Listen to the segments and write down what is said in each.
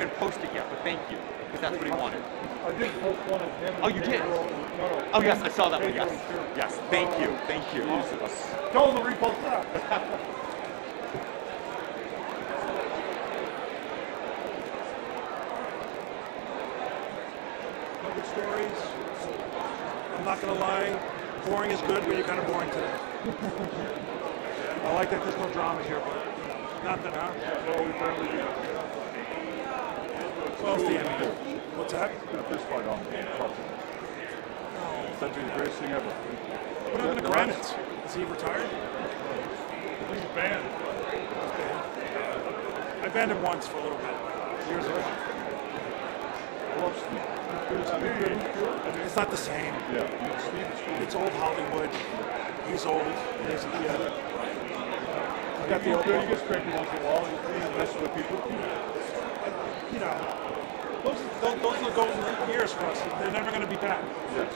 even post it yet, but thank you, because that's what he wanted. I did post one of him. Oh, you did? Oh, yes, I saw that one, yes. Yes, thank you, thank you. Tell him to repost that. Good stories. I'm not going to lie, boring is good, but you're kind of boring today. I like that there's no drama here, but nothing, huh? Well, the Emmy. What's that? This fight on that'd be the greatest thing ever. What happened to Granite? Is he retired? He's banned. I banned him once for a little bit, years ago. It's not the same. Yeah. It's old Hollywood. He's old. He's, yeah. I got the old You get cranky once in a while. You mess with people. you know, those are the golden years for us. They're never going to be back. Yes.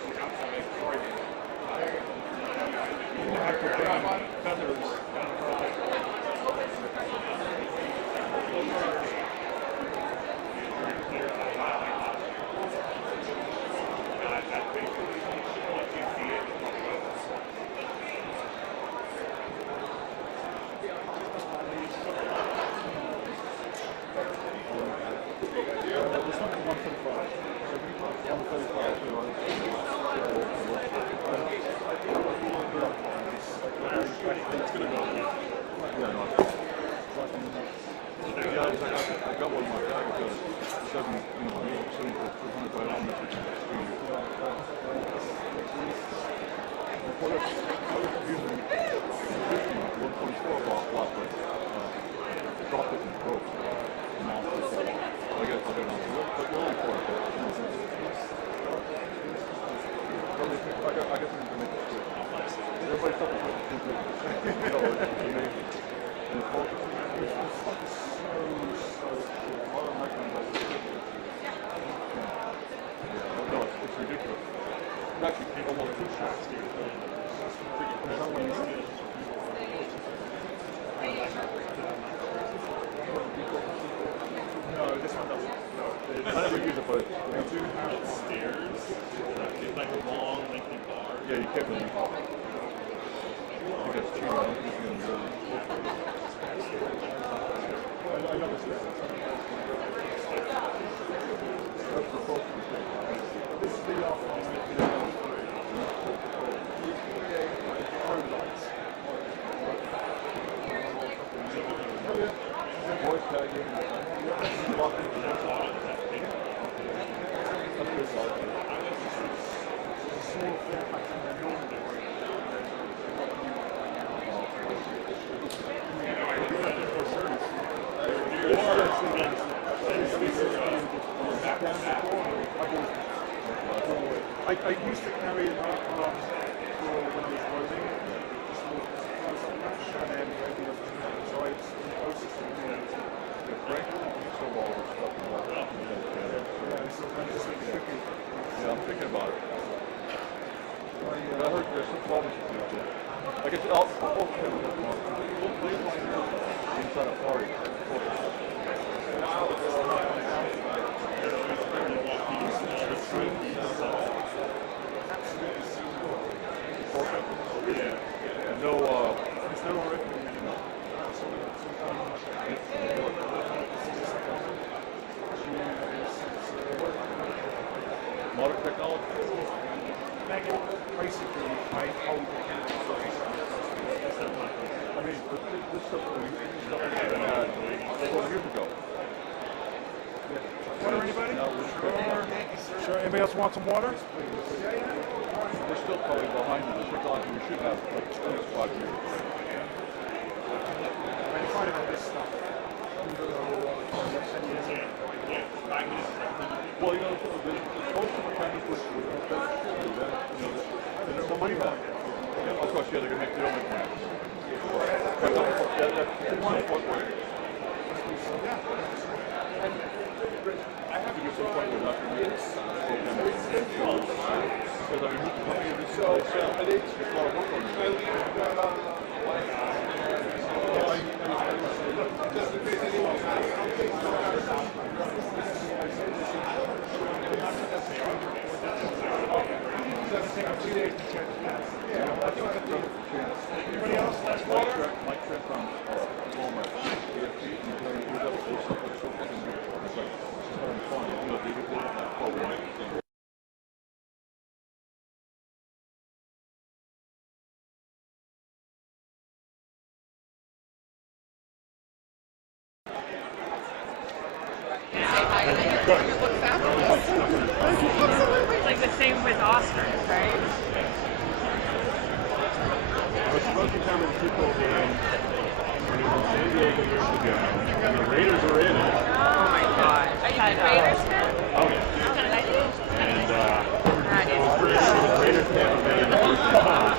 I used to carry it on for when I was closing it. So it's in the process of doing it. Yeah, I'm thinking about it. I heard there's some problems with it. Like I said, I'll inside a party. Modern technology. Basically, I hold the camera. I mean, this stuff we had 12 years ago. Water, anybody? Sure. Anybody else want some water? We're still probably behind the technology we should have like 25 years. I find all this stuff. Well, you know, most of the chemicals there's no money back. Of course, yeah, they're going to make their own plans. I have to get some point with Dr. Because I mean, how many of this sell? There's a lot of work on it. Anybody else? Last quarter? My trip from Alfombra. Like the same with Oscars, right? I was supposed to come and Super Bowl game when it was in San Diego years ago, and the Raiders were in it. Oh my god. Are you a Raiders fan? Oh yeah. And That it is was Raiders Tampa Bay in the first time.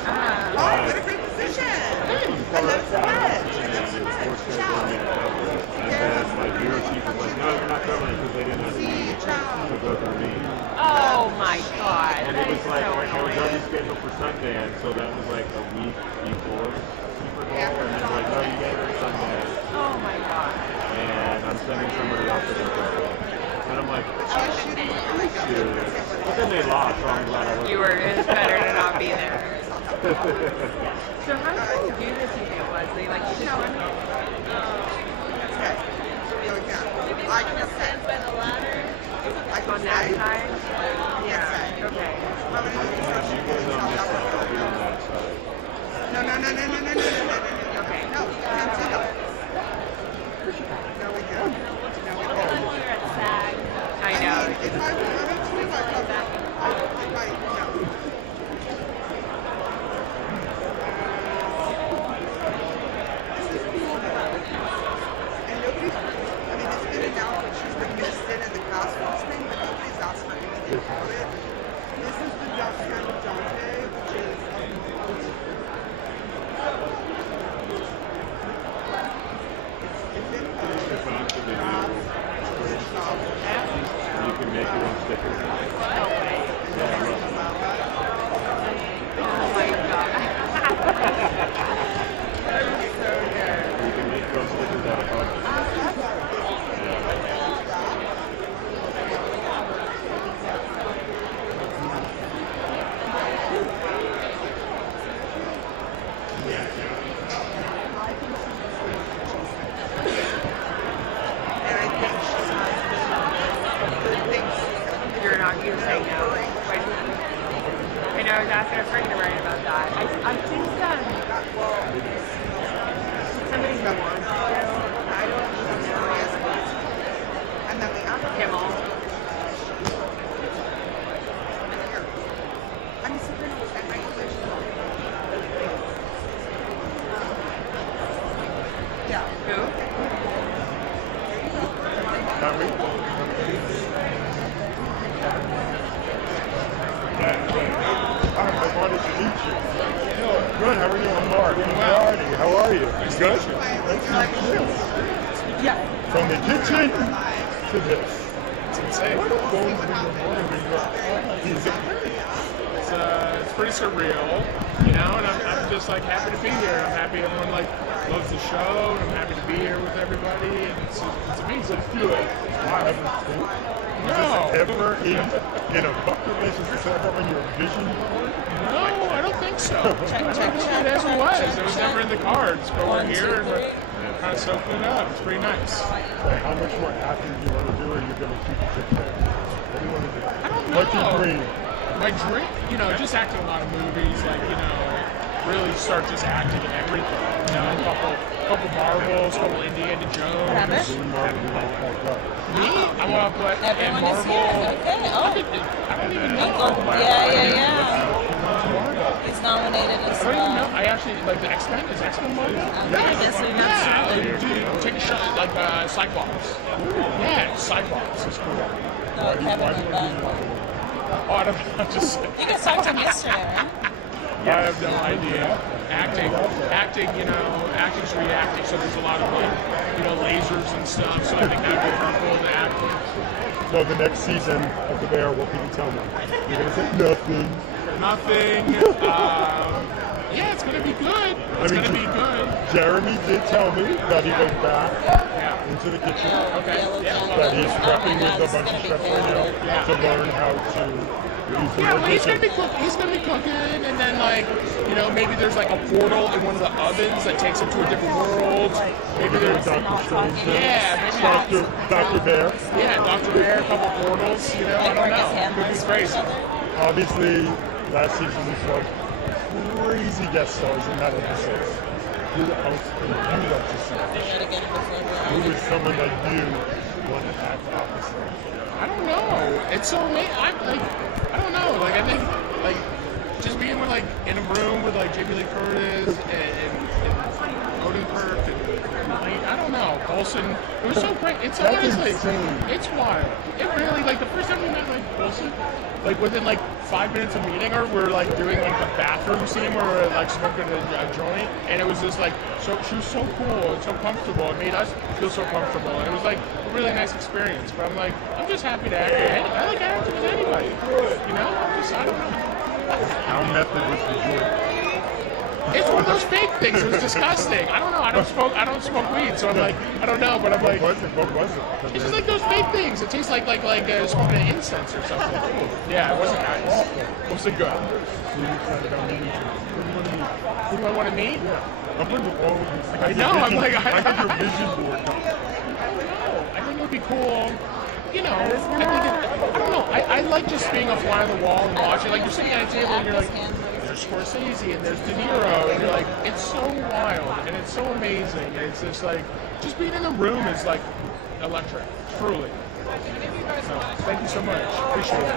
Oh, what a great position! I love the red. And then my bureau chief was like, no, you're not covering it because they didn't have to go through me. Oh my god. And That it is was like, so I was annoying. already scheduled for Sundance, so that was like a week before Super Bowl, and they're like, no, you got it for Sundance. Oh my god. And I'm sending somebody else to go cover it. And I'm like, shoot. But then they lost, so I'm glad I wasn't. It's better to not be there. So how did you do this, you think it was? They like you just went I can stand by the ladder. I can on that say. side? Yes, Yeah. Okay. How many You guys on this side, I'll be on that side. No. Okay. No, you can't do that. No, we can't. No, we can't. You're at SAG. I know. If I wanted to, I might, no. This is cool though. And nobody's, I mean, it's been announced that she's been missed in the cast for this thing, but nobody's asked for anything about it. This is the Dr. Dante, which is it's in If I'm to do, you can make your own stickers. Oh my god. You can make your own stickers out of cards. You're not going to say no. I know I was asking a friend to write about that. I think somebody who wants to, I don't even know. And then the other Kimmel. I mean, Sabrina was at regulation. Yeah. Who? Not me. I wanted to meet you. Good, how are you? I'm Mark. How are you? Good? Yeah. From the kitchen to this. It's insane. What are going through your morning when you're It's pretty surreal, you know, and I'm just like happy to be here. I'm happy everyone like loves the show, and I'm happy to be here with everybody, and it's amazing. No, ever in a bucket list? Is this ever on your vision board? no, I don't think so. It never was. It was never in the cards, but we're here and we're kind of soaking it up. It's pretty nice. So how much more acting do you want to do, or are you going to keep it there? What do you want to do? I don't know. What's your dream? My dream, you know, just acting in a lot of movies, like, you know, really start just acting in everything. You know, a couple Marvels, a couple Indiana Jones. Me? I want to play in Marvel. Okay, oh. I don't even know. Yeah. He's nominated as I don't even well. know. I actually, like, the X-Men, is X-Men Marvel? Yeah, take a shot, like, Cyclops. Yeah, Cyclops is cool. No, Kevin back. Oh, I don't know, just... You guys talked to him yesterday, right? I have no idea. Acting, you know, acting's reacting, so there's a lot of, like, you know, lasers and stuff, so I think that would be pretty cool to act with. So the next season of The Bear, what can you tell me? You're going to say nothing. Nothing. Yeah, it's going to be good. It's gonna be good. Jeremy did tell me that he went back into the kitchen. Okay. Yeah. That he's prepping with a bunch of chefs right now to learn how to use the Yeah, well, he's kitchen. gonna be cooking, and then like, you know, maybe there's like a portal in one of the ovens that takes him to a different world. Maybe there's Dr. Strange. maybe Dr. Bear. Yeah, Dr. Bear, a couple portals. You know, I don't know. Could be crazy. Obviously, last season we saw crazy guest stars in that episode. Who else would you like to see? Who is someone that you want to act opposite? I don't know. It's so amazing. I don't know. Like, I think, like, just being with, like, in a room with, like, Jamie Lee Curtis and Odenkirk and, like, I don't know, Coulson. It was so great. It's honestly, it's wild. It really, like, the first time we met, like, Coulson, like, within, like, 5 minutes of meeting her, we're, like, doing, like, the bathroom scene where we're, like, smoking a joint, and it was just, like, so she was so cool and so comfortable. It made us feel so comfortable, and it was, like, a really nice experience. But I'm, like, I'm just happy to act with anybody. I like acting with anybody, you know? I don't know. How method was the joint? It's one of those fake things. It was disgusting. I don't know. I don't smoke weed, so I'm like, I don't know. But I'm like, What was it? it's just like those fake things. It tastes like smoking an incense or something. Yeah, it wasn't nice. It wasn't good. Who do I want to meet? I'm putting all of these. I know. I'm like, I got your vision board. I think it would be cool. You know, I don't know. I like just being a fly on the wall and watching. Like, you're sitting at a table and you're like, there's Scorsese and there's De Niro, and you're like, it's so wild and it's so amazing. And it's just like, just being in the room is like electric, truly. So, thank you so much. Appreciate it.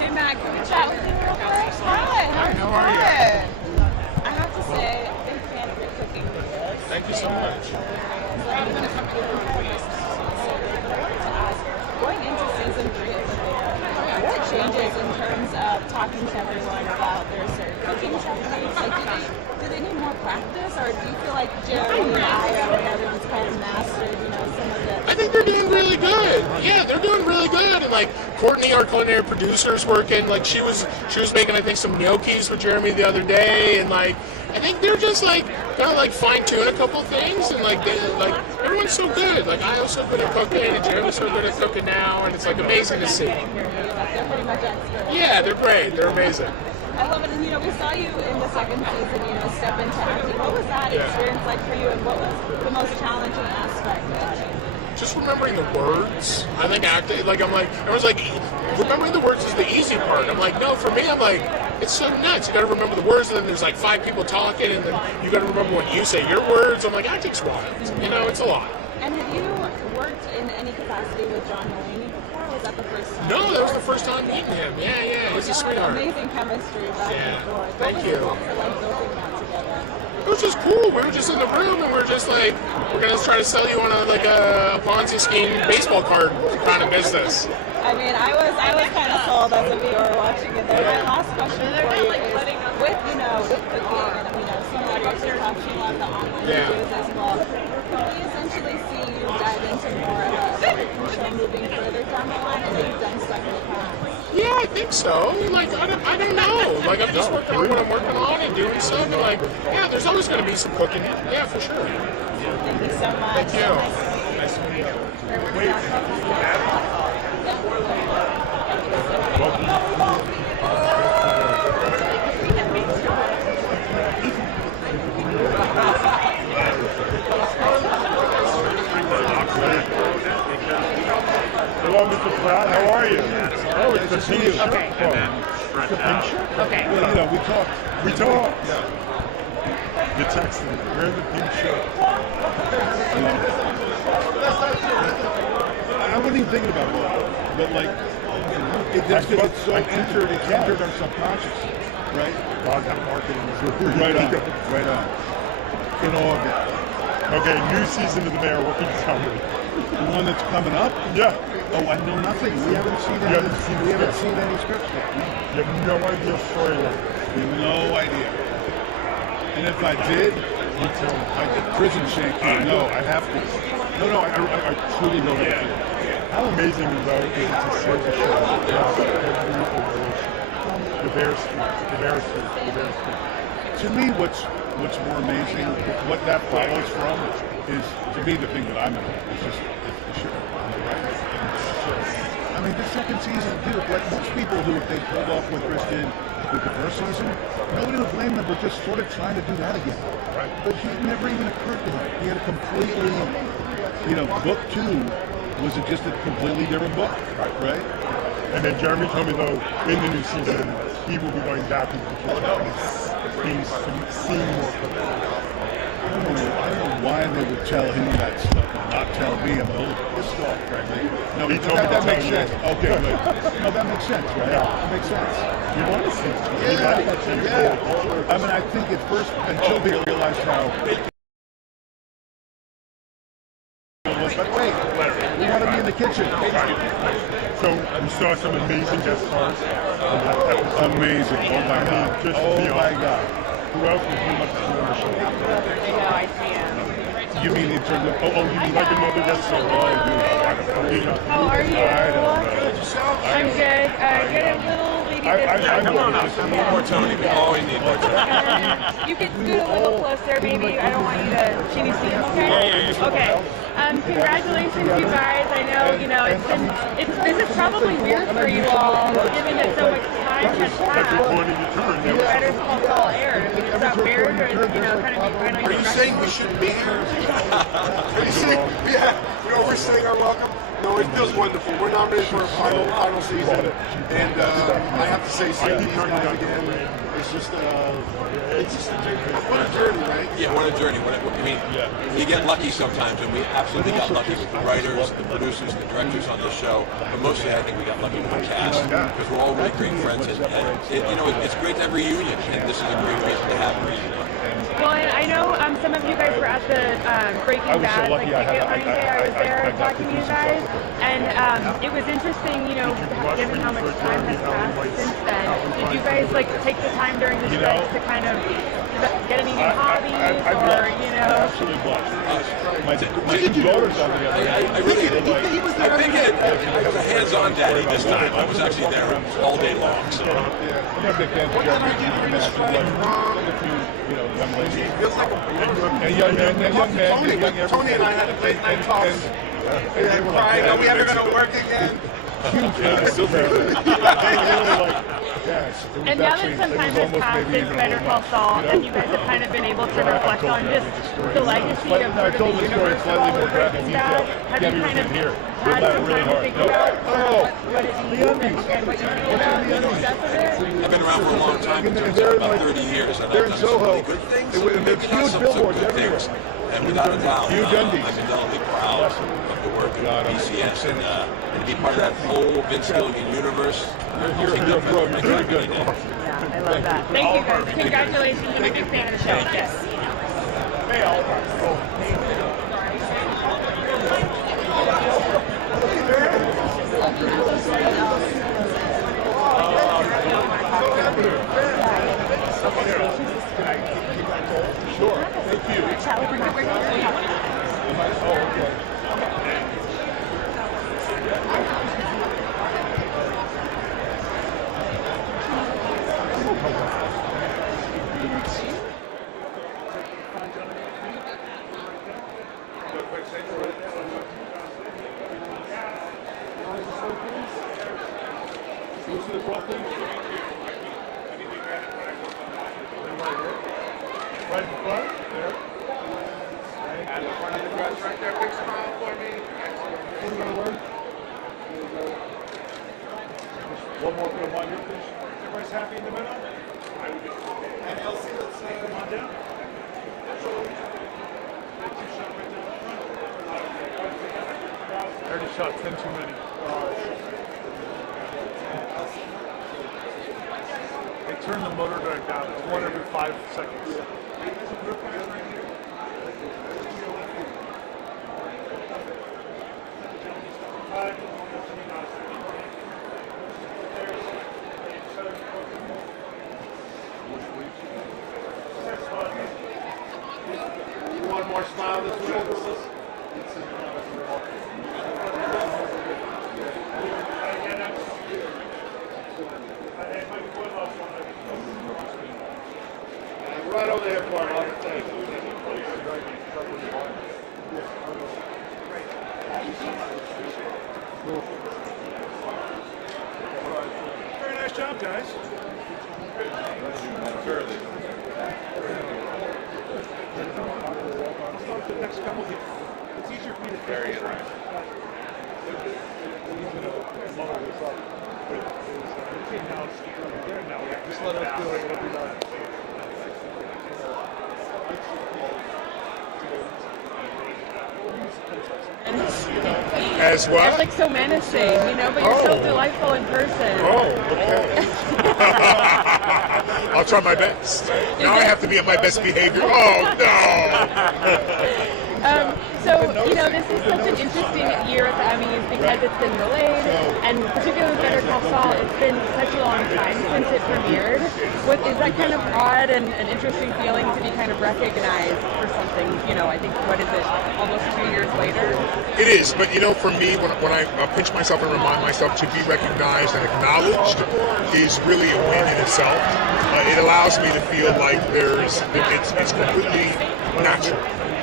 Hey, Mac, can we chat with you real quick? Hi, How are you? I have to say, big fan of your cooking videos. Thank you so much. Going into season 3 of The Bear, what changes in terms of talking to everyone about their certain cooking techniques? Like, do they need more practice, or do you feel like Jeremy and Aya and everyone's kind of mastered, you know, some of the... I think they're doing really good. Yeah, they're doing really good. And like Courtney, our culinary producer, is working. Like she was making, I think, some gnocchis with Jeremy the other day, and like I think they're just like kind of like fine tune a couple things, and like everyone's so good. Like Aya's so good at cooking, and Jeremy's so good at cooking now, and it's like amazing to see. They're pretty much experts. Yeah, they're great. They're amazing. I love it, and you know, we saw you in the second season, you know, step into acting. What was that experience like for you, and what was the most challenging aspect of it? Just remembering the words. I think acting, like I'm like, everyone's like, remembering the words is the easy part. I'm like, no, for me, I'm like, it's so nuts. You gotta remember the words, and then there's like 5 people talking, and then you gotta remember when you say your words. I'm like, acting's wild. You know, it's a lot. And have you worked in any capacity with John Mulaney before? Was that the first time? No, that was the first time meeting him. Yeah, he's a sweetheart. Amazing chemistry back and forth. Thank you. What was it like building that together? It was just cool. We were just in the room, and we were just like, we're gonna try to sell you on a Ponzi scheme baseball card kind of business. I mean, I was kind of sold as a viewer watching it there. My last question for you is, with cooking and some of the folks are talking about the online videos as well. Can we essentially see you dive into more of a cooking show moving further down the line? I know you've done stuff in the past. Yeah, I think so. Like, I don't know. Like, I'm just working on what I'm working on and doing stuff. And like, yeah, there's always going to be some cooking. Yeah, for sure. Thank you so much. Thank you. Nice to meet you. Hello, Mr. Pratt. How are you? Oh, it's the pink shirt. Okay. It's the pink shirt. Okay. Well, you know, we talked. Yeah. You're texting. Wear the pink shirt. I wasn't even thinking about that, but like, it's so entered our subconscious, right? God, that marketing is really Right on, good. right on. In August. Okay, new season of The Bear. What can you tell me? The one that's coming up? Yeah. Oh, I know nothing. We haven't seen You haven't seen we haven't script? seen any scripts yet. You have no idea storyline. We have no idea. And if I did, I did prison shank you. No, I have to. No, I truly don't have to. How amazing though is it to see the show? The Bear Street. to me, what's more amazing, what that follows from, is to me the thing that I'm into. It's just the show. I mean, the second season, dude. Like most people who, if they pulled off what Chris did with the first season, nobody would blame them for just sort of trying to do that again. Right. But he never even occurred to him. He had a completely, book 2 was just a completely different book. Right. And then Jeremy told me, though, in the new season, he will be going back into the kitchen. He's seeing more cooking. I don't know why they would tell him that stuff and not tell me. I'm a little pissed off, frankly. No, he told me that makes to tell sense. Okay, good. No, that makes sense, right? Yeah. That makes sense. You want to see it. Yeah. I mean, I think at first, until they realized how... But wait, we want to be in the kitchen. So you saw some amazing guest stars. Amazing. Oh my God. Oh my God. Who else was you much on the show? I know, I see him. You mean in terms of... Oh, you mean like another guest star? How are you? I'm good. Get a little lady this Come on up. More Tony. We always need more Tony. You can scoot a little closer, maybe. I don't want you to... Can you see him okay? Okay. Congratulations, you guys. I know, this is probably weird for you all, given that so much time has passed. Better Call Saul aired. Is that weird, or kind of Are you saying we shouldn't be here? Are you saying, we're saying our welcome? No, it feels wonderful. We're nominated for a final season, and I have to say, seeing these guys again, it's just what a journey, right? Yeah, what a journey. You get lucky sometimes, and we absolutely got lucky with the writers, the producers, the directors on the show. But mostly, I think we got lucky with the cast because we're all really great friends, and it's great to have a reunion, and this is a great reason to have a reunion. Well, and I know some of you guys were at the Breaking Bad ticket line day. I was there talking to you guys, and it was interesting, given how much time has passed since then. Did you guys take the time during the stretch to kind of get any new hobbies, or Absolutely blessed. My two daughters on the other end. I think I was a hands-on daddy this time. I was actually there all day long. So. I'm a big fan of young ladies. And young men. Tony and I had a late night talk. Are we ever going to work again? And now that some time has passed since Better Call Saul, and you guys have kind of been able to reflect on just the legacy of sort of the universe of all of Breaking Bad, have you kind of had some time to think about what it means and what you feel about the success of it? I've been around for a long time, it turns out about 30 years, and I've done some really good things, and maybe not some good things. And without a doubt, I'm indelibly proud of the work of BCS, and to be part of that whole Vince Gilligan universe. Very good. Yeah, I love that. Thank you guys. Congratulations. I'm a big fan of the show. Yes. Hey, Alfombra. Sure. Thank you. Oh, okay. Right in front, there. And the front of the dress right there. Big smile for me. What are you going to wear? One more for the one here, please. Everybody's happy in the middle? And Elsie, let's come on down. I already shot 10 too many. They turn the motor drive down. It's 1 every 5 seconds. One more smile this way. Right over there, Paul. Very nice job, guys. I'll start with the next couple here. It's easier for me to very interesting. Just let us do it. We'll be done. As what? It's like so menacing, you know, but you're so delightful in person. Oh, okay. I'll try my best. Now I have to be at my best behavior. Oh, no! So, you know, this is such an interesting year at the Emmys because it's been delayed, and particularly with Better Call Saul, it's been such a long time since it premiered. Is that kind of odd and an interesting feeling to be kind of recognized for something, you know, I think, what is it, almost 2 years later? It is, but you know, for me, when I pinch myself and remind myself to be recognized and acknowledged is really a win in itself. It allows me to feel like it's completely natural.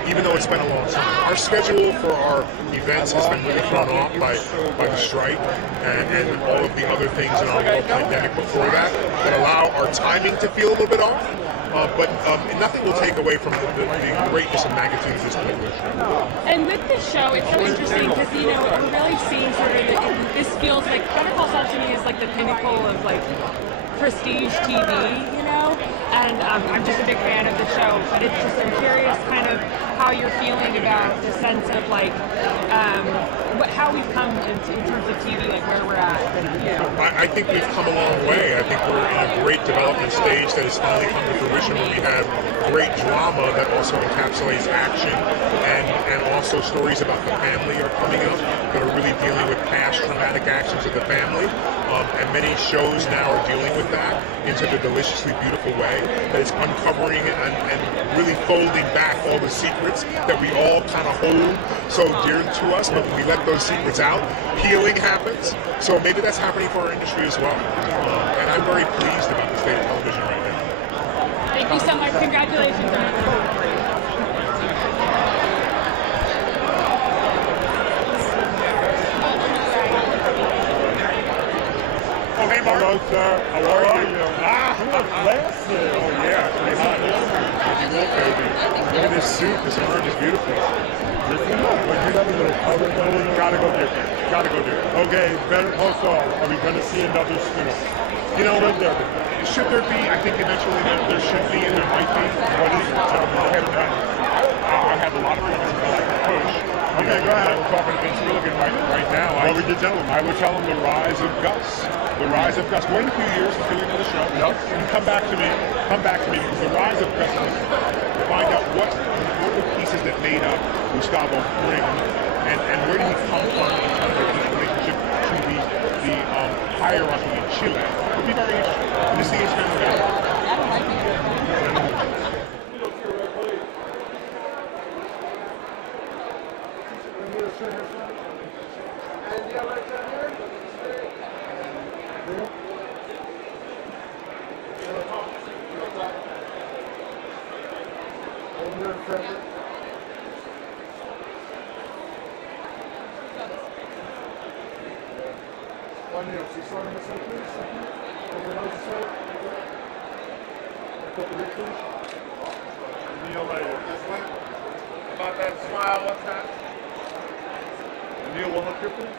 Even though it's been a long time. Our schedule for our events has been really thrown off by the strike and all of the other things in our world pandemic before that allow our timing to feel a little bit off. But nothing will take away from the greatness and magnitude of this privilege. And with this show, it's so interesting because, you know, we're really seeing sort of, this feels like, Better Call Saul to me is like the pinnacle of like prestige TV, you know? And I'm just a big fan of the show, but it's just, I'm curious kind of how you're feeling about the sense of like, how we've come in terms of TV, like where we're at. You know. I think we've come a long way. I think we're in a great development stage that has finally come to fruition where we have great drama that also encapsulates action and also stories about the family are coming up that are really dealing with past traumatic actions of the family. And many shows now are dealing with that in such a deliciously beautiful way that it's uncovering and really folding back all the secrets that we all kind of hold so dear to us, but when we let those secrets out, healing happens. So maybe that's happening for our industry as well. And I'm very pleased about the state of television right now. Thank you so much. Congratulations on it. Hello, sir. How are you? Blessed. Oh, yeah. If you will, baby. Look at this suit. This orange is beautiful. Gotta go do it. Gotta go do it. Okay, Better Call Saul. Are we going to see another suit? You know what? Should there be? I think eventually there should be, and there might be. What is it? Tell me. I have a lot of friends who like to push. Okay, go ahead. We're talking to Vince Gilligan right now. What would you tell him? I would tell him the rise of Gus. The rise of Gus. Wait a few years until you know the show. Yep. And come back to me. Come back to me because the rise of Gus. Find out what were the pieces that made up Gustavo Fring and where did he come from in terms of his relationship to the hierarchy in Chile. It would be very interesting to see his family. I don't like it. About that smile, what's that? Neil, one up here, please.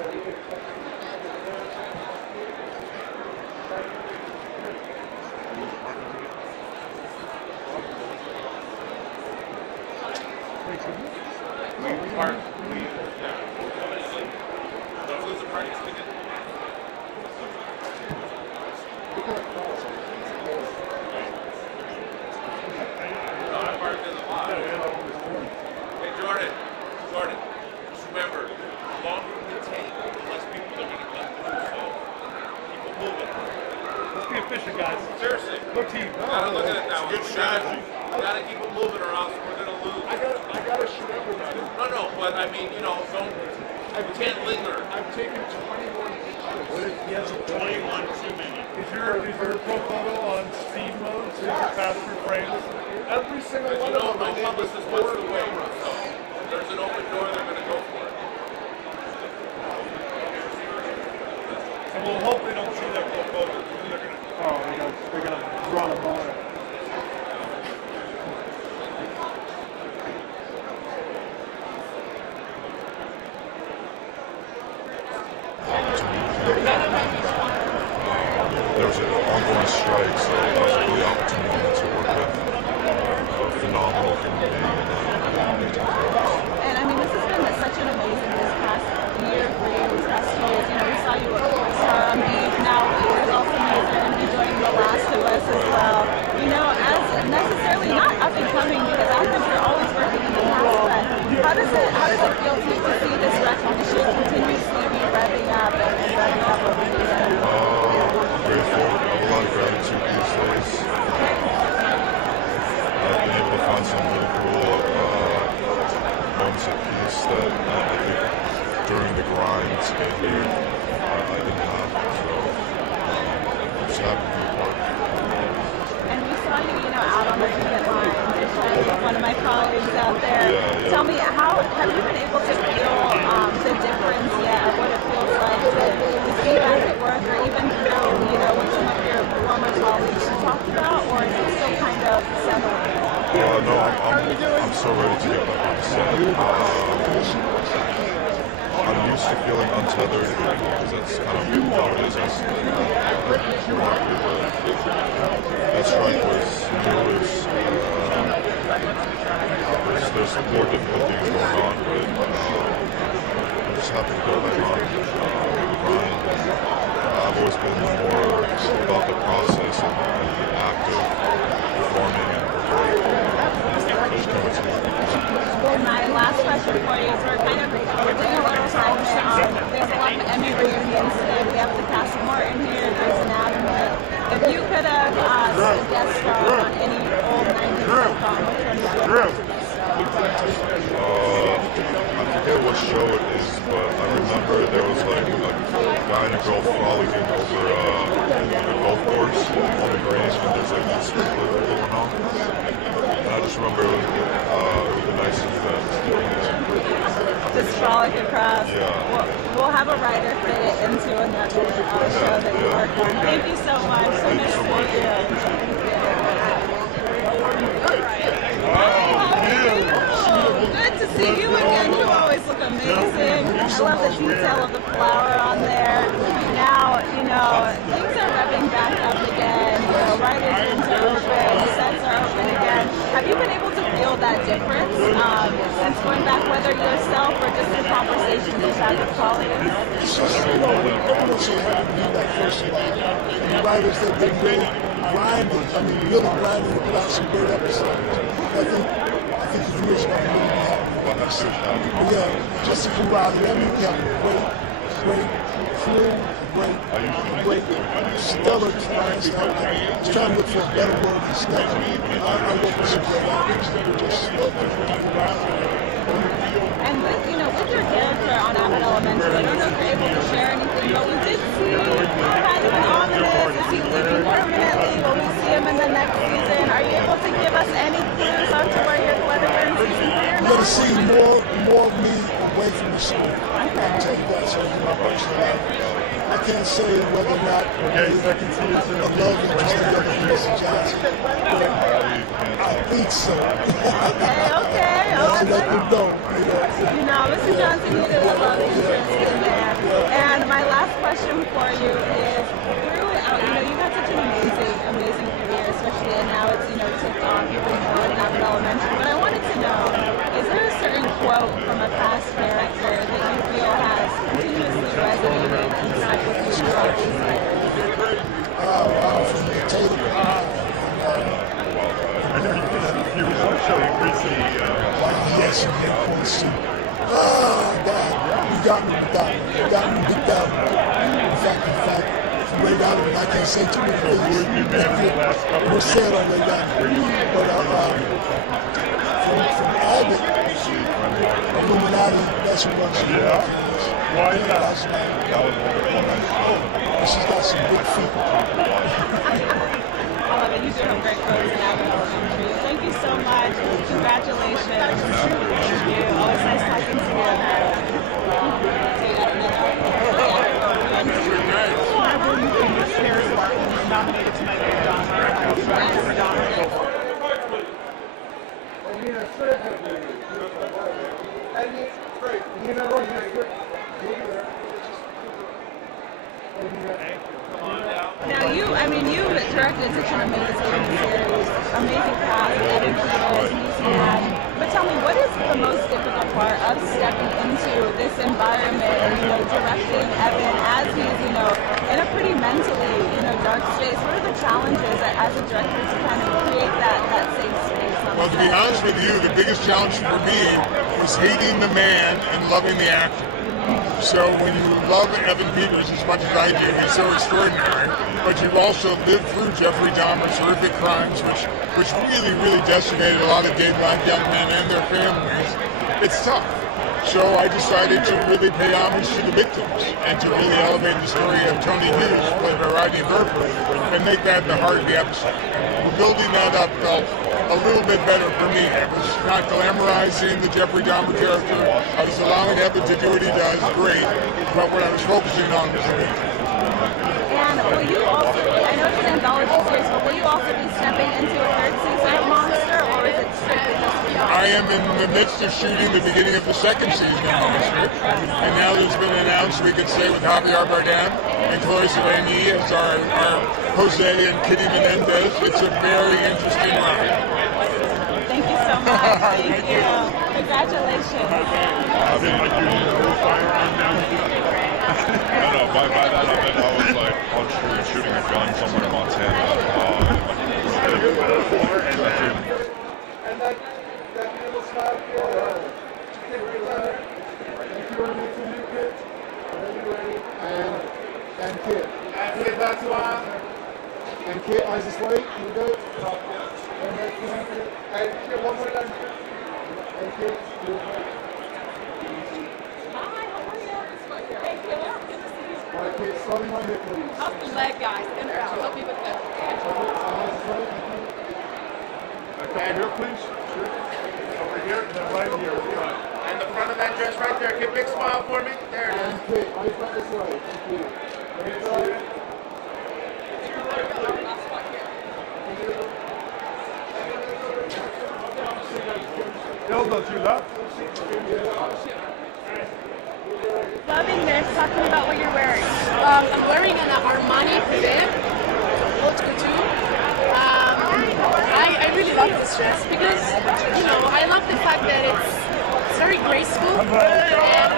Thank you. Seriously. Good team. Gotta look at it that way. Good strategy. Gotta keep them moving or else we're gonna lose. No, but I mean, you know, don't. I can't linger. I've taken 21 pictures. Yes, 21 too many. If your photo on speed mode, so you can pass through frames, every single one of them No publicist wants to wait. So there's an open door. They're going to go for it. And we'll hope they don't see that photo. they're gonna draw the bar. There was an ongoing strike, so that was a really opportunity to work with a phenomenal human being. And I mean, this has been such an amazing this past year for you, these past 2 years. You know, we saw you on Beef, now it was also amazing and doing The Last of Us as well. You know, as necessarily not up and coming because actors are always working in the past, but how does it feel to you to see this recognition continuously be revving up and revving up over the years? Grateful, I have a lot of gratitude these days. I've been able to find some really cool moments of peace that I think during the grind to get here, I didn't have. So I'm just happy to be a part. And we saw you, you know, out on the picket line, just like one of my colleagues out there. Yeah. Tell me, how have you been able to feel the difference yet of what it feels like to see back at work, or even through, you know, what some of your former colleagues have talked about, or is it still kind of settling? No, I'm so ready to get back on the set. I'm used to feeling untethered because that's kind of how it is. That strike was newish. There's some more difficult things going on, but I'm just happy to go back on the grind. I've always been more about the process and the act of performing and just coming to My last question for you is we're doing a little time. There's a lot of Emmy reunions today. We have the cast more in here. There's an Adam. If you could have a guest star on any old 90s sitcom, which one would you I forget what show it is, but I remember there was like a guy and a girl frolicking over the golf course on the greens when there's like this sprinkler going on. And I just remember it would be nice to do that. just frolic across? Yeah. We'll have a writer fit it into another show that you work on. Thank you so much. So nice to meet you. Good to see you again. You always look amazing. I love the detail of the flower on there. Now, you know, things are revving back up again. You know, writers' rooms are open, sets are open again. Have you been able to feel that difference since going back, whether yourself or just the conversations you've had with colleagues? The writers that have been really grinding, really grinding to put out some great episodes. I think the viewers are really happy. Yeah, just to come out of them, you have a great crew, great stellar cast. I was trying to look for a better word than stellar. I work with some great actors. And with your character on Abbott Elementary, I don't know if you're able to share anything, but we did see kind of an ominous, is he leaving permanently? Will we see him in the next season? Are you able to give us any clues on to where you're whether you're in season 3 or not? You're going to see more of me away from the show. I can tell you that, so my personal life. I can't say whether or not I love interest in the other Mr. Johnson, but I think so. Okay. I'll let them know. Mr. Johnson, you did a love interest in there. And my last question for you is, throughout, you've had such an amazing career, especially, and now it's, tipped off even more at Abbott Elementary. But I wanted to know, is there a certain quote from a past character that you feel has continuously resonated and stuck with you throughout these years? From the Taylor. You were showing recently. Yes, you got me beat down. In fact, Ray Donovan, I can't say too many things. We're sad on Ray Donovan. But from Abbott, Illuminati, that's who runs the Yeah? Why is that? She's got some big feet. I love it. You do have great clothes and elementary. Thank you so much. Congratulations. Thank you. Always nice talking to you. Nominated to my favorite genre. Now you directed such an amazing series, amazing cast, Evan Peters, but tell me, what is the most difficult part of stepping into this environment and, directing Evan as he's, in a pretty mentally, dark space? What are the challenges as a director to kind of create that safe space? Well, to be honest with you, the biggest challenge for me was hating the man and loving the actor. So when you love Evan Peters as much as I do, he's so extraordinary, but you've also lived through Jeffrey Dahmer's horrific crimes, which really, really decimated a lot of gay black young men and their families. It's tough. So I decided to really pay homage to the victims and to really elevate the story of Tony Hughes, played by Rodney Berger, and make that the heart of the episode. Building that up felt a little bit better for me. I was not glamorizing the Jeffrey Dahmer character. I was allowing Evan to do what he does, great, but what I was focusing on was me. And will you also, I know it's an anthology series, but will you also be stepping into a third season of Monster, or is it strictly just beyond? I am in the midst of shooting the beginning of the second season of Monster, and now that it's been announced, we could say with Javier Bardem and Chloe Sevigny as our Jose and Kitty Menendez, it's a very interesting ride. Thank you so much. Thank you. Congratulations. I've been like using a firearm now. No, by that I meant I was like on street shooting a gun somewhere in Montana. And Kit. And Kit, eyes this way. Here we go. And Kit, one more time. And Kit. All right, Kit, starting right here, please. Help the leg, guys. In or out. Help me with that. Okay, here please. Over here, and then right here. And the front of that dress right there. Give a big smile for me. There it is. And Kit, eyes back this way. Thank you. Elbow to left. Loving this, talking about what you're wearing. I'm wearing an Armani Privé, haute couture. I really love this dress because, I love the fact that it's very graceful and it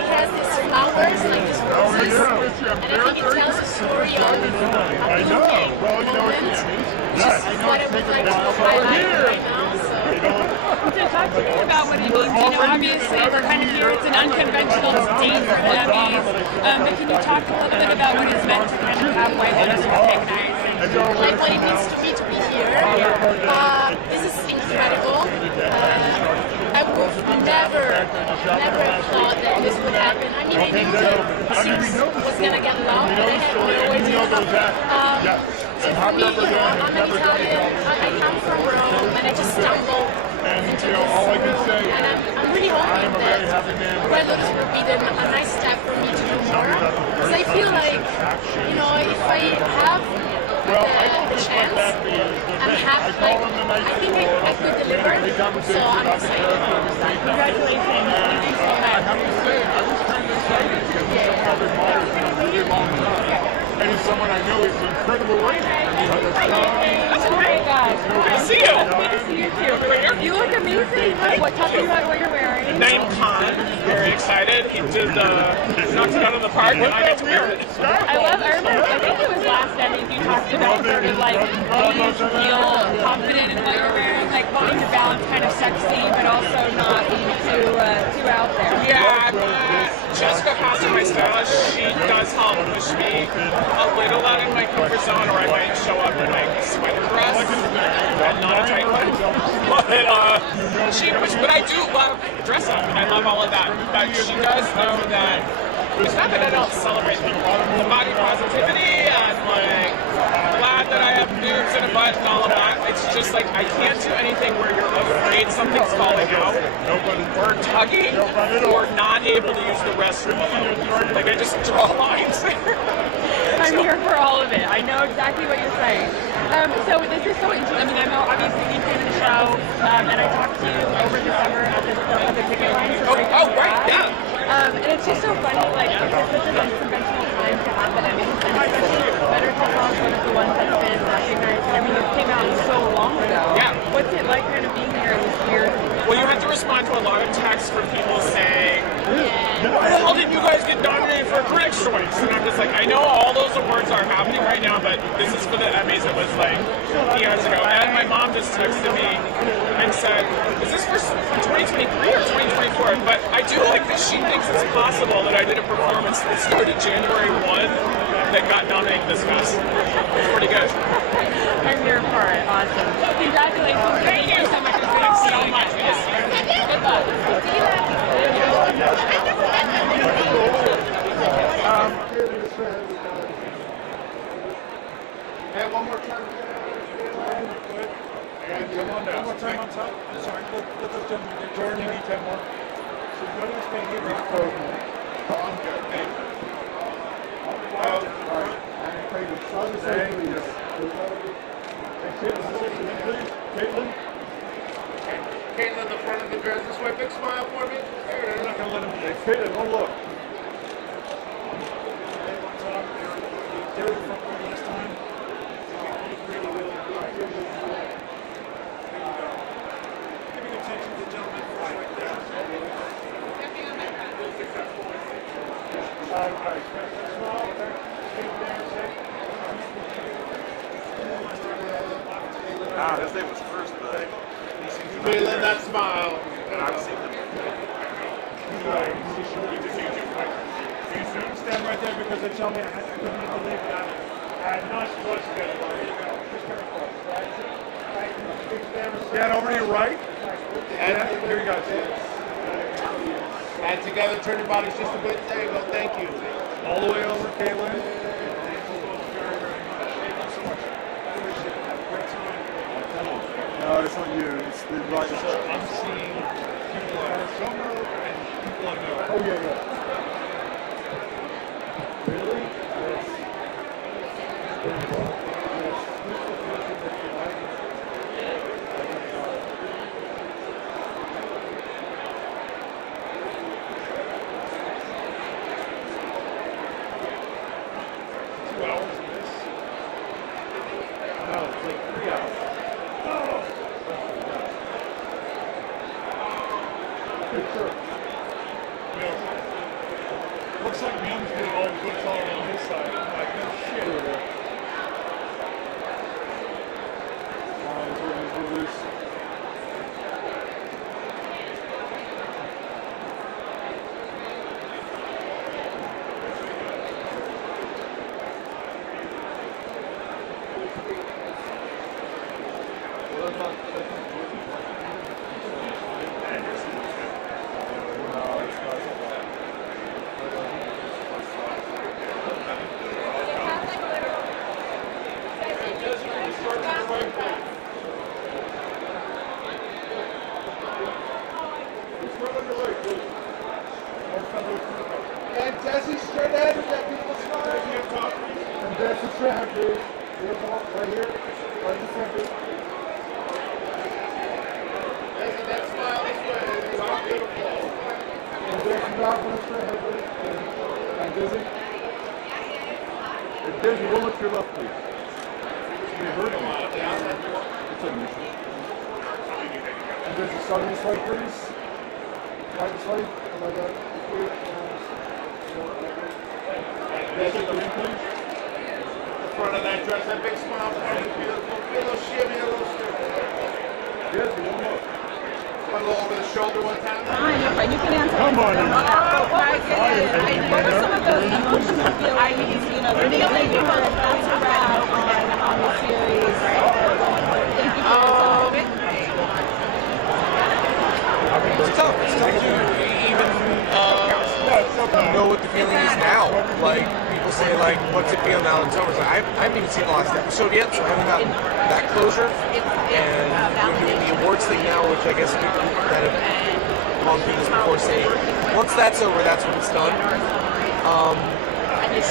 has these flowers, like these roses, and I think it tells a story of a moment, which is what I would like to highlight right now. So talk to me about what it means. Obviously we're kind of here, it's an unconventional date for the Emmys, but can you talk a little bit about what it's meant to kind of have white women recognize? Like what it means to me to be here. This is incredible. I would never have thought that this would happen. I mean, I knew that the series was going to get loved, but I had no idea. So for me, I'm an Italian, I come from Rome, and I just stumbled into this. And I'm really hoping that Red Lotus will be a nice step for me to do more. Because I feel like, if I have the chance, I'm happy, I think I could deliver, so I'm excited. Congratulations. Thank you so much. I have to say, I was kind of excited because he's a public model for a really long time. And he's someone I know is an incredible writer. That's a great guy. Good to see you. Good to see you too. You look amazing. Talk to me about what you're wearing. Named Khan, very excited. He did knocked it out of the park, and I got to wear it. I remember, I think it was last Emmy you talked about sort of like needing to feel confident in what you're wearing. like wanting to balance kind of sexy, but also not being too out there. Yeah, Jessica Costa, my stylist, she does help push me a little out of my comfort zone, or I might show up in like a sweater dress and not a tight one. But I do love dress up, and I love all of that. But she does know that it's not that I don't celebrate the body positivity and like glad that I have boobs and a butt and all of that. It's just like I can't do anything where you're afraid something's falling out, or tugging, or not able to use the restroom alone. Like I just draw lines there. I'm here for all of it. I know exactly what you're saying. So this is so interesting. I mean, I'm obviously a big fan of the show, and I talked to you over the summer at the ticket line. So right, yeah. And it's just so funny, like, it's such an unconventional time to have the Emmys, and especially Better Call Saul is one of the ones that's been recognized. I mean, it came out so long ago. Yeah. What's it like kind of being here in this year? Well, you have to respond to a lot of texts from people saying, why the hell didn't you guys get nominated for a Critics' Choice? And I'm just like, I know all those awards are happening right now, but this is for the Emmys. It was like years ago. And my mom just texted me and said, is this for 2023 or 2024? But I do like that she thinks it's possible that I did a performance that started January 1 that got nominated this fast. It's pretty good. I'm here for it. Awesome. Congratulations. Thank you so much. Thanks so much. Good luck. Hey, one more time. And come on down. One more time on top. Sorry, let those gentlemen get Jordan, you need 10 more. So go to this thing here. I'm good. Hey. Caitlin, the front of the dress this way. Big smile for me. There it is. I'm not going to let them. Hey, Caitlin, don't look. They were the front row last time. Giving attention to the gentleman right there. All right. Smile. Ah, his name was first, but Caitlin, that smile. I've seen him. Stand right there because they tell me I couldn't believe that. I had not watched it. Stand over to your right. And here you go. And together, turn your bodies just a bit. There you go. Thank you. All the way over, Caitlin. No, it's not you. It's the right. I'm seeing people at Summer and people I know. Oh, yeah, yeah. Really? Yes. Looks like Mim's doing all the good calling on his side. I'm like, no shit. And Desi straight ahead with that beautiful smile. And Desi straight ahead, please. Beautiful. Right here. Right in the center. Desi, that smile this way. It's beautiful. And Desi back one straight ahead, please. And Desi. And Desi, roll it to your left, please. You heard me. It's unusual. And Desi, start this way, please. Right this way. Oh my God. Desi, come in, please. The front of that dress, that big smile for me. Beautiful. Feel a little shimmy, a little strip. A little over the shoulder one time. You can answer. Come on. What were some of those emotional feelings? You know, the feeling you were that's around on the series. Thank you for It's tough. It's tough to even know what the feeling is now. Like, people say, like, what's it feel now that it's over? So I haven't even seen the last episode yet, so I haven't gotten that closure. And we're doing the awards thing now, which I guess people that have gone through this before say, once that's over, that's when it's done.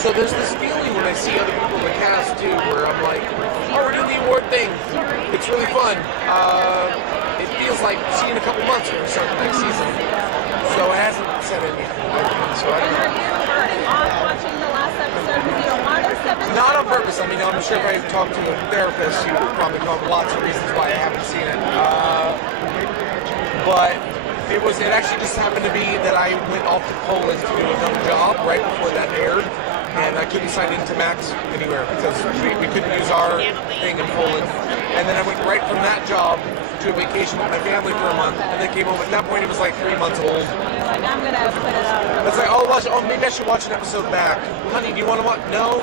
So there's this feeling when I see other people in the cast, too, where I'm like, oh, we're doing the award thing. It's really fun. It feels like see you in a couple months when we start the next season. So it hasn't set in yet. So I don't know. Are you putting off watching the last episode because you don't want to step into Not on purpose. I mean, I'm sure if I talked to a therapist, he would probably come up with lots of reasons why I haven't seen it. But it actually just happened to be that I went off to Poland to do another job right before that aired. And I couldn't sign into Max anywhere because we couldn't use our thing in Poland. And then I went right from that job to a vacation with my family for a month, and then came home. At that point, it was like 3 months old. Like, I'm gonna put it up. It's like, oh, maybe I should watch an episode back. Honey, do you want to watch? No.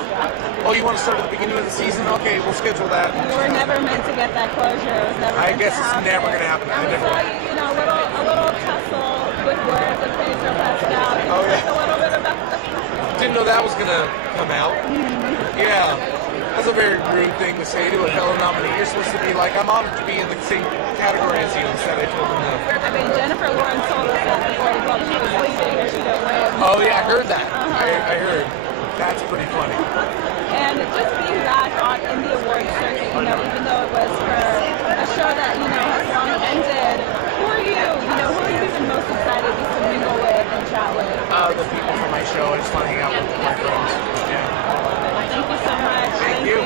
Oh, you want to start at the beginning of the season? Okay, we'll schedule that. You were never meant to get that closure. It was never. I guess it's never gonna happen. And we saw you, you know, a little tussle, good words with Pedro Pascal. Oh yeah. A little bit about. Didn't know that was gonna come out. Yeah. That's a very rude thing to say to a fellow nominee. You're supposed to be like, I'm honored to be in the same category as you. Instead, I told him no. I mean, Jennifer Lawrence told us that before the club she was leaving or she didn't win. Oh yeah, I heard that. I heard. That's pretty funny. And just being back in the awards circuit, you know, even though it was for a show that, you know, has long ended, who are you? You know, who are you even most excited just to mingle with and chat with? The people from my show. I just want to hang out with my friends. Yeah. Thank you so much. Thank you.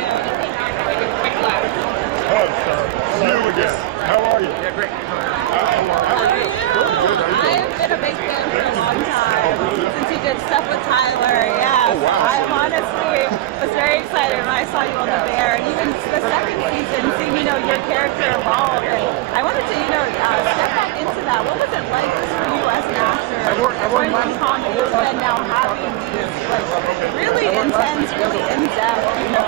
You again. How are you? Yeah, great. How are you? I have been a big fan for a long time. Since you did stuff with Tyler, yes. Oh, wow. I honestly was very excited when I saw you on The Bear, and even the second season, seeing, you know, your character evolve. And I wanted to, you know, step back into that. What was it like for you as an actor? Going from comedy and now having these, like, really intense, really in-depth, you know,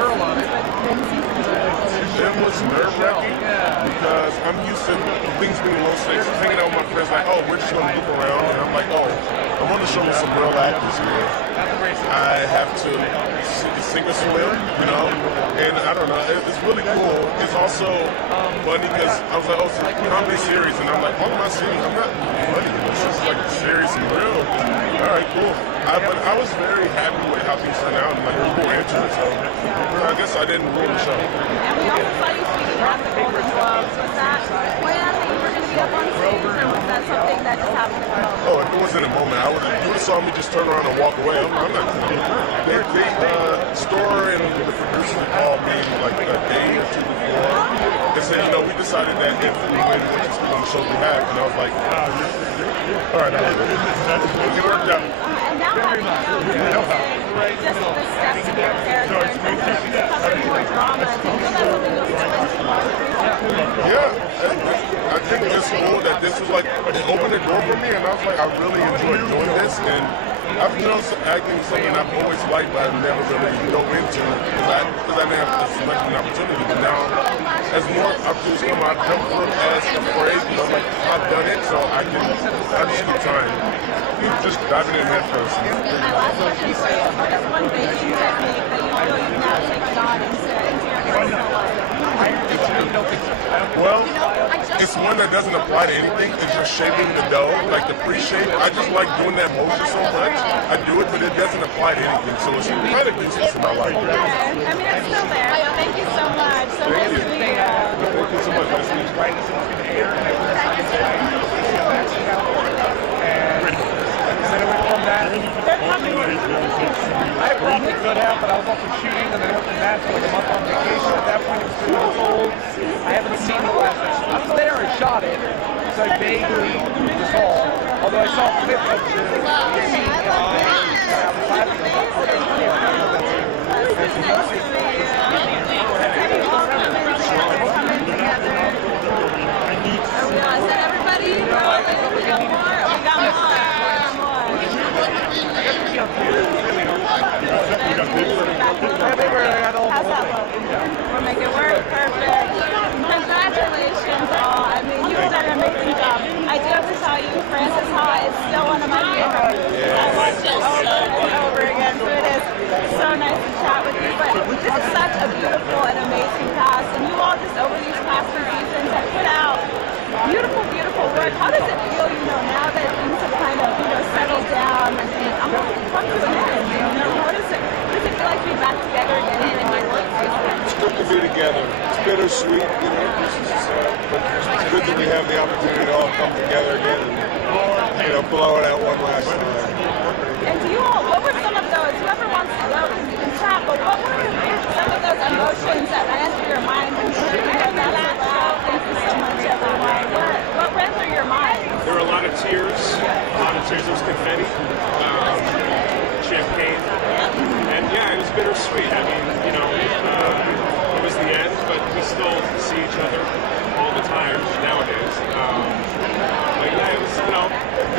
scenes with season 2. It was nerve-wracking because I'm used to things being low stakes. Hanging out with my friends like, oh, we're just going to goof around. And I'm like, oh, I'm on the show with some real actors here. I have to sink or swim, you know? And I don't know, it's really cool. It's also funny because I was like, oh, it's a comedy series. And I'm like, all of my series, I'm not funny. This is like serious and real. All right, cool. But I was very happy with how things turned out and like people were into it. So I guess I didn't ruin the show. And we also saw you speaking at the Golden Globes. Was that planned that you were going to be up on stage, or was that something that just happened to you? Oh, it wasn't a moment. You would have saw me just turn around and walk away. I'm not going to be. The store and the producer called me like a day or two before and said, you know, we decided that if we win, we're just going to show we have. And I was like, all right, it worked out. And now having just the steps of your character and something more drama, do you feel that's something you'll still into more? Yeah, I think it's cool that this was like, it opened the door for me, and I was like, I really enjoyed doing this, and I've acting is something I've always liked, but I've never really dove into because I didn't have as much of an opportunity. But now, as more opportunities come, I don't look as afraid. You know, like I've done it, so I just keep trying. Just diving in head first. My last question for you: what is one baking technique that you feel you've now taken on into your personal life? Well, it's one that doesn't apply to anything. It's just shaping the dough, like the pre-shape. I just like doing that motion so much. I do it, but it doesn't apply to anything. So it's kind of useless in my life. Okay. I mean, it's still there. Thank you so much. So nice to meet you. Thank you so much. Nice to meet I probably could have, but I was also shooting and then working that for like a month on vacation. At that point, it was 3 months old. I haven't seen the last episode. I was there and shot it, so I vaguely recall. Although I saw a clip of the scene I was laughing about. Nice to meet you. Francis Ha is still one of my favorite movies. I watch it over and over again, so it is so nice to chat with you. But this is such a beautiful and amazing cast, and you all just over these past 2 seasons have put out beautiful, beautiful work. How does it feel, now that things have kind of, settled down and I'm going to come to an end? What does it feel like to be back together again in my workplace? It's good to be together. It's bittersweet, but it's good that we have the opportunity to all come together again and, blow it out one last time. And do you all, what were some of those, whoever wants to go can chat, but what were some of those emotions that ran through your mind when you heard that out? Thank you so much, everyone. What ran through your mind? There were a lot of tears. There was confetti, champagne, and yeah, it was bittersweet. I mean, it was the end, but we still see each other all the time nowadays. But yeah, it was,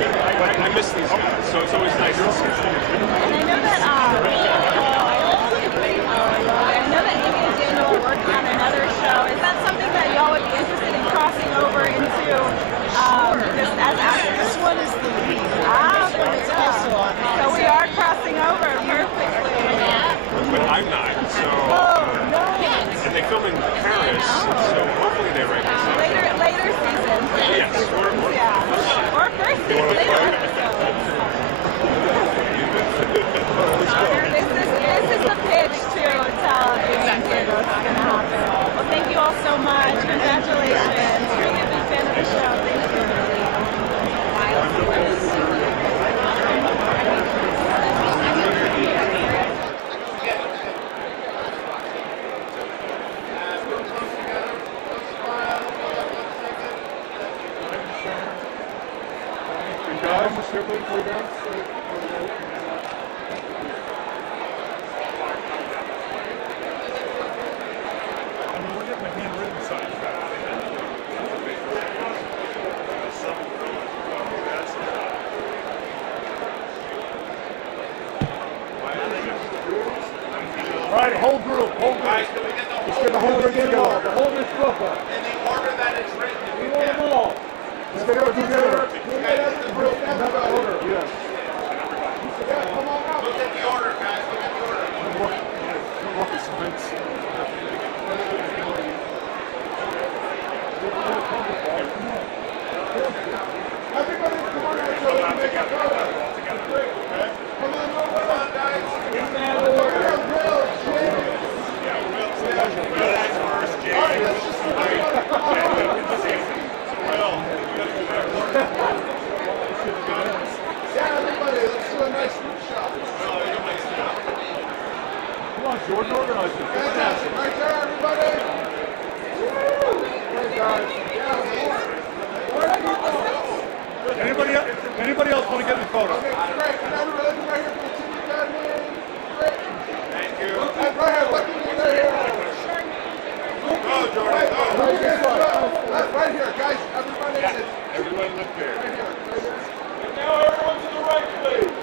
I miss these guys, so it's always nice to see them. And I know that Amy and Daniel are working on another show. Is that something that y'all would be interested in crossing over into just as actors? This one is the lead. There we go. So we are crossing over perfectly. But I'm not, so... And they film in Paris, so hopefully they write this up. Later seasons. Yes, or first season, later episodes. This is the pitch to tell Amy and Diego what's going to happen. Well, thank you all so much. Congratulations. Really a big fan of the show. Thank you. All right, whole group. Guys, can we get the whole group? The whole group together. The whole group together. In the order that it's written. We want them all. Let's get it together. Yes. Come on out. Look at the order, guys. Look at the order. Everybody come on out so we can make a photo. Come on, guys. In that order. Jordan organized it. Fantastic. Right there, everybody. Anybody else want to get in the photo? Okay, great. Can everybody look right here for the TV guy? Great. Thank you. Right here. Look at me right here. Go, Jordan. Go. Right here, guys. Everybody. Everybody look there. Right here. Now everyone to the right, please.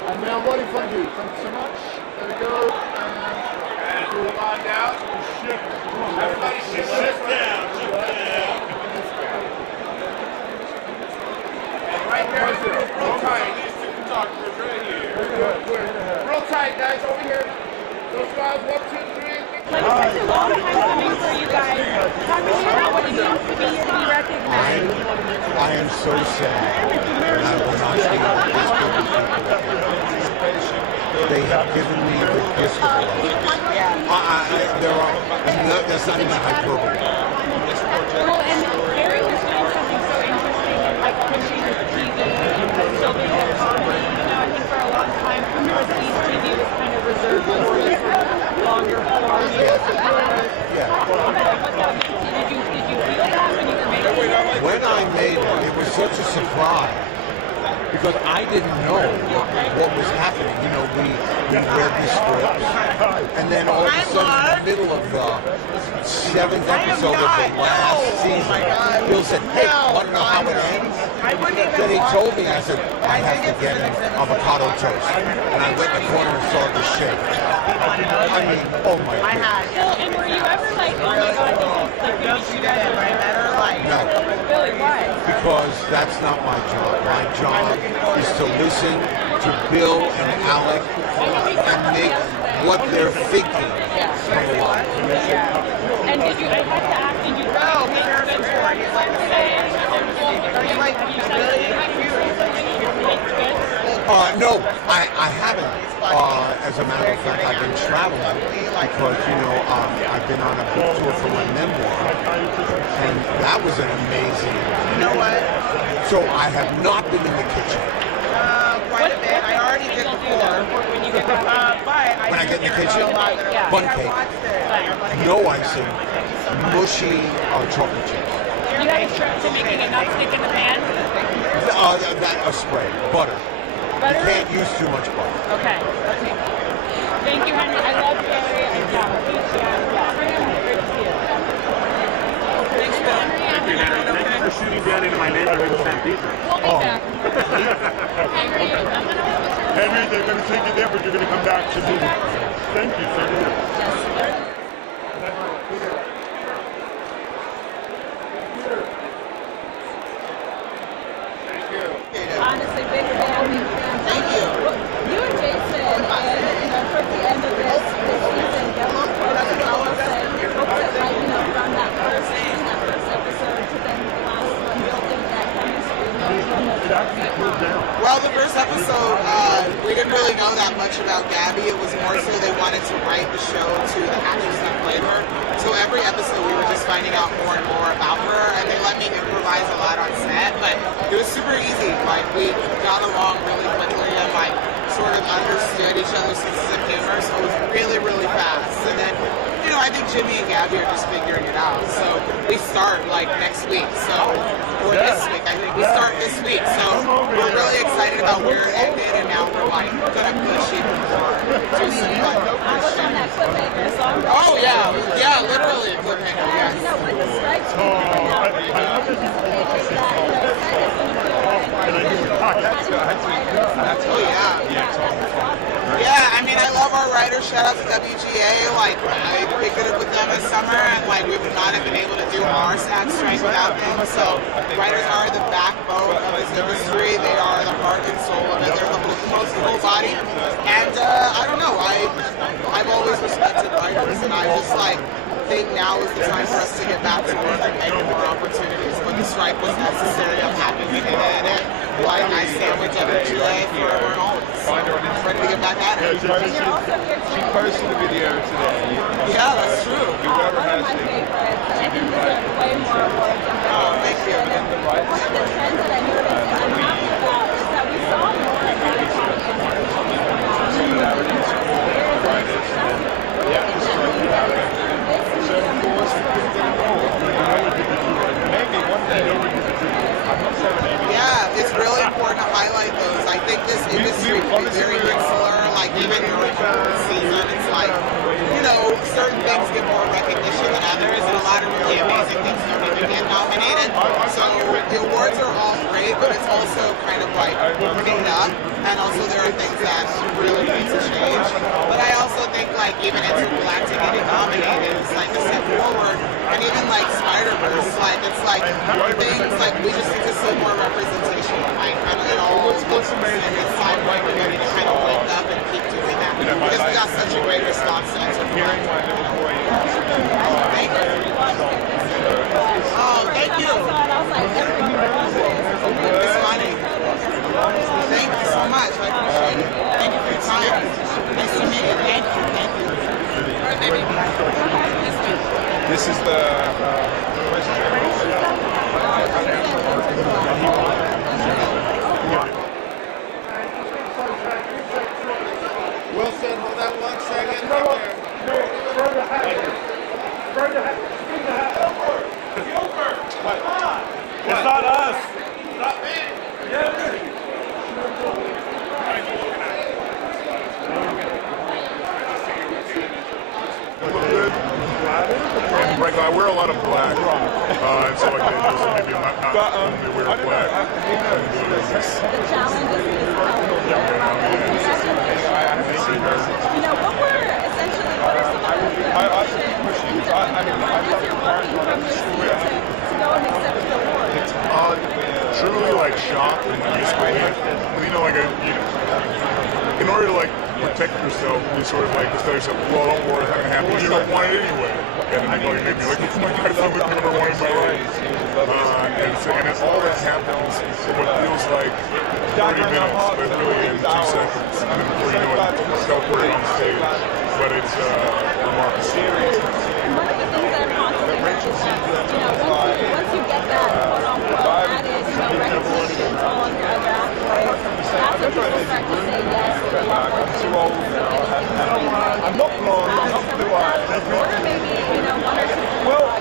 And now what if I do? Thanks so much. There we go. And come on down. Everybody sit down. And right here, real tight. Talk to us right here. Real tight, guys. Over here. Those guys, 1, 2, 3. Like such a long time coming for you guys. Talk to me about what it means to be recognized. I am so sad that I will not be able to They have given me the gift of life. That's not even hyperbole. Well, and Harry was doing something so interesting, like pushing TV, showing comedy. I think for a long time, prestige TV was kind of reserved for longer form. Did you feel that when you were making it? When I made it was such a surprise because I didn't know what was happening. We read the scripts, and then all of a sudden, in the middle of the 7th episode of the last season, Bill said, "Hey, want to know how it ends?" Then he told me, I said, I have to get an avocado toast. And I went in the corner and saw the shake. I mean, oh my God. Well, and were you ever like, oh my God, this is like, you guys are right better? Like, No. Really, why? Because that's not my job. My job is to listen to Bill and Alec and make what they're thinking come alive. And did you, I had to ask, did you make sense for what you're saying? Are you like, have you said No, I haven't. As a matter of fact, I've been traveling because, you know, I've been on a book tour for my memoir, and that was an amazing. You know what? So I have not been in the kitchen. Quite a bit. I already did before. When you get but When I get in the kitchen, bun cake, no icing, mushy chocolate chips. You had a trick to making it not stick in the pan? A spray, butter. Butter? You can't use too much butter. Okay. Thank you, honey. I love the area. Great to see you. Thanks, Bill. Thank you, Henry. Thank you for shooting down into my neighborhood in San Pedro. We'll be back. Henry, they're going to take you there, but you're going to come back to me. Thank you, sir. Honestly, big fan. Thank you. You and Jason, and towards the end of this season, get a little caught up with all of it. What's it like, you know, from that first season, that first episode to then the last one, building that chemistry? Well, the first episode, we didn't really know that much about Gabby. It was more so they wanted to write the show to the actress that played her. So every episode we were just finding out more and more about her, and they let me improvise a lot on set, but it was super easy. Like, we got along really quickly and like sort of understood each other's senses of humor, so it was really, really fast. And then, you know, I think Jimmy and Gabby are just figuring it out. So we start like next week, or this week, I think. We start this week, so we're really excited about where it ended, and now we're like gonna push even more to some like Christian. Oh yeah, literally a cliffhanger, yes. You know, what the strikes me right now is Yeah, I mean, I love our writers. Shout out to WGA. Like, we could have with them this summer, and like we would not have been able to do our SAG strike without them. So, writers are the backbone of this industry. They are the heart and soul of it. They're the most whole body. And I don't know. I've always respected writers, and I just like think now is the time for us to get back to work and make more opportunities. When the strike was necessary, I'm happy we did it. And like I stand with WGA forever and always. So I'm ready to get back at it. She posted a video today. Yeah, that's true. Whoever has it. Oh, thank you. One of the trends that I noticed and I'm happy about is that we saw more of Yeah, it's really important to highlight those. I think this industry can be very insular, like even during the season, it's like, you know, certain things get more recognition than others, and a lot of really amazing things don't even get nominated. So the awards are all great, but it's also kind of like cleaned up, and also there are things that really need to change. But I also think like even Intergalactic getting nominated is like a step forward, and even like Spider-Verse, like it's like things like we just need to see more representation behind kind of all those books, and it's time like we're going to kind of wake up and keep doing that because we got such a great response to Intergalactic. Thank you. Oh, thank you. It's funny. Thank you so much. I appreciate it. Thank you for your time. Nice to meet you. Thank you. Thank you. All right, baby. This is the Wilson, hold that 1 second. It's not us. Not me. Break our I wear a lot of black, and so I did just maybe not only wear black and blues. The challenge is you know, what were essentially, what are some of the things as you're working from this seat to go and accept the award? Truly like shock and disbelief. You know, like in order to like protect yourself, you sort of like just tell yourself, well, don't worry, it's not gonna happen. You don't want it anyway. And then you maybe like, oh my God, I've never wanted my life. And it's all that happens what feels like 30 minutes, but really in 2 seconds. And then before you know it, it's teleported on stage. But it's remarkable. And one of the things that I'm confident is that, you know, once you get that quote-unquote added, you know, recognition to all of your other accolades, that's when people start to say yes, they want more things. I'm not blonde, I'm not blue-eyed. Or maybe, you know, one or two projects.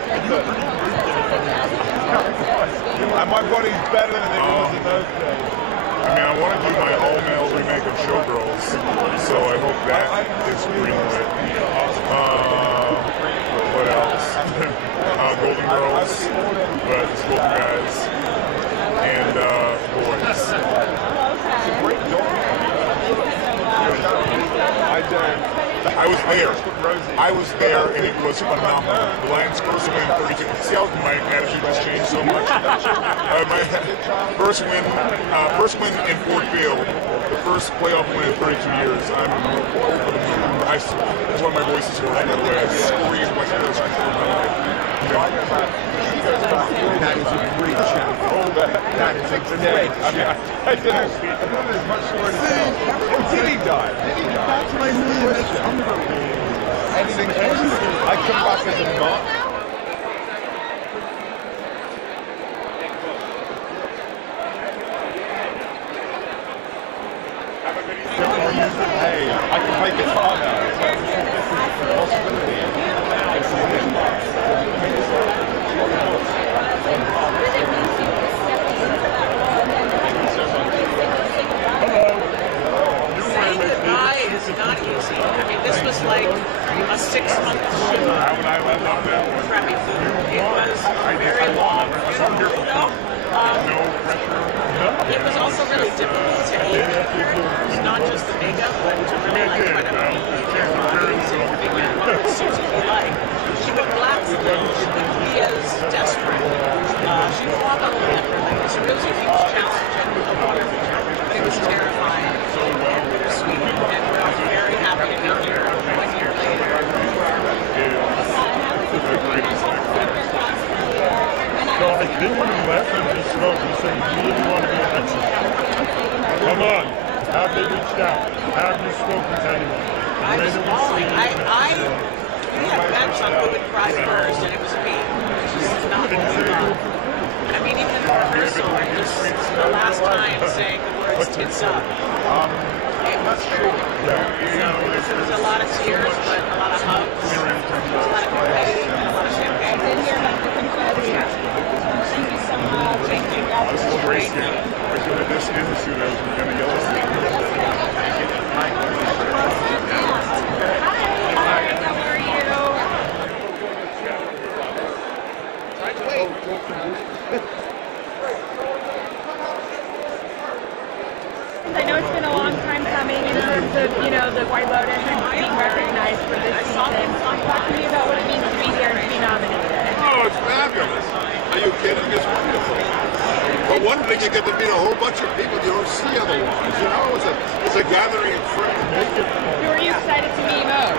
And my body's better than it was in those days. I mean, I want to do my all-male remake of Showgirls, so I hope that is greenlit. What else? Golden Girls, but it's Golden Guys, and Boys. I was there, and it was phenomenal. The Lions first win in 32. See how my attitude has changed so much? My first win in Ford Field, the first playoff win in 32 years. I'm over the moon. That's why my voice is hoarse, by the way. I scream like this. That is a great shot. That is a great shot. I didn't there's much more to tell. Did he die? That's my new question. Anything else? I come back as a knot. Hey, I can play guitar now. This is a possibility. Saying goodbye is not easy. I mean, this was like a 6-month shoot. Crappy food. It was very long. It was also really difficult to aim characters, not just the makeup, but to really like kind of figure out what Susie would like. She would blast he is desperate. She fought a little bit really. So it was a huge challenge and a wonderful challenge. But it was terrifying and bittersweet, and we're all very happy to be here 1 year later. So I didn't want to let them just smoke and say, you really want to be an extra? Come on. Have they reached out? Have you spoken to anyone? I was falling. We had bets on who would cry first, and it was me. It was not I mean, even in the rehearsal, the last time saying the words "tits up," it was true. There was a lot of tears, but a lot of hugs, a lot of confetti, and a lot of champagne. I did hear about the confetti. Thank you so much. Thank you. This is great. This is the suit I was going to yell at. I know it's been a long time coming in terms of, you know, the White Lotus and being recognized for this season. Talk to me about what it means to be here and to be nominated. Oh, it's fabulous. Are you kidding? It's wonderful. For one thing, you get to meet a whole bunch of people you don't see otherwise. You know, it's a gathering of friends. Who are you excited to meet most?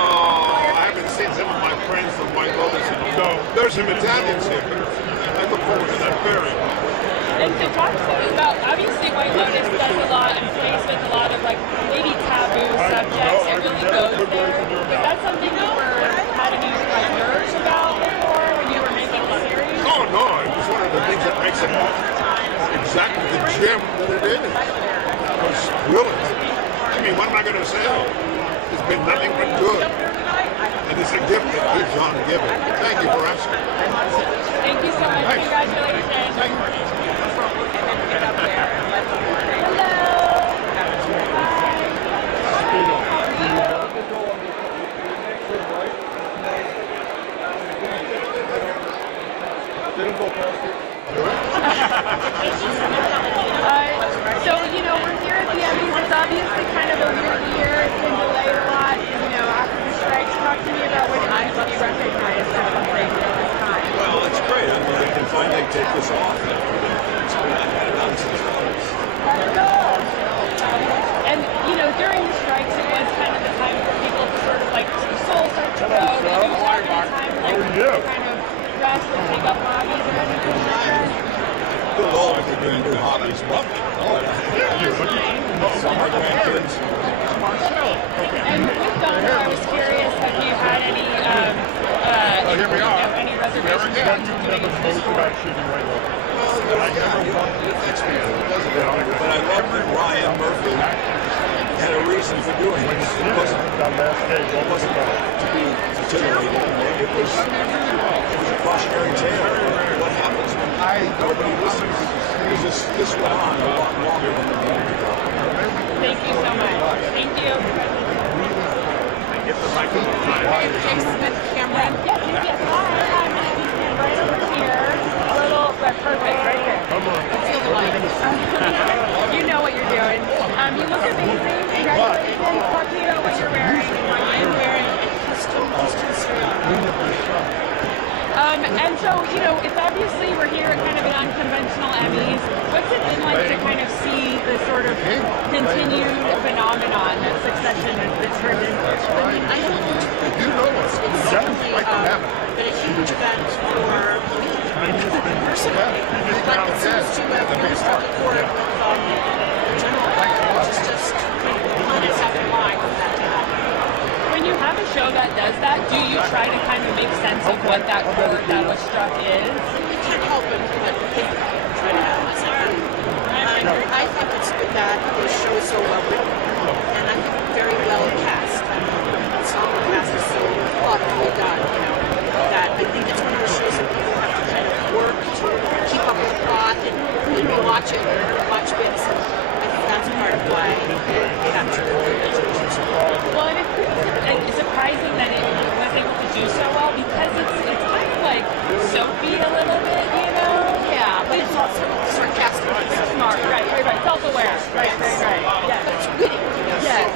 Oh, I haven't seen some of my friends from White Lotus. No, there's some Italians here. I look forward to that very much. And to talk to us about, obviously White Lotus does a lot and plays with a lot of like maybe taboo subjects. It really goes there. Was that something you had any like nerves about before when you were making the series? Oh no, it's one of the things that makes it exactly the gem that it is. It's brilliant. I mean, what am I going to say? It's been nothing but good. And it's a gift that keeps on giving. Thank you for asking. Thank you so much. Congratulations. during the strikes, it was kind of the time for people to sort of like soul start to go. Did you have any time like to kind of rest and take up hobbies or anything like that? Good Lord, if you're doing new hobbies, what? Summer grandkids. And with Donner, I was curious, have you had any here we are. any reservations about doing it this year? But I love that Ryan Murphy had a reason for doing it. It wasn't to be titillated. It was a cautionary tale of what happens when nobody listens. Because this went on a lot longer than it needed to go. Thank you so much. Thank you. Get the microphone. Cameron. Yes. Hi. Right over here. A little, perfect, right there. You know what you're doing. You look amazing. Congratulations. Talk to me about what you're wearing. I'm wearing a custom and so, you know, it's obviously we're here at kind of an unconventional Emmys. What's it been like to kind of see the sort of continued phenomenon that Succession has turned into? I mean, I don't know. It's certainly been a huge event for me personally, but it seems to have really struck a chord with the general public, which is just unacceptable line for that to happen. When you have a show that does that, do you try to kind of make sense of what that chord that was struck is? You can't help it, but think about it. Try to have a second. I think it's that the show is so well written, and I think very well cast. The song cast is so thoughtfully done, you know, that I think it's one of those shows that people have to kind of work to keep up with the plot and maybe watch bits. And I think that's part of why it captured the attention. Well, and it's surprising that it was able to do so well because it's kind of like soapy a little bit, you know? Yeah, but it's also sarcastic. Smart, right, self-aware, right, yeah. But it's witty, you know? Yes.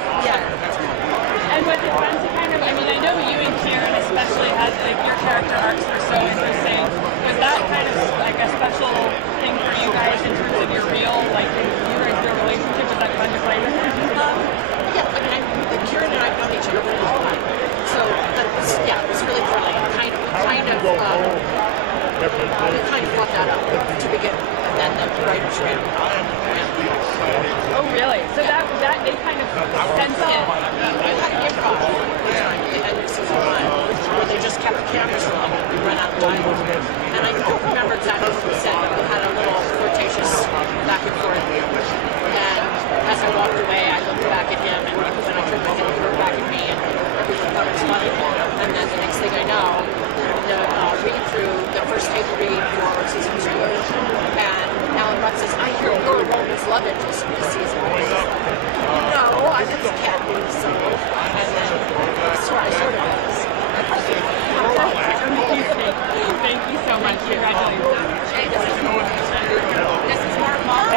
And was it fun to kind of, I mean, I know you and Kieran especially had, like, your character arcs were so interesting. Was that kind of, like, a special thing for you guys in terms of your real, like, your relationship? Was that fun to play with him? Yeah, I mean, Kieran and I have known each other for a long time. So, that was, it was really thrilling. We kind of brought that up to begin with, and then the writers ran. Oh, really? So that they kind of sensed it. We had an improv time at the end of season 1, where they just kept the cameras rolling and we ran out of time. And I don't remember exactly what we said, but we had a little flirtatious back and forth. And as I walked away, I looked back at him, and when I turned my head, he looked back at me, and everyone thought it was funny. And then the next thing I know, the read through the first table read for season 2, and Alan Rudd says, "I hear you're Roman's love interest in this season." No, I just can't be so. And then I sort of was. Thank you so much. Congratulations. This is Mark Moss.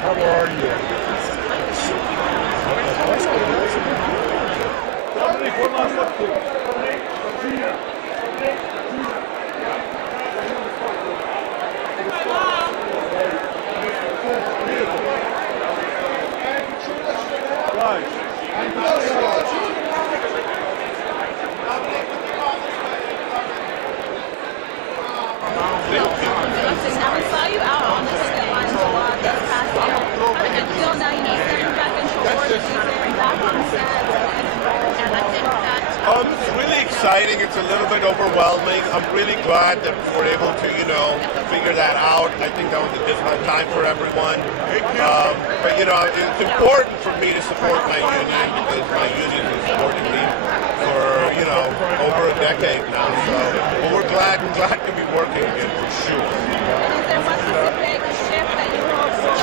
How are you? I saw you out on the ticket line a lot this past year. I feel now you need to come back into work and back on set. And I think that... It's really exciting. It's a little bit overwhelming. I'm really glad that we're able to, figure that out. I think that was a difficult time for everyone. But, it's important for me to support my union because my union has supported me for, over a decade now. So, but we're glad to be working again for sure. Is there one specific shift that you hope will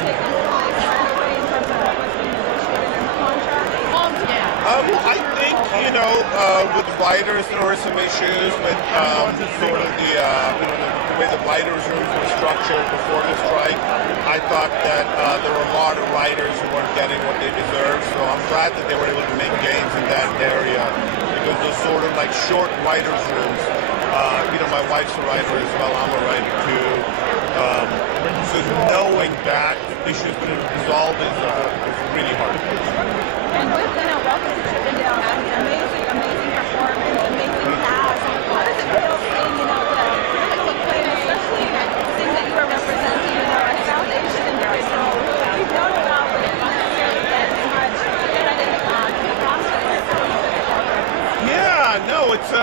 take place right away in terms of what's being negotiated in the contract? I think, with writers, there were some issues with sort of the way the writers' rooms were structured before the strike. I thought that there were a lot of writers who weren't getting what they deserved, so I'm glad that they were able to make gains in that area because those sort of like short writers' rooms. My wife's a writer as well, I'm a writer too. So knowing that issues couldn't resolve is really hard.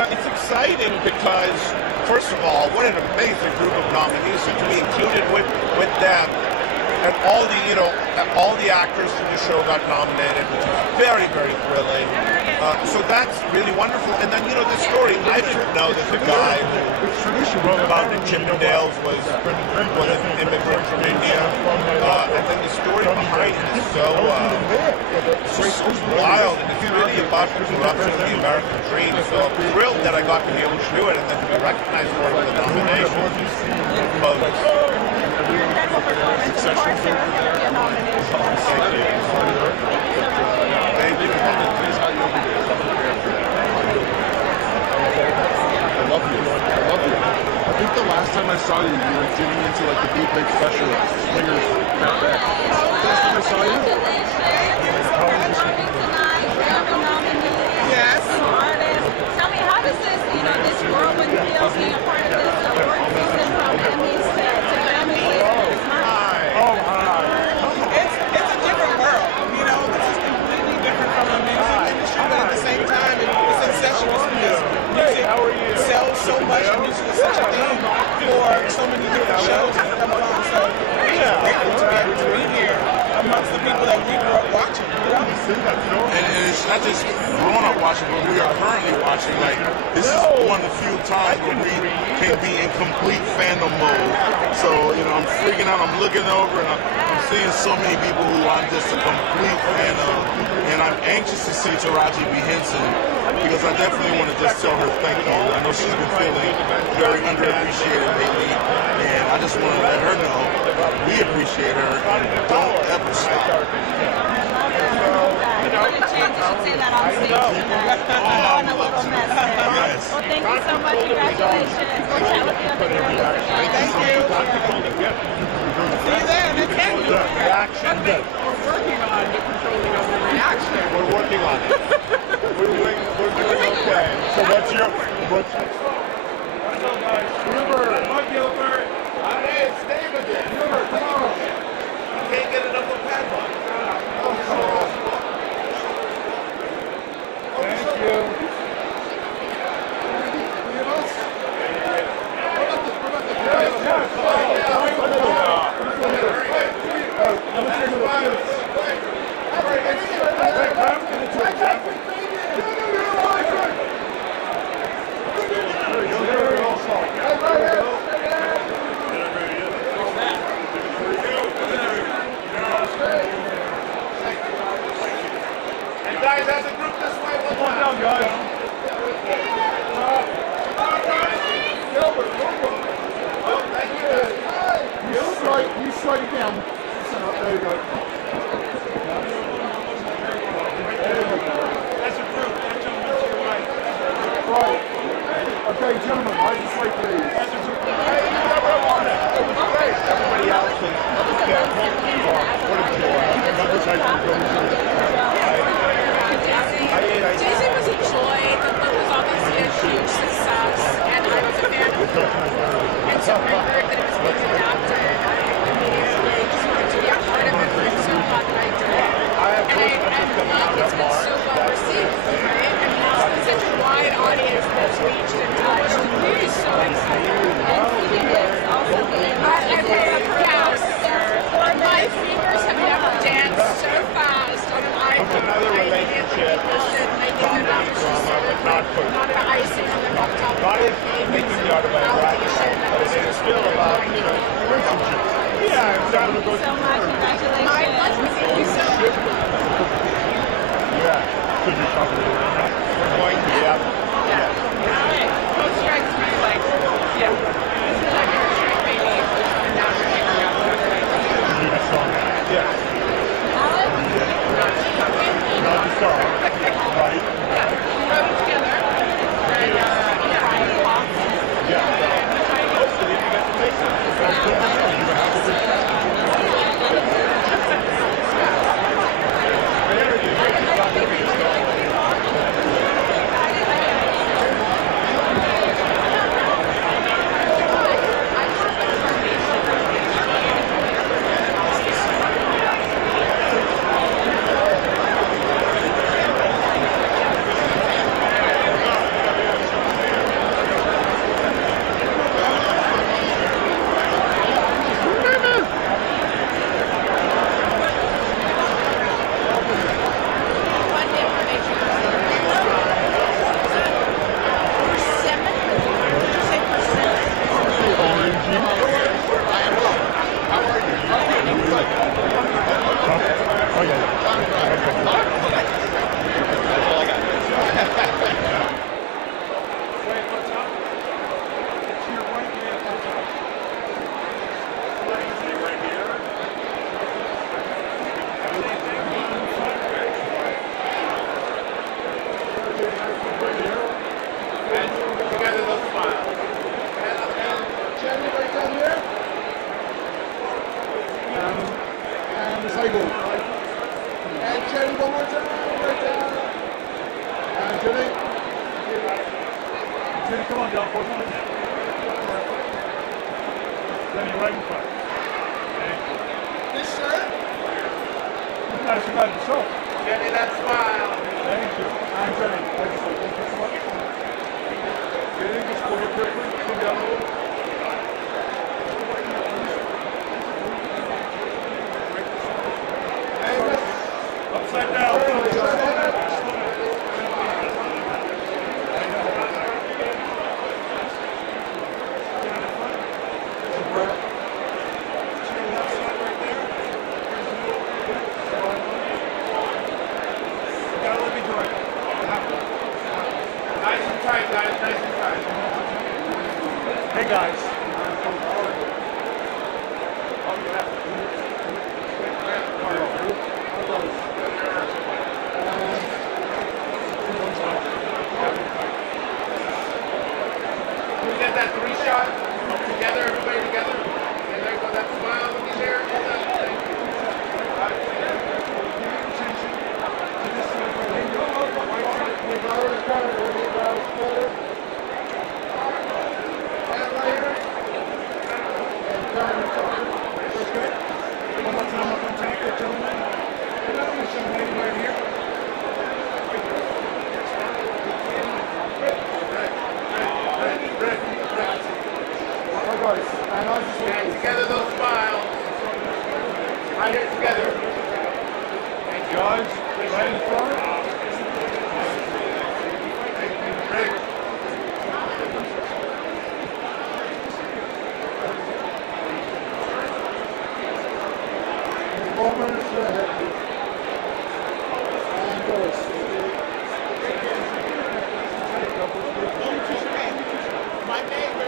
it's exciting because, first of all, what an amazing group of nominees, and to be included with them, and all the actors from the show got nominated, which is very, very thrilling. So that's really wonderful. And then, this story, I didn't know that the guy who wrote about the Chippendales was an immigrant from India. And then the story behind it is so wild, and it's really about the corruption of the American dream. So I'm thrilled that I got to be able to do it and then to be recognized for the nomination. I think the last time I saw you, you were getting into like the big special swingers back there. Last time I saw you? Yes. Tell me, how does this, this whirlwind feel being a part of this award season from Emmys to Grammys? It's a different world. This is completely different from the music industry, but at the same time, it's incestuous because music sells so much, and music is such a thing for so many different shows that come along. So it's grateful to be able to be here amongst the people that we grew up watching. And it's not just growing up watching, but we are currently watching. Like, this is one of the few times where we can be in complete fandom mode. So, I'm freaking out. I'm looking over and I'm seeing so many people who I'm just a complete fan of. And I'm anxious to see Taraji B. Henson because I definitely want to just tell her thank you. I know she's been feeling very underappreciated lately. And I just want to let her know we appreciate her and don't ever stop. What a chance you should say that on stage tonight. We're in a little mess there. Well, thank you so much. Congratulations. We'll chat with you at the Grammys again. Thank you. See you there. And thank you. Reaction. We're working on controlling of the reaction. We're working on it. We're doing okay. So what's your... Gilbert. Hey, it's Dave again. Gilbert, come on. You can't get enough of Padlock. Thank you. Guys, as a group this way, one more down, guys. Gilbert, oh, thank you. You slide it down. There you go. As a group, that gentleman to your right. Right. Okay, gentlemen, right this way, please. As a group. Hey, you never won it. It was great. Everybody else is. Jason was a joy. The book was obviously a huge success, and I was a fan of the book. And so when I heard that it was being adapted, I immediately just wanted to be a part of it, and I'm so glad that I did. And love it's been so well received, right? I mean, it's been such a wide audience that's reached and touched. I'm really so excited. And videos also being yes. My fingers have never danced so fast on an iPhone. Another relationship. Not the icing on the laptop. Not making the autobiography, but it's still about, relationship. Yeah, Thank you so much. Congratulations. My pleasure. Thank you so much. Yeah. We're going to, Post strikes me like, this is like a strike baby, and now we're hanging out. Yeah. Not the song, right? Yeah, we wrote it together. And, Yeah. And Jenny, one more time. Right down. And Jenny. Jenny, come on down, boys. Jenny, right in front. This shirt? You guys got the show. Jenny, that smile. Thank you. I'm Jenny. Thank you so much. Jenny, just pull it quickly. Come down a little. Upside down. Hey guys. Can we get that 3 shot together, everybody together? And there you go, that smile with these hair. And together those smiles. Right here together. Thank you. Guys, right in front. My neighbor.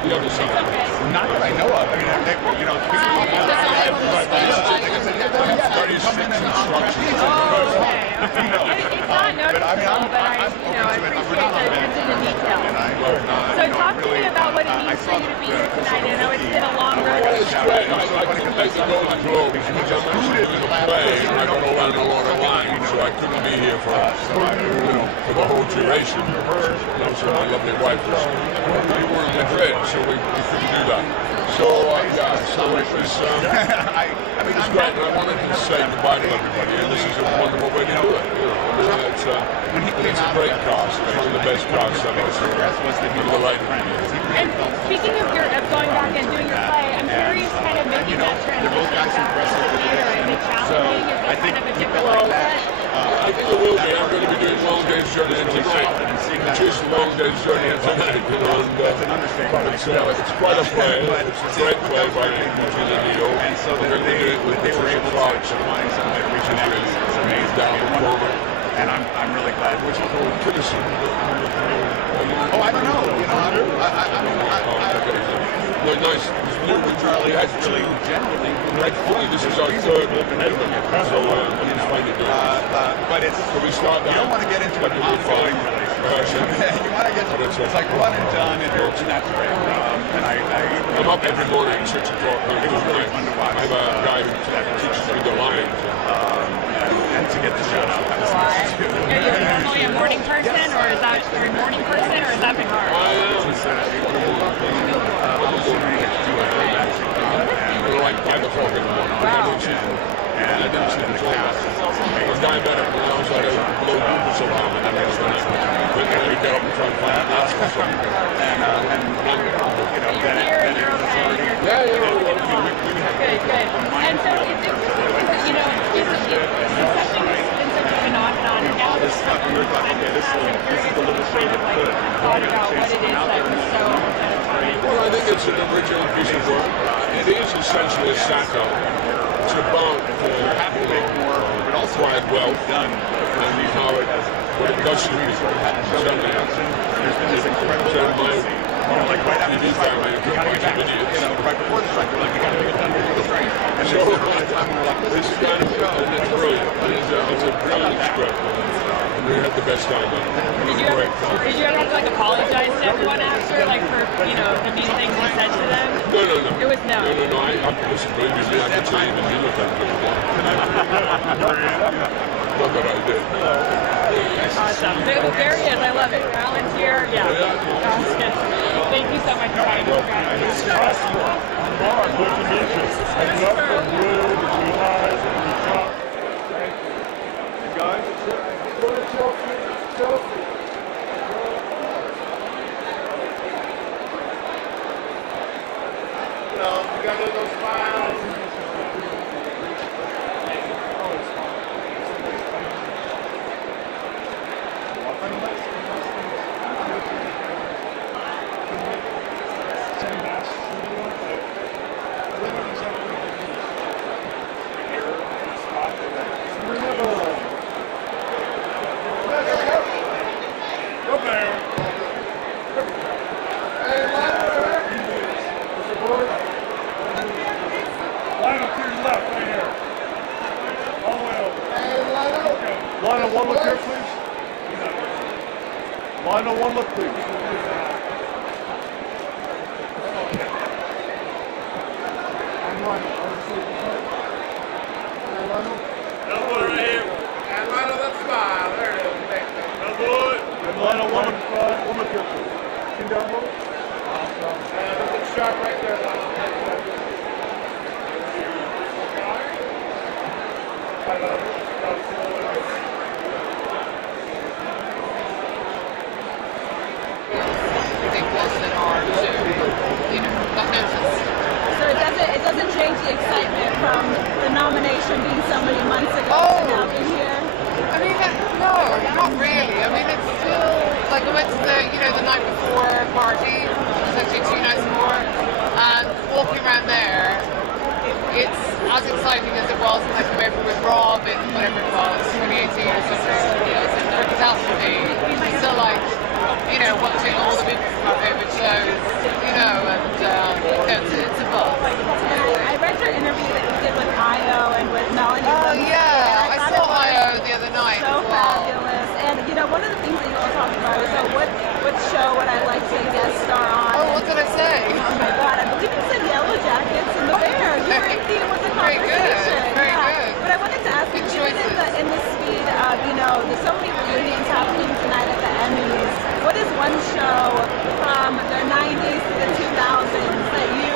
The other side. Not that I know of. I mean, you know, people come in and It's not noticeable, but I appreciate the attention to detail. So talk to me about what it means for you to be here tonight. I know it's been a long road. It's great. I couldn't make the Golden Globe because I was in the play. I got around a lot of lines, so I couldn't be here for the whole duration. So my lovely wife was, we were in Madrid, so we couldn't do that. So so it was, it's great. I wanted to say goodbye to everybody, and this is a wonderful way to do it. It's a great cast. It's one of the best casts I've ever seen. And speaking of going back and doing your play, I'm curious, kind of making that transition back to the theater. Is it challenging? Is it kind of a different mindset? I think it will be. I'm going to be doing Long Day's Journey into Night. Just Long Day's Journey into Night. It's quite a play. It's a great play by Eugene and Neil. We're going to do it with Patricia Clark. It's amazing. Down the corner. And I'm really glad. Which is called Kinnison. Oh, I don't know. You know, Well, nice. Charlie has really generally. This is our third element. So, but it's. So we start you don't want to get into an ongoing relationship. You want to get. It's like one and done, and that's great. And I'm up every morning at 6 o'clock. It was really fun to watch. I have a guy who teaches me the lines. And to get the shout out. Are you normally a morning person, or is that you're a morning person, or is that been hard? Like 5 o'clock in the morning. Wow. And I didn't see the cast. I was diabetic now, so I had to blow glucose around, and I was going to get up and try and find this or something. And you know, then you're okay. Yeah, we had good. And so it's you know, it's something that's been such a phenomenon. Now this is the little shade of good. Thought about what it is that was so. Well, I think it's an original piece of work. It is essentially a satire. It's about having to make more, but also quiet wealth done, and how it, what it does to people. Suddenly, there's been this incredible like right after this strike, we gotta get back. You know, right before the strike, we're like, we gotta get it done before the strike. And so this is kind of and it's brilliant. It's a brilliant script. We had the best time on it. Did you ever have to like apologize to everyone after, like for the mean things you said to them? No. It was no. No. I listen, believe me, I can tell you that you look like good. Not that I did. Awesome. There he is. I love it. Alan's here. Yeah. Awesome. Thank you so much for coming. Guys, you got those smiles. One look, please. Elbow right here. And Lionel, let's smile. There it is. Elbow. And Lionel, one look here, please. Chin down low. Awesome. And look sharp right there, Lionel. So it doesn't change the excitement from the nomination being so many months ago to now being here? I mean, no, not really. I mean, it's still, like I went to the night before party, there's actually 2 nights more, and walking around there, it's as exciting as it was when I came over with Rob in whatever it was, 2018 or something, or Catastrophe. It's still like, watching all the people from my favorite shows, and it's a buzz. I read your interview that you did with Io and with Melanie. Oh yeah, I saw Io the other night. So fabulous. And one of the things that you all talked about is what show would I like to guest star on? Oh, what did I say? Oh my God, I believe you said Yellow Jackets and the Bear. You were in with the conversation. Very good. But I wanted to ask you, in the speed of, there's so many reunions happening tonight at the Emmys. What is one show from the 90s to the 2000s that you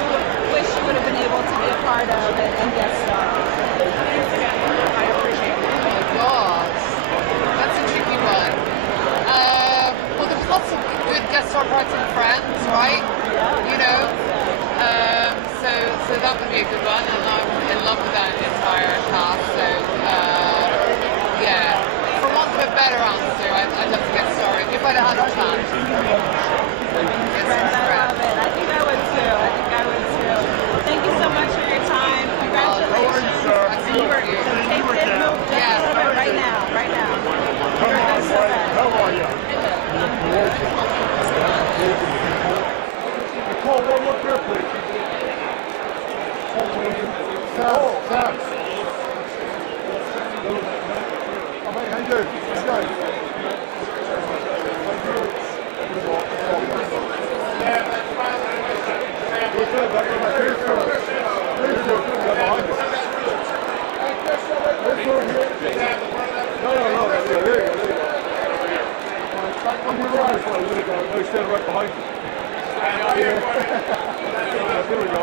wish you would have been able to be a part of and guest star on? I appreciate it. Oh my God. That's a tricky one. Well, there's lots of good guest star parts in Friends, right? So that would be a good one, and I'm in love with that entire cast. So, yeah. For want of a better answer, I'd love to get started if I'd had a chance. Friends, I love it. I think I would too. Thank you so much for your time. Congratulations. You were taped it. Yeah. Right now. How are you? Nicole, one look here, please. Sam. How you doing? Let's go. Stand right behind you. Here we go.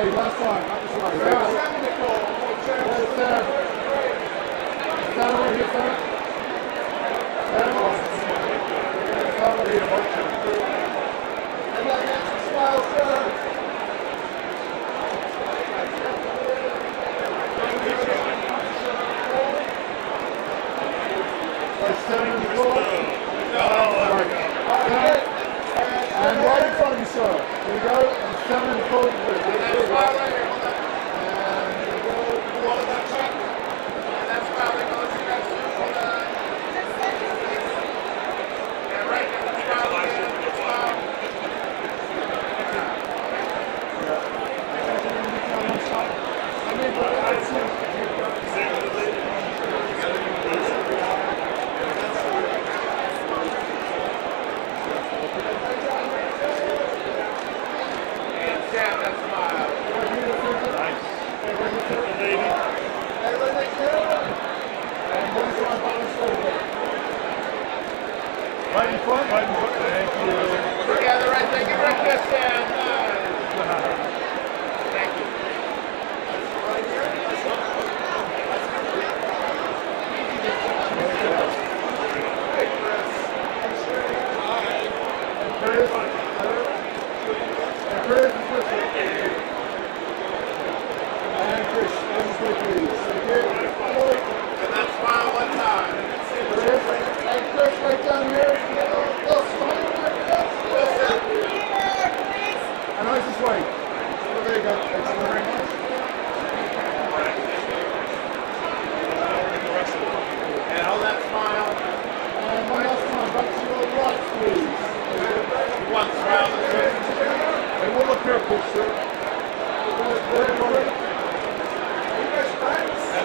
Hey, last one. Stand over here, sir. Stand over. Stand over here. And that next smile, sir. And right in front of you, sir. Here we go. And 7 in the pose, please. Right in front, right in front. Thank you. Together, right, thank you, right there, Sam. Thank you. And that smile one time. Hey, Chris, right down here. And I just wait. Oh, there you go. Thank you very much. And hold that smile. And one last time, back to your right, please. One smile. And one look here, please, sir. And in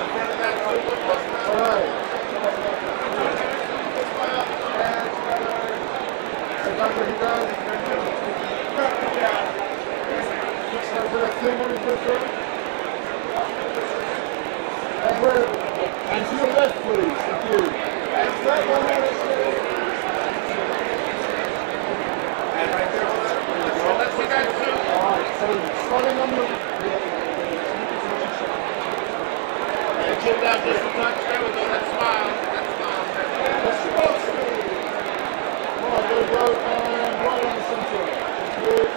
front of that, all right. And to your left, please. Thank you. And right there. So let's see that too. All right. So starting on the. And chin down just a touch. There we go. That smile. That smile. Let's go. Come on, there we go. And right on the center. Good.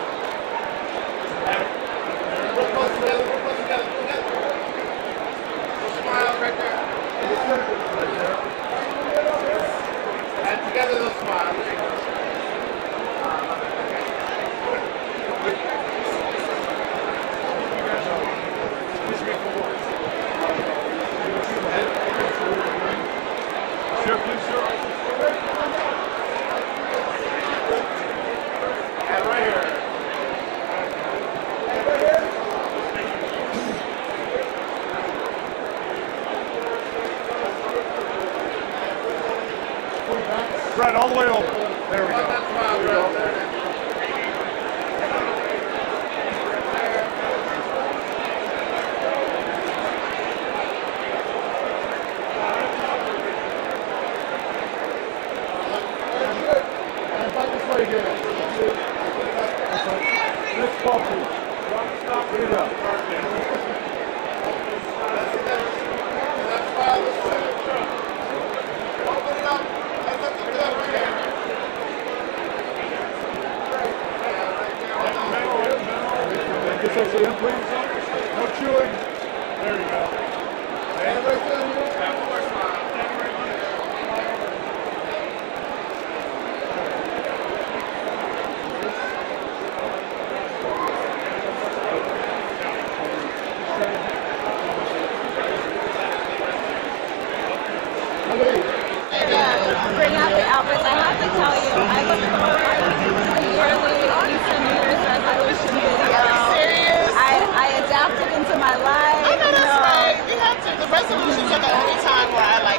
We're close together. We're close together. Smile right there. And together they'll smile. Sure, please, sure. And right here. Brett, all the way over. There we go. There we go. And back this way again. Next ball, please. Stop. Here we go. Open it up. That's up to the right hand. Get those in, please. No chewing. There you go. And right there. Bring out the outfits. I have to tell you, I look forward to the yearly Easter New Year's resolution video. I adapted into my life. I know that's right. You have to. The resolutions are the only time where I like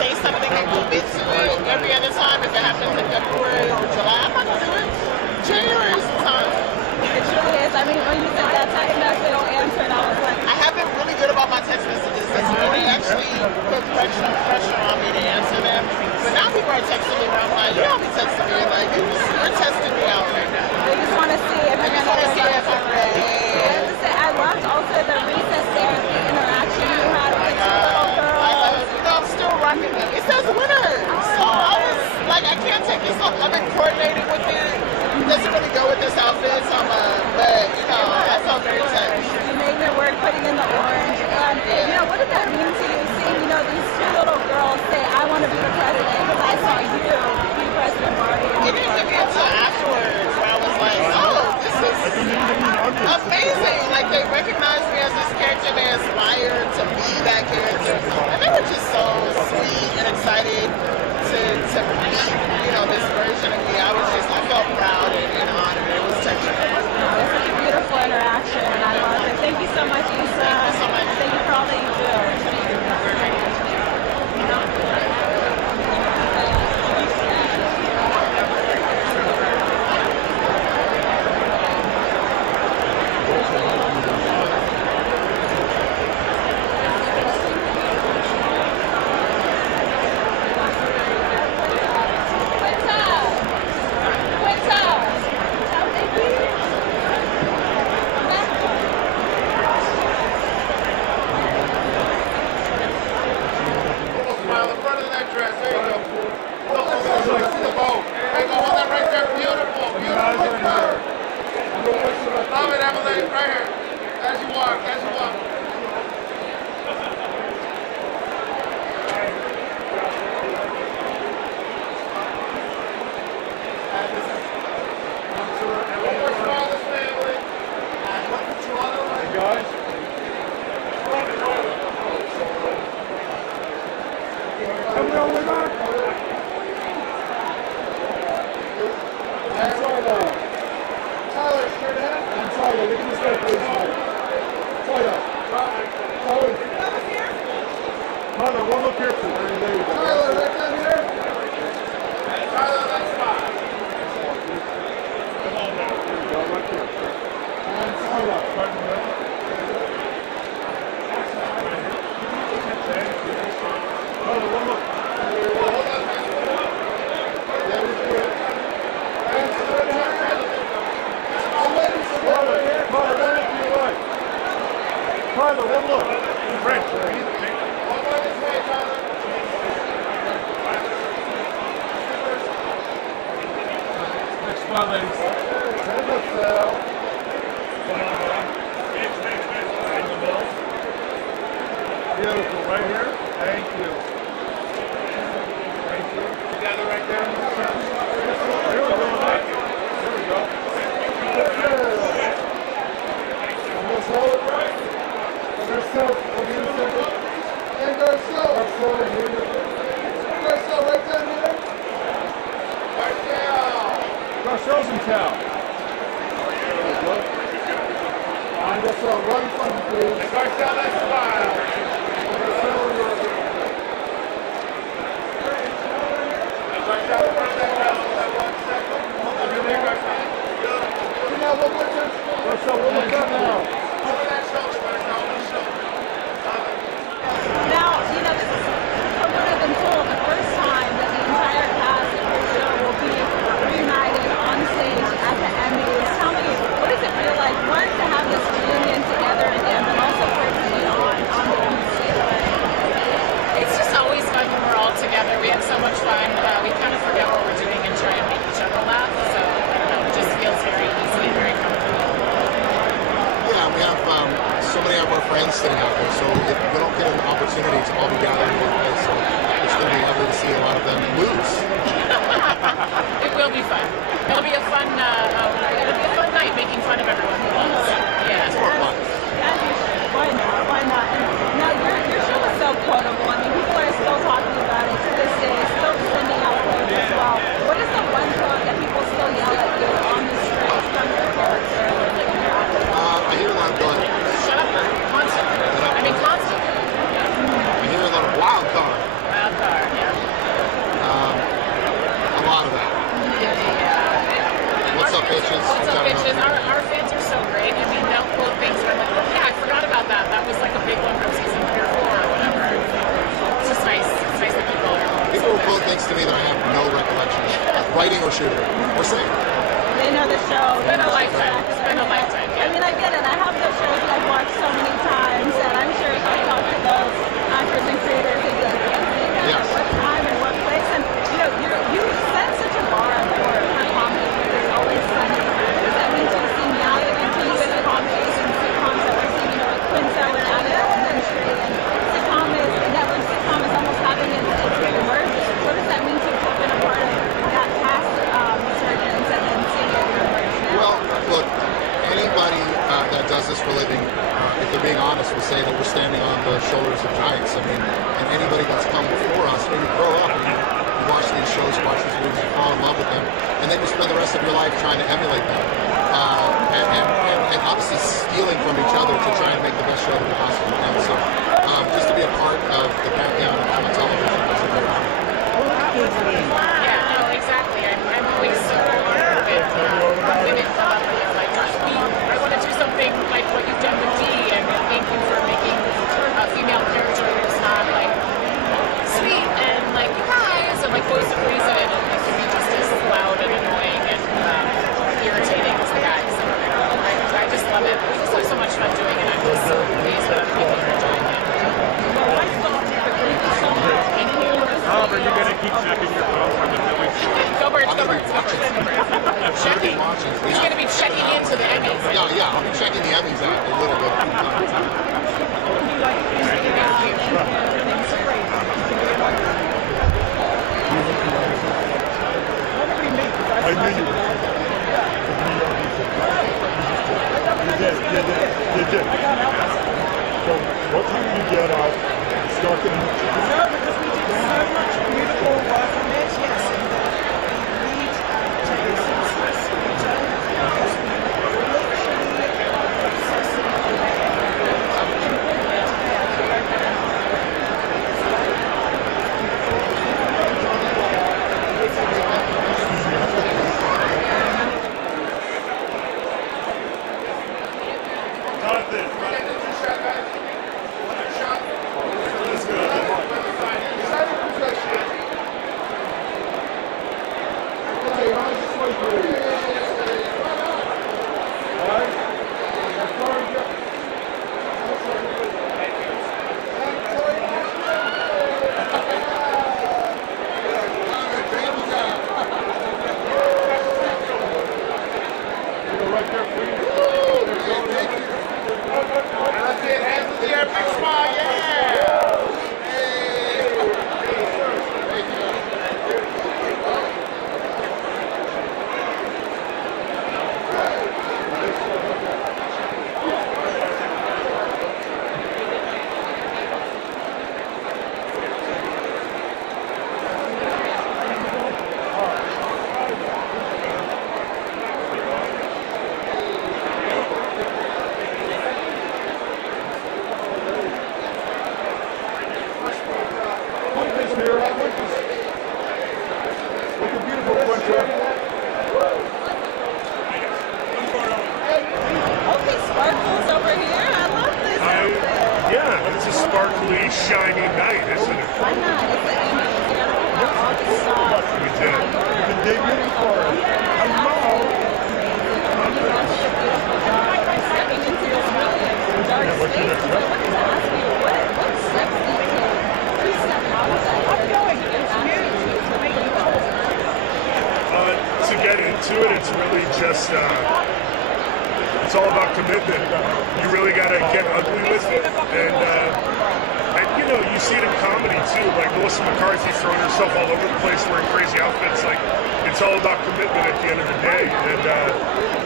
say something and commit to it. Every other time, if it happens in February or July, I'm not gonna do it. January is the time. It truly is. I mean, when you said that text message answered, I was like, I have been really good about my text messages. They actually put pressure on me to answer them. But now people are texting me, and I'm like, you don't be texting me. Like, you're testing me out right now. they just want to see if you're going to see if I'm ready. I Amazing. Like, they recognized me as this character. They aspired to be that character. And they were just so sweet and excited to meet, you know, this version of me. I felt proud and honored. It was touching. It was such a beautiful interaction, and I love it. Thank you so much, Issa. Thank you so much. Thank you for all that you do. Look, anybody that does this for a living, if they're being honest, will say that we're standing on the shoulders of giants. I mean, and anybody that's come before us, when you grow up and you watch these shows, watch these movies, you fall in love with them, and then you spend the rest of your life trying to emulate them. And obviously stealing from each other to try and make the best show that we possibly can. So just to be a part of the pantheon of film and television is a great honor. Yeah, no, exactly. I'm always so honored with women come up with like, I want to do something like what you've done with Dee, and thank you for making a female character who's not like sweet and like guys and like voice of reason, and it can be just as loud and annoying and irritating as the guys. I just love it. We just have so much fun doing it. I'm just so pleased that other people are doing it. However, you're going to keep checking your phone from the Phillies. Go Birds, go Birds, go Birds. Checking. He's going to be checking into the Emmys. Yeah, I'll be checking the Emmys out a little bit. I knew you would. You did. So what time do you get out? Start getting No, because we did so much beautiful work on it, yes. Shiny night, isn't it? Why not? It's the Emmys. You know, we have all this stuff. We did. The day before. Hello. Stepping into this really dark space. I wanted to ask you, what steps do you take to step out of that? I'm going to make you To get into it, it's really just, it's all about commitment. You really got to get ugly with it. And you know, you see it in comedy too, like Melissa McCarthy throwing herself all over the place wearing crazy outfits. Like, it's all about commitment at the end of the day. And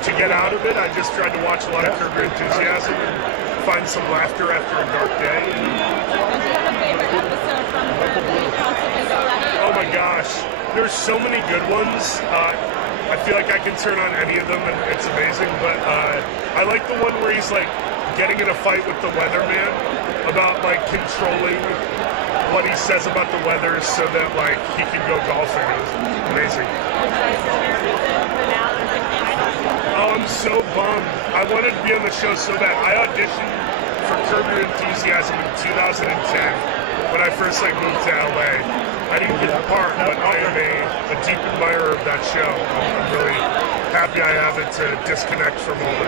to get out of it, I just tried to watch a lot of Curb Your Enthusiasm and find some laughter after a dark day. And do you have a favorite episode from Curb that you constantly go back to? Oh my gosh, there's so many good ones. I feel like I can turn on any of them and it's amazing, but I like the one where he's like getting in a fight with the weatherman about like controlling what he says about the weather so that like he can go golfing. It was amazing. Oh, I'm so bummed. I wanted to be on the show so bad. I auditioned for Curb Your Enthusiasm in 2010 when I first like moved to LA. I didn't get the part, but I am a deep admirer of that show. I'm really happy I have it to disconnect from all the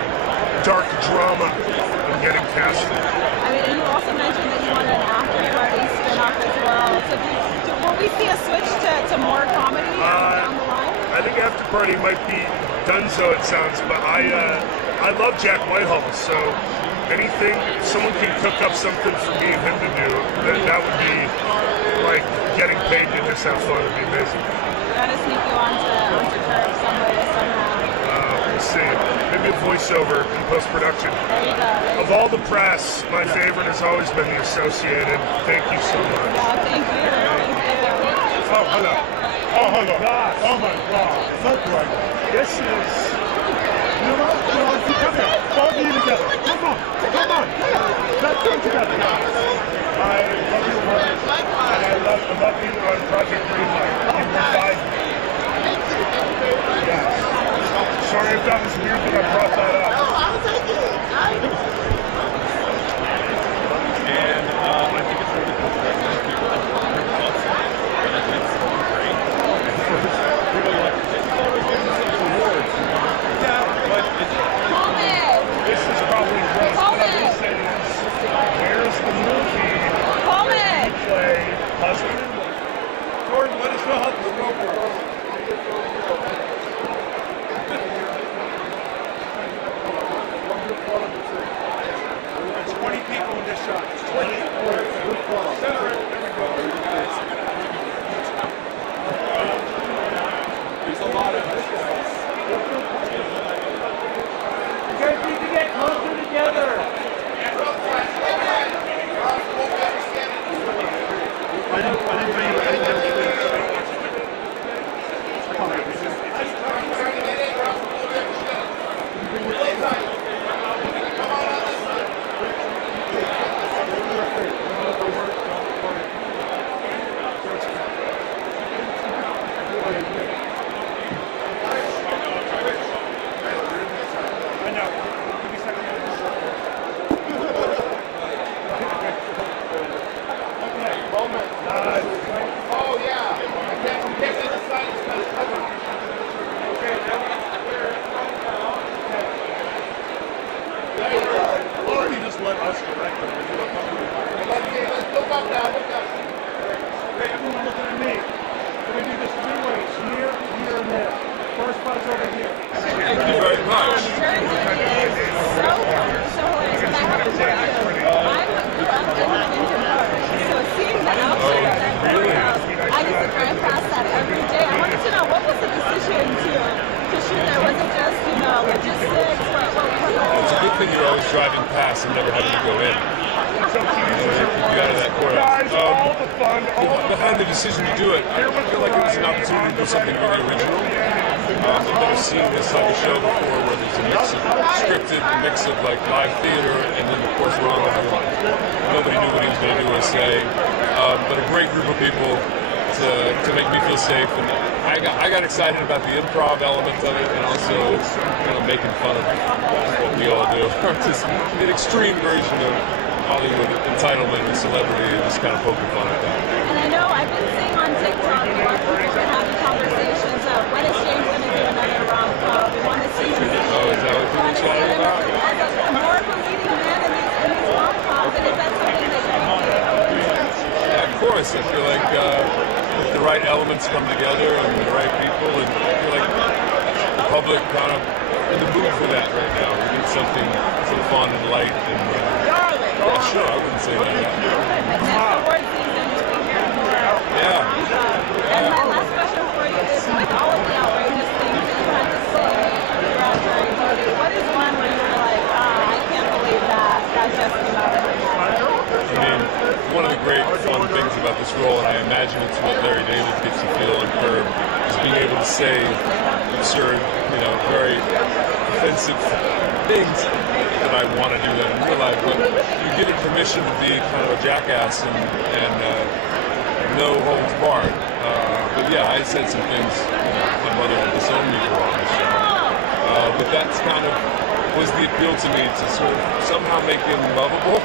dark drama of getting casted. I mean, and you also mentioned that you wanted an after party spin-off as well. So will we see a switch to more comedy down the line? I think After Party might be donezo, it sounds, but I love Jack Whitehall, so anything, if someone can cook up something for me and him to do, then that would be like getting paid to just have fun. Would be amazing. Gotta sneak you onto Curb some way, somehow. We'll see. Maybe a voiceover in post-production. Of all the press, my favorite has always been the Associated. Thank you so much. Thank you. Oh, hello. Oh, hello. Oh, my God. Look right. This is... You know what? Come here. All of you together. Come on. Come on. Let's go together. I love your work. And I love you on Project Greenlight. You provide me. Yes. Sorry if that was weird that I brought that up. No, I'll take it. And I think it's really cool that people have your thoughts on it. And I think it's great. And first, people like to take photos of these awards. Yeah, but this is probably gross. What I will say is, where's the movie? You play husband and wife. Jordan, let us know how this goes. There's 20 people in this shot. 20. Center it. There's a lot of us. You guys need to get closer together. You're always driving past and never having to go in. You out of that courthouse. Behind the decision to do it, I feel like it was an opportunity to do something really original. I've never seen this type of show before, where there's a mix of scripted, a mix of like live theater, and then of course Ron. Nobody knew what he was going to do or say, but a great group of people to make me feel safe. And I got excited about the improv element of it, and also kind of making fun of what we all do. Just an extreme version of Hollywood entitlement and celebrity, and just kind of poking fun at that. And I know I've been seeing on TikTok a lot of people been having conversations of when is James going to do another rom-com? We want to see him. Oh, is that what people are talking about? More of a leading man in these rom-coms, and is that something that you do? Yeah, of course. I feel like if the right elements come together and the right people, and I feel like the public kind of in the mood for that right now. We need something sort of fun and light and yeah, sure, I wouldn't say that. Yeah. And my last question for you is, with all of the outrageous things that you had to say throughout your movie, what is one where you're like, I can't believe that just came out of my mouth? I mean, one of the great fun things about this role, and I imagine it's what Larry David gets to feel and Curb, is being able to say absurd, very offensive things that I want to do that in real life, but you give it permission to be kind of a jackass and no holds barred. But yeah, I said some things my mother would disown me for on the show. But that's kind of was the appeal to me, to sort of somehow make him lovable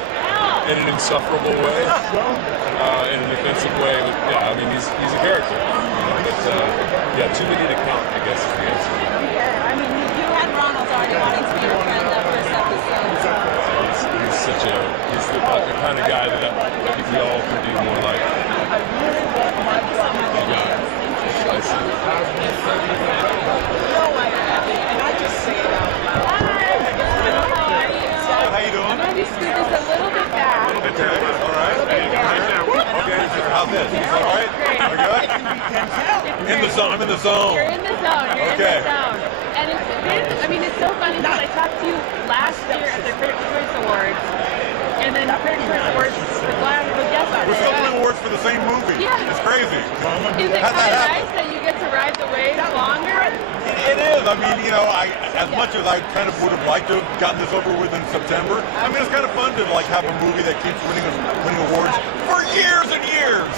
in an insufferable way, in an offensive way. But yeah, I mean, he's a character. But too many to count, I guess, is the answer. Yeah, I mean, you had Ronald already wanting to be your friend that first episode. He's the kind of guy that I think we all could do more like. How you doing? I'm going to scoot this a little bit back. All right. Okay. How's this? All right. We're good. In the zone. I'm in the zone. You're in the zone. You're in the zone. And it's been, I mean, it's so funny because I talked to you last year at the Critics' Choice Awards, and then the Critics' Choice Awards was yesterday. We're still doing awards for the same movie. Yeah. It's crazy. Is it kind of nice that you get to ride the wave longer? It is. I mean, you know, as much as I kind of would have liked to have gotten this over with in September, I mean, it's kind of fun to like have a movie that keeps winning awards for years and years.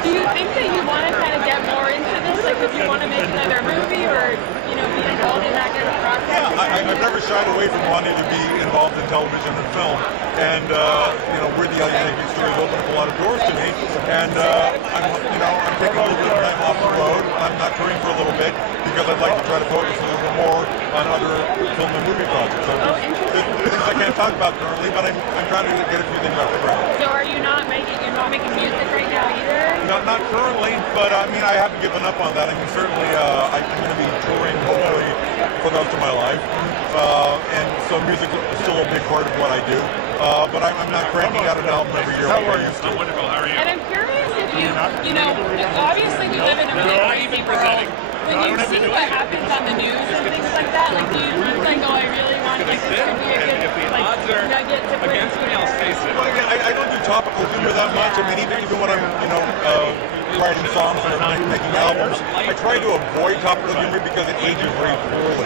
Do you think that you want to kind of get more into this? Like, would you want to make another movie or, you know, be involved in that kind of process? Yeah, I've never shied away from wanting to be involved in television and film. And, you know, We're the Yankee stories opened up a lot of doors to me. And, I'm taking a little bit of time off the road. I'm not touring for a little bit because I'd like to try to focus a little bit more on other film and movie projects. So there's things I can't talk about currently, but I'm trying to get a few things off the ground. So are you not making music right now either? Not currently, but I mean, I haven't given up on that. I mean, certainly I'm going to be touring hopefully for the rest of my life. And so music is still a big part of what I do. But I'm not cranking out an album every year like I used to. Wonderful. How are you? And I'm curious if you know, obviously we live in a really crazy world. When you see what happens on the news and things like that, like do you think, I really want this to be a good nugget to bring to it? Well, again, I don't do topical humor that much. I mean, even when I'm, writing songs or making albums, I try to avoid topical humor because it ages very poorly.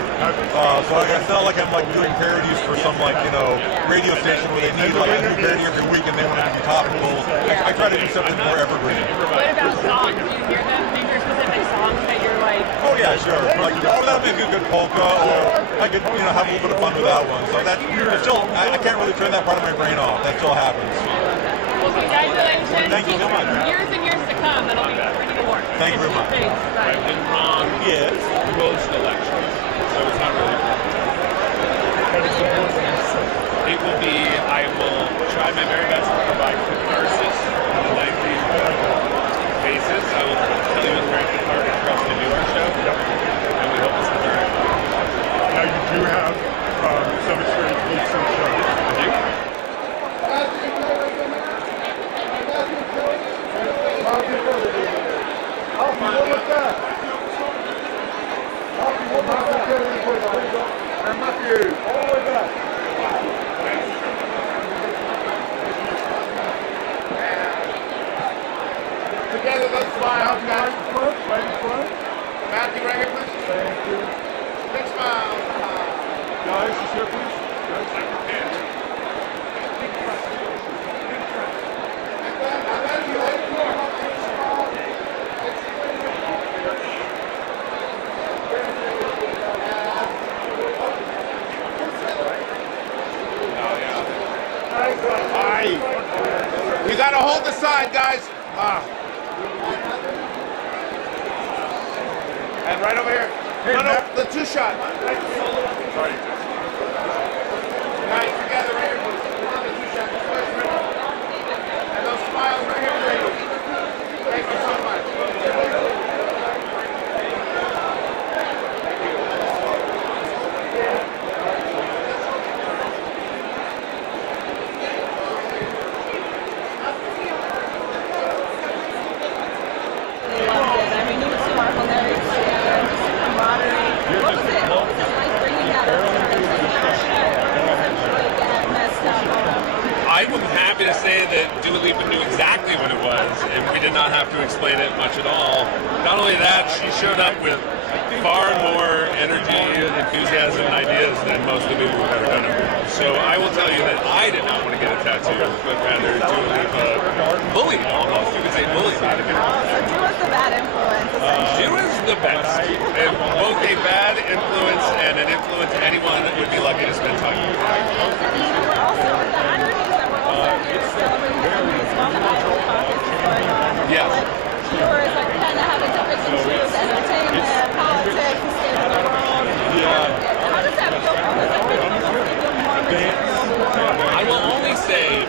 So it's not like I'm like doing parodies for some radio station where they need like a new parody every week and they want it to be topical. I try to do something more evergreen. What about songs? Do you hear them? Maybe there specific songs that you're like? Oh yeah, sure. Like, that'll make a good polka, or I could have a little bit of fun with that one. So that's still, I can't really turn that part of my brain off. That still happens. Well, congratulations. Thank you so much. Years and years to come, that'll be winning awards. Thank you very much. Thanks. Bye. And Ron is post-election, so it's not really. It will be, I will try my very best to provide catharsis on a lengthy basis. I will tell you it's very cathartic for us to do our show, and we hope it's cathartic. Now you do have some experience with some shows. Together, let's smile, guys. Matthew, right here, please. Thank you. Big smile. Guys, just here, please. You gotta hold the side, guys. And right over here. No, the two shot. Sorry. Guys, together right here. On the two shot. And those smiles right here, please. Thank you so much. I'm happy to say that Dua Lipa knew exactly what it was, and we did not have to explain it much at all. Not only that, she showed up with far more energy, enthusiasm, and ideas than most of the people who've ever done it. So I will tell you that I did not want to get a tattoo, but rather Dua Lipa bullied me almost. You could say bullied me to get a tattoo. Dua's the bad influence. Dua's the best, and both a bad influence and an influence anyone would be lucky to spend time with. Yes. Yours are kind of having to pick and choose entertainment, politics, the state of the world. Yeah. How does that feel for I will only say,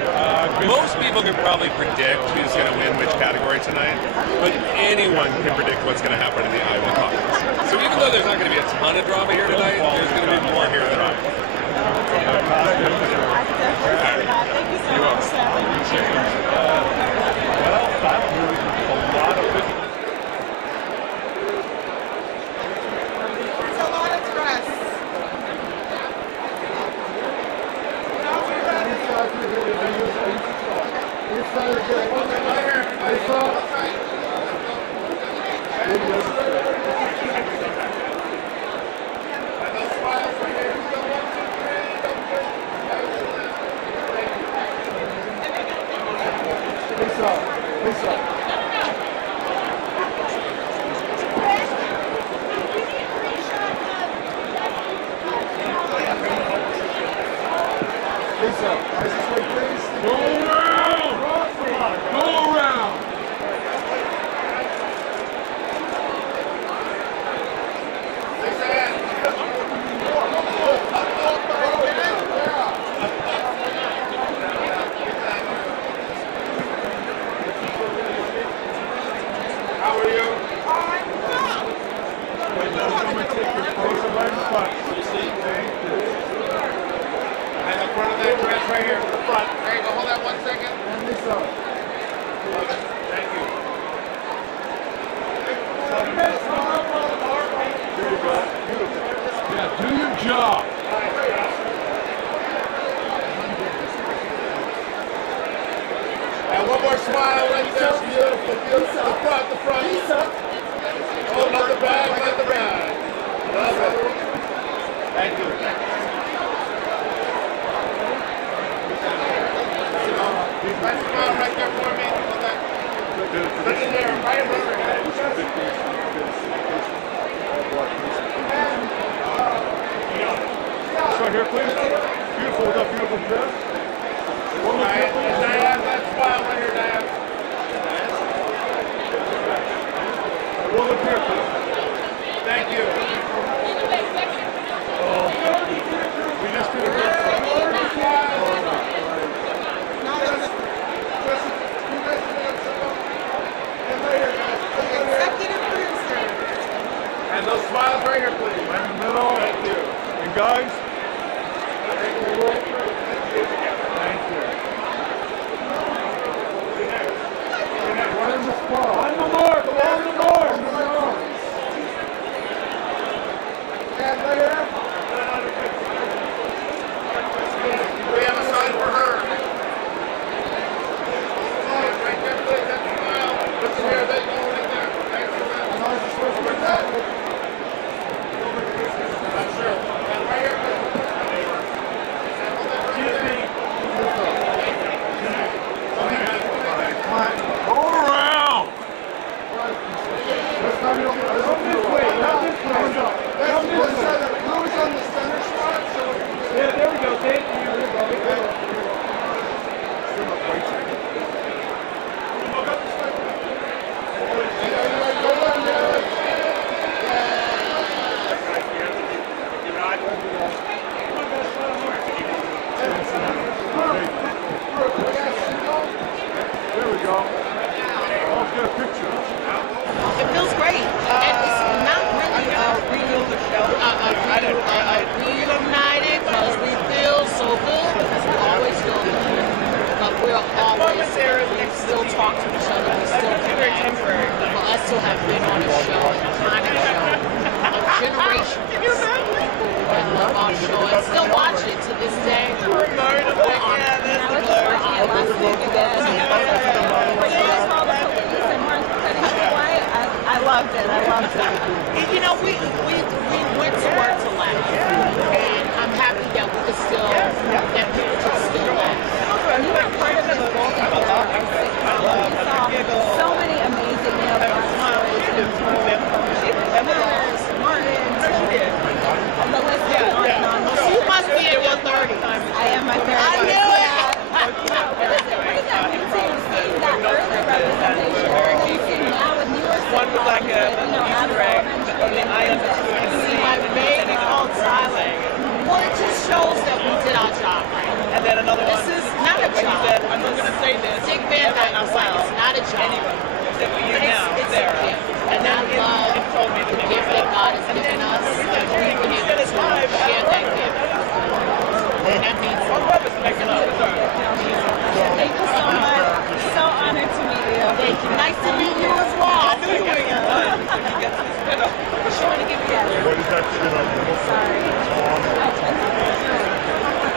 most people can probably predict who's going to win which category tonight, but anyone can predict what's going to happen in the Iowa caucus. So even though there's not going to be a ton of drama here tonight, there's going to be more here than I. Thank you so much, Sally. It's a lot of stress.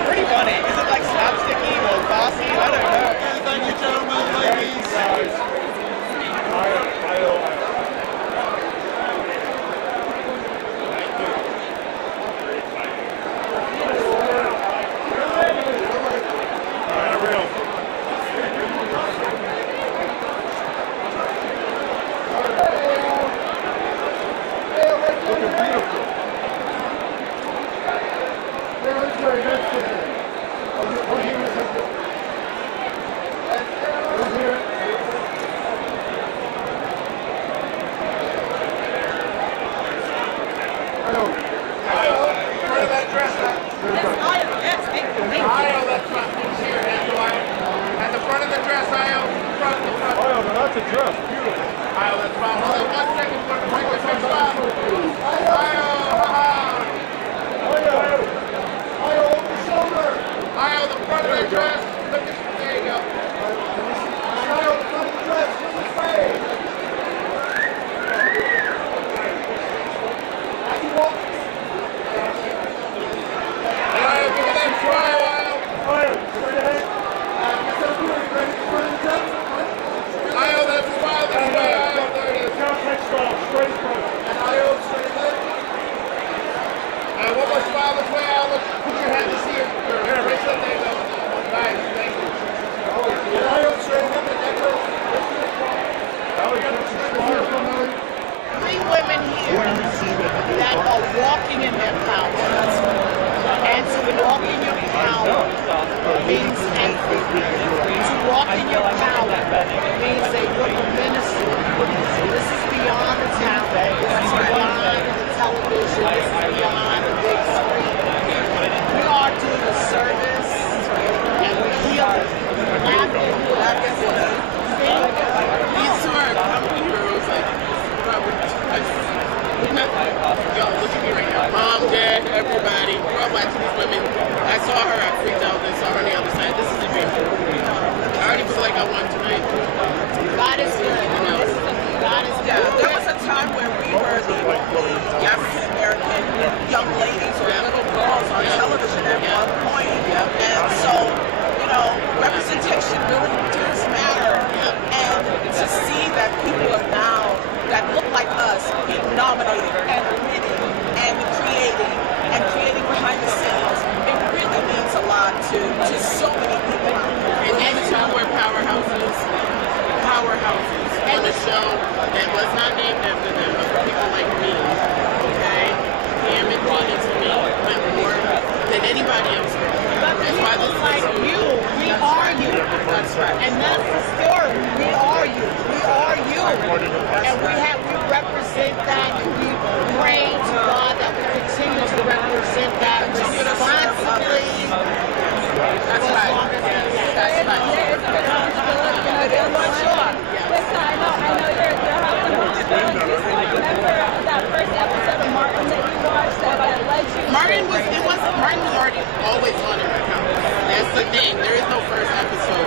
Pretty funny. Is it like slapsticky or bossy? I don't know. Thank you, gentlemen, ladies. walking in their power. And to walk in your power means everything. To walk in your power means that you're a minister. This is beyond the tablet. This is beyond the television. This is beyond the big screen. We are doing a service and we're healing. These two are company heroes. Yo, look at me right now. Mom, Dad, everybody. We're all watching these women. I saw her, I freaked out, then saw her on the other side. This is a dream. I already feel like I won tonight. God is good. You know? God is good. There was a time where we were the African American young ladies or little girls on television at one point. And so, you know, representation really does matter. And to see that people are now that look like us being nominated and winning and creating behind the scenes, it really means a lot to so many people. And the two were powerhouses on the show that was not named after them, but for people like me. Okay? Pam and Dina to me went more than anybody else. That's why this is like you. We are you. That's right. And that's the story. We are you. We are you. And we represent that. We pray to God that we continue to represent that responsibly. That's right. That's right. Sure. Listen, I know you're having a remember that first episode of Martin that you watched that led you. Martin was already always on in my house. That's the thing. There is no first episode.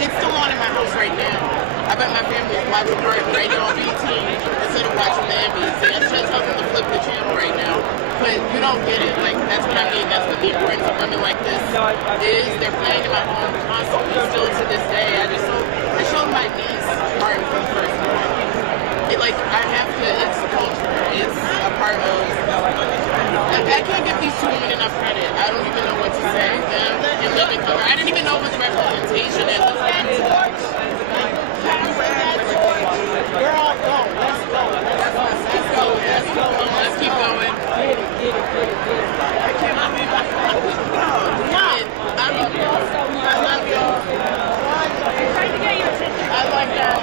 It's still on in my house right now. I bet my family is watching Martin right now on BT instead of watching the Emmys. And I'm just helping to flip the channel right now. But you don't get it. Like, that's what I mean. That's what the importance of women like this is. They're playing in my home constantly. Still to this day. I showed my niece Martin for the first time. It's culture. It's a part of. I can't give these two women enough credit. I don't even know what to say. And living color. I didn't even know it was representation. And Girl, go. Let's go. Let's keep going. Get it. I can't believe I love you. I'm trying to get you attention. I like that.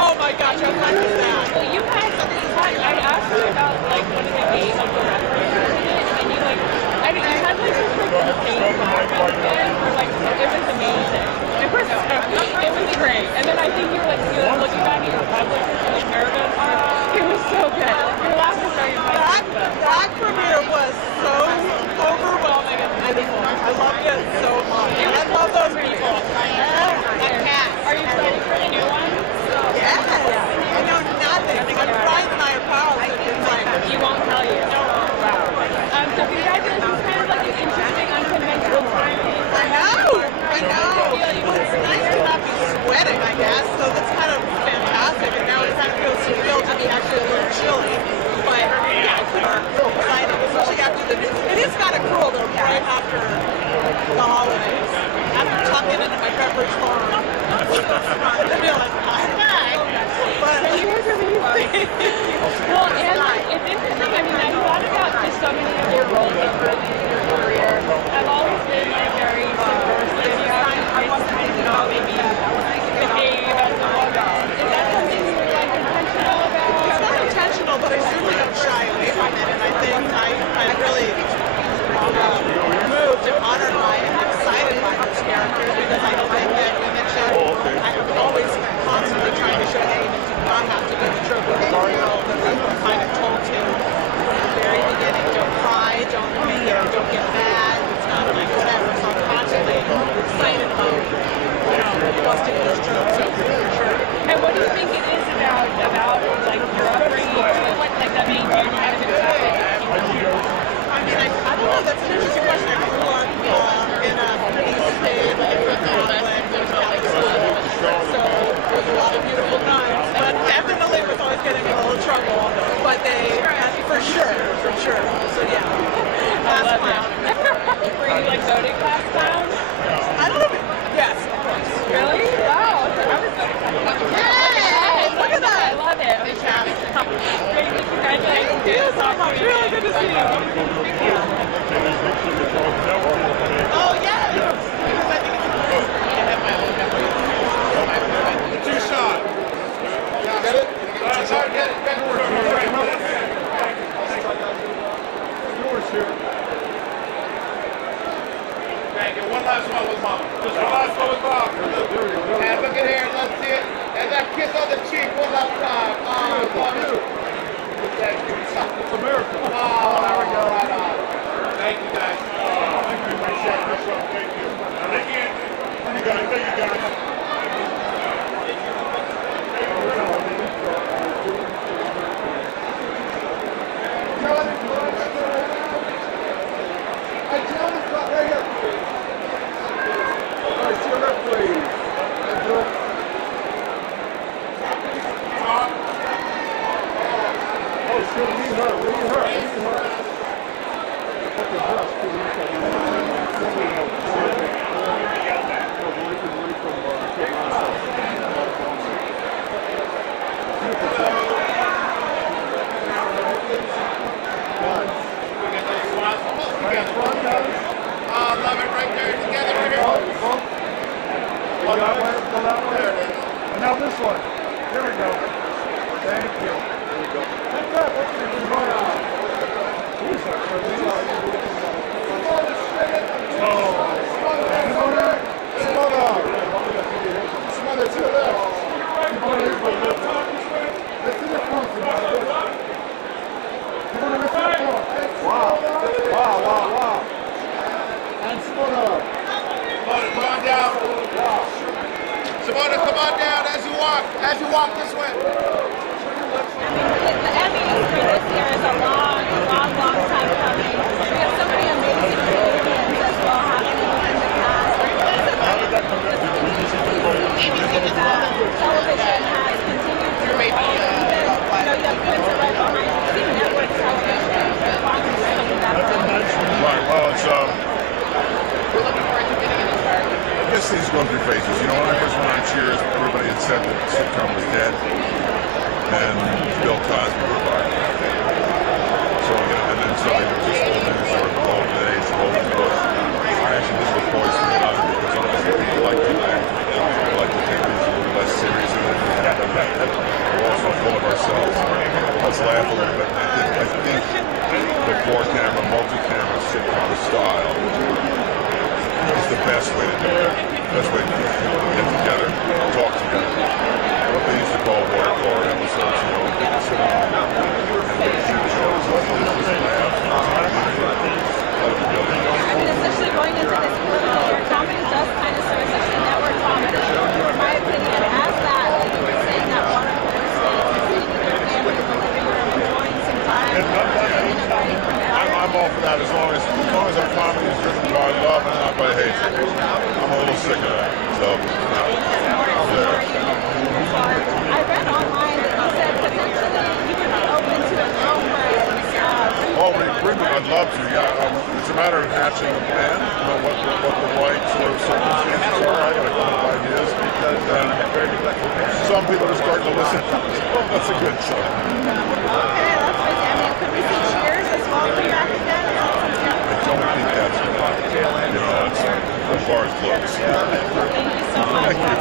Oh my gosh, how fun is that? Well, you guys, I asked you about like one of the days of the reference, and you like, I mean, you had like this like insane background where like it was amazing. It was great, and then I think you're looking back at your public and like nervous. It was so good. Your laugh was very funny. That premiere was so overwhelming and beautiful. I loved it so much. I love those people. Are you excited for the new one? Yes. I know nothing. I'm Brian and I are pals. You won't tell you. Wow. So congratulations. It's kind of like an interesting, unconventional time. I know. It's nice to not be sweating, I guess. So that's kind of fantastic. And now it kind of feels surreal to be actually a little chilly. But yeah, excited, especially after the news. It is kind of cool though, right after the holidays. After tucking into my beverage farm. I feel like, hi. But you guys are amazing. Well, and like, it's interesting. I mean, I thought about just so many of your roles early in your career. I've always been like very diverse. I want to maybe the Dave as a woman. Is that something you're like intentional about? It's not intentional, but I certainly don't shy away from it. And I think I Really good to see you. Oh, yeah. Two shot. Get it? Get it. Okay, get one last one with Mom. Just one last one with Mom. And look at here, let's see it. And that kiss on the cheek one last time. It's a miracle. Oh, there we go. Right on. Thank you, guys. Thank you. Thank you. Thank you, guys. Thank you, guys. Now this one. Here we go. Thank you. Here we go. Wow. And Simona. Come on down. Simona, come on down as you walk this way. The Emmys for this year is a long time coming. We have so many amazing comedians as well happening in the cast. Television has continued to grow. You have Prince right behind you. Network television. Fox is coming back on. Right, well, it's, I guess things go through phases. You know, when I first went on Cheers, everybody had said that the sitcom was dead, and Bill Cosby revived it. So, you know, and then something was just old news, or the golden days, the golden bush. I actually did the voice for it because honestly, people like to laugh. We like to take things a little less serious than we have done that. We're also full of ourselves. Let's laugh a little bit. I think the four-camera, multi-camera sitcom style is the best way to do it. The best way to get people to get together, talk together. What they used to call water cooler episodes, you know, people sit around and shoot shows, laugh, Especially going into this political year, comedy does kind of serve as a network comedy. In my opinion, as that, like you were saying, that water cooler stage, sitting with your family in the living room, enjoying some time. I'm all for that as long as our comedy is driven by love and not by hate. I'm a little sick of that. So, I read online that you said potentially you could be open to a girlfriend. I'd love to. Yeah, it's a matter of hatching a plan. You know what the right sort of circumstances are. I got a couple of ideas. Some people are starting to listen. Oh, that's a good show. Okay, that's good. I mean, could we see Cheers as well come back again? I don't think that's you know, it's the bar is closed. Thank you so much. Thank you.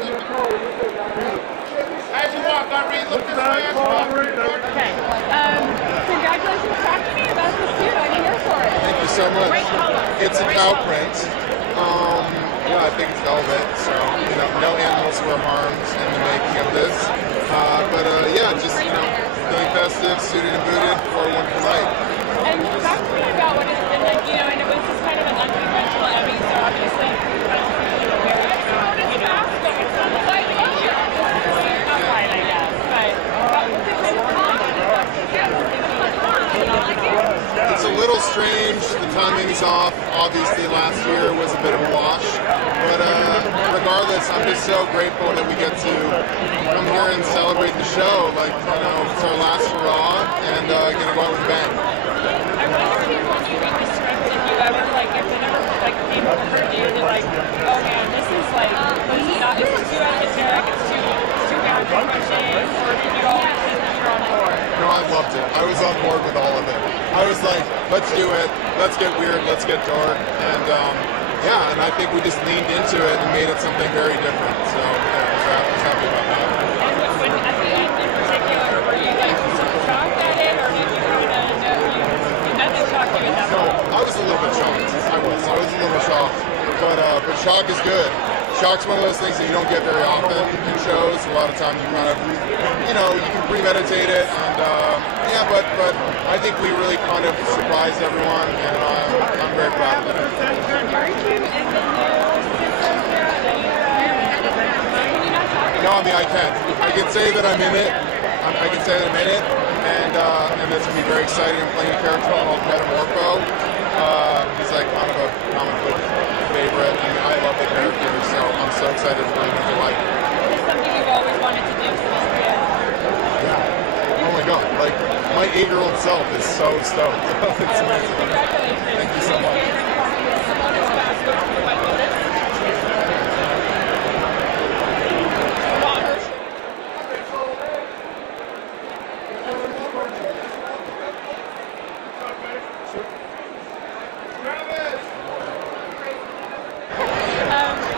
As you walk, Irene, look this way. Okay. Congratulations. Talk to me about this suit. I'm here for it. Thank you so much. Great color. It's a cow print. Yeah, I think it's velvet, so no animals were harmed in the making of this. Yeah, just really festive, suited and booted for a wonderful night. And talk to me about what it's been like, and it was just kind of an unconventional Emmy, so obviously, It's a little strange, the timing's off. Obviously last year was a bit of a wash. But regardless, I'm just so grateful that we get to come here and celebrate the show. Like, it's our last hurrah and get to go out with a bang. I wonder if when you read the script, if you ever, if it ever, came over to you to, oh man, this is this is too esoteric, it's too bad for pushing, or did you always think that you're on board? No, I loved it. I was on board with all of it. I was like, let's do it, let's get weird, let's get dark, and and I think we just leaned into it and made it something very different, so I was happy about that. And when at the end in particular, were you shocked at it, or did you nothing shocked you at that point? I was a little bit shocked. I was a little bit shocked, but shock is good. Shock's one of those things that you don't get very often in shows. A lot of times you kind of, you can premeditate it, and but I think we really kind of surprised everyone, and I'm very proud of it. No, I mean I can. I can say that I'm in it. I can say that I'm in it, and it's gonna be very exciting. I'm playing a character called Metamorpho. He's like kind of a comic book favorite. I mean, I love the character, so I'm so excited to bring him to life. It's something you've always wanted to do since Yeah. Oh my God! Like my 8-year-old self is so stoked. It's amazing. Thank you so much.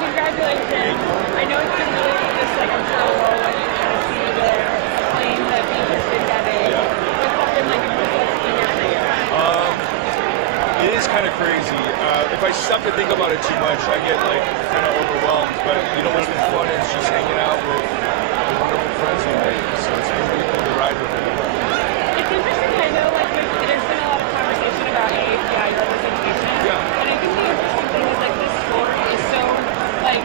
Congratulations. I know it's been really just a whirlwind when you kind of see the plane that we've just been getting. What's that been like in your career? It is kind of crazy. If I stop to think about it too much, I get kind of overwhelmed. But what's been fun is just hanging out with the wonderful friends we made. So it's been really cool to ride with them. It's interesting. I know there's been a lot of conversation about AQI representation. Yeah. And I think the interesting thing is this story is so it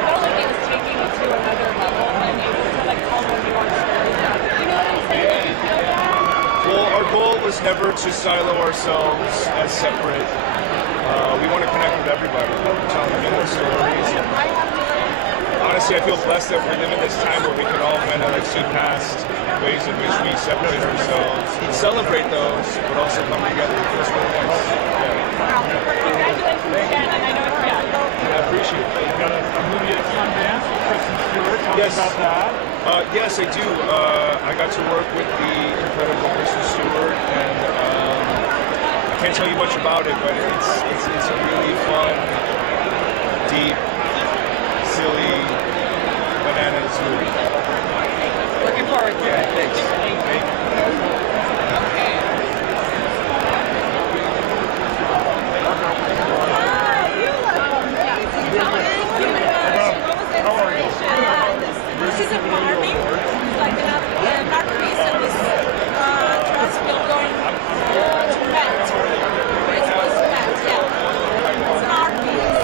felt like it was taking it to another level and able to tell more nuanced stories. You know what I'm saying? Did you feel that? Well, our goal was never to silo ourselves as separate. We want to connect with everybody, tell them their stories. Honestly, I feel blessed that we're living this time where we can all kind of see past ways in which we separate ourselves, celebrate those, but also come together. It's really nice. Congratulations again, and I know it's good. I appreciate it. You got a movie at Sundance with Kristen Stewart. Tell me about that. Yes, I do. I got to work with the incredible Kristen Stewart, and I can't tell you much about it, but it's a really fun, deep, silly, bananas movie. Looking forward to it. Thanks. She's a farming, like an artist that was still going to met. It was met, yeah. It's an art piece.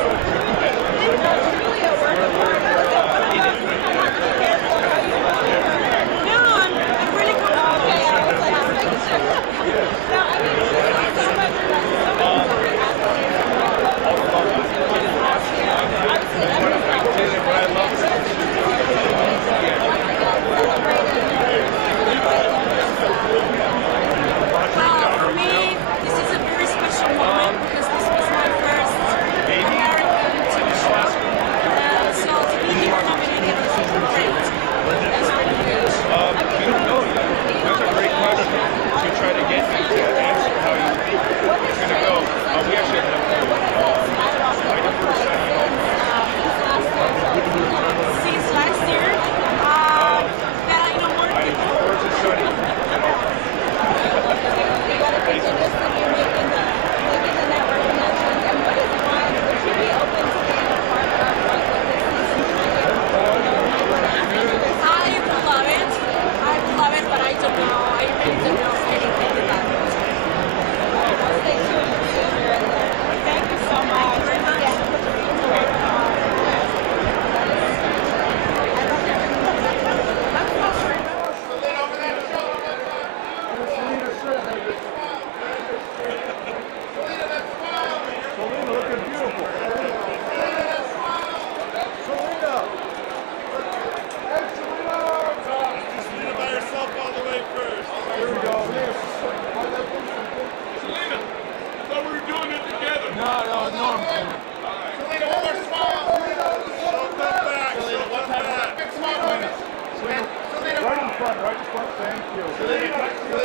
As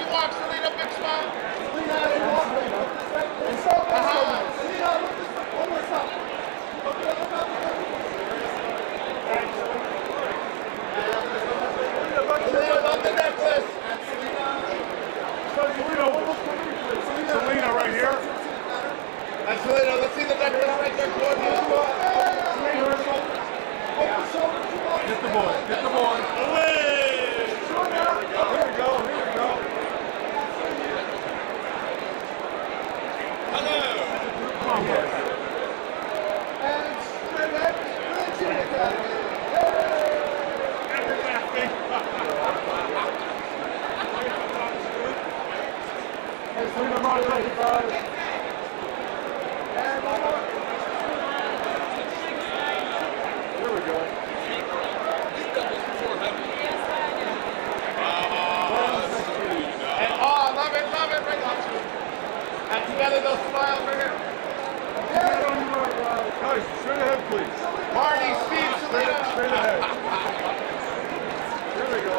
you walk, Selena, big smile. Selena, right here. And Selena, let's see the necklace right there. Get the boy. Get the boy. Away! Here we go. Here we go. Here we go. Hello. Come on, boy. And together they'll smile for him. Guys, straight ahead, please. Marty, Steve, Selena. Straight ahead. Here we go.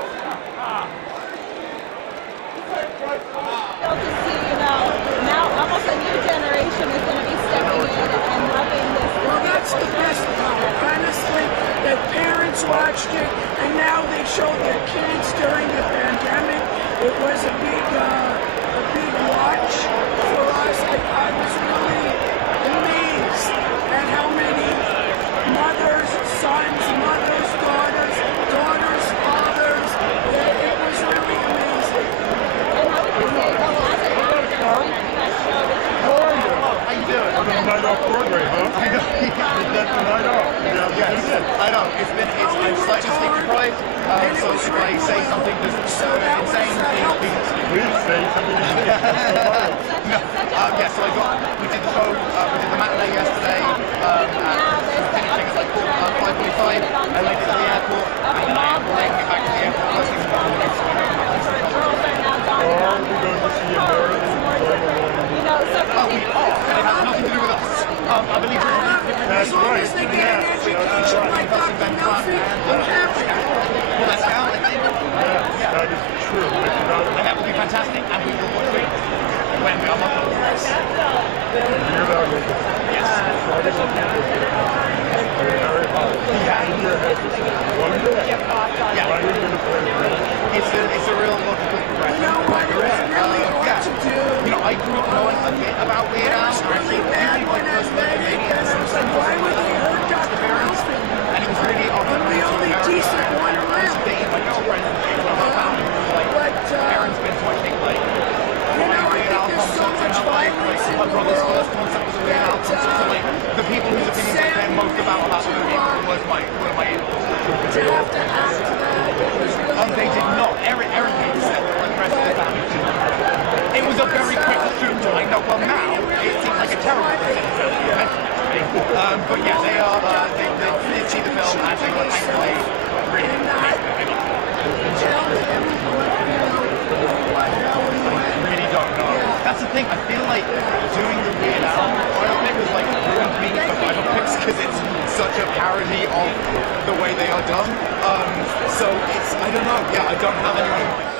To see, now almost a new generation is going to be stepping in and loving this. Well, that's the best part. Honestly, the parents watched it, and now they show their kids during the pandemic. It was a big watch for us. I was really amazed at how many mothers, sons, mothers, daughters, fathers. It was really amazing. And how would you say the last actor that showed it? How you doing? I'm on night off Broadway, huh? I know. That's the night off. Yes, I know. I'm such a sticky prize. So if I say something just insane, please say something. So we did the show, we did the matinee yesterday, finishing at like 5:45, and I did the airport, and then I taking it back to the airport, I think Are we going to see American? we are, and it has nothing to do with us. I believe that's right. They get an education like Dr. Murphy. I'm happy. Well, that's how I think. That is true. And that would be fantastic, and we will watch it when we are on the Yes. It's a real logical progression. You know what? It was really hard to do. I grew up knowing a bit about Weird Al. It was really bad when I read it, and I was like, why would they hurt Dr. Murphy? And it was really I'm the only decent one around. My girlfriend, parents been watching like there's so much violence in my the brother's world first concert was a Weird Al concert. So like the people whose opinions I care most about the movie was one of my idols. to have to act that. It was really They did not. Eric said that the rest of the family did. It was a very quick shoot. I know. Well, now it seems like a terrible thing. But yeah, they did see the film and they were thankfully really don't know. That's the thing. I feel like doing the Weird Al biopic was like ruined me for biopics because it's such a parody of the way they are done. So it's, I don't know. Yeah, I don't have anyone.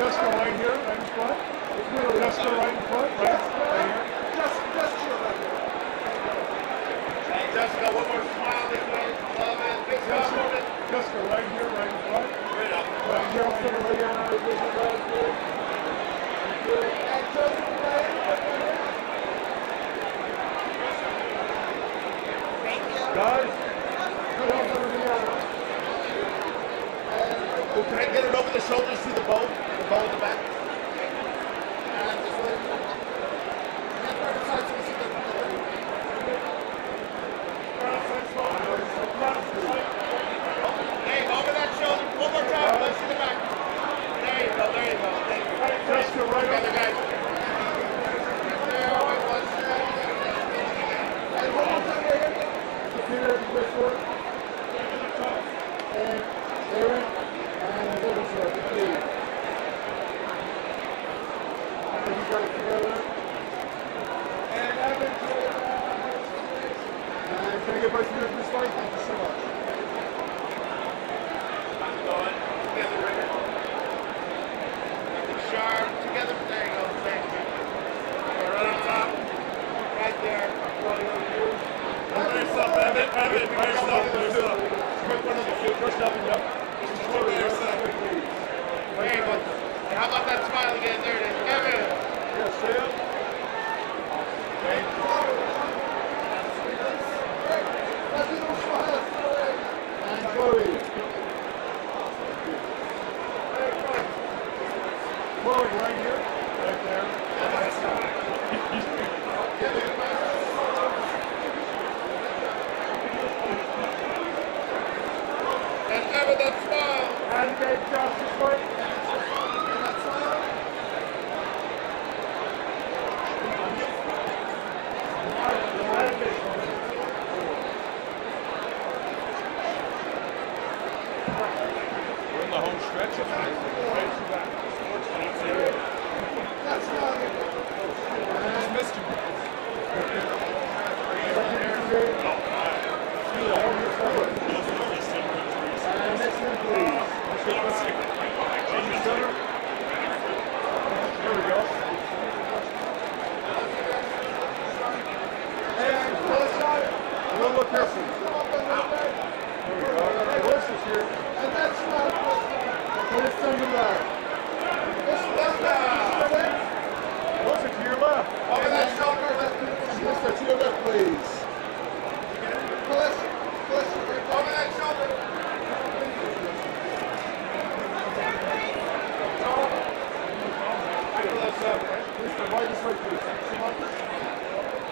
Jessica right here, right in front. Jessica right in front, right? Jessica, one more smile. Love it. Big smile. Jessica right here, right in front. Right here, I'm gonna lay on our guys, can I get it over the shoulders, see the bow? The bow in the back? Hey, over that shoulder. One more time. Let's see the back. There you go. There you go. Thank you. Jessica right How about that smile again? There it is. Kevin. Yes, sir. Thank you. And Chloe. Chloe, right here. Right there. And Kevin, that smile. And get Josh's way.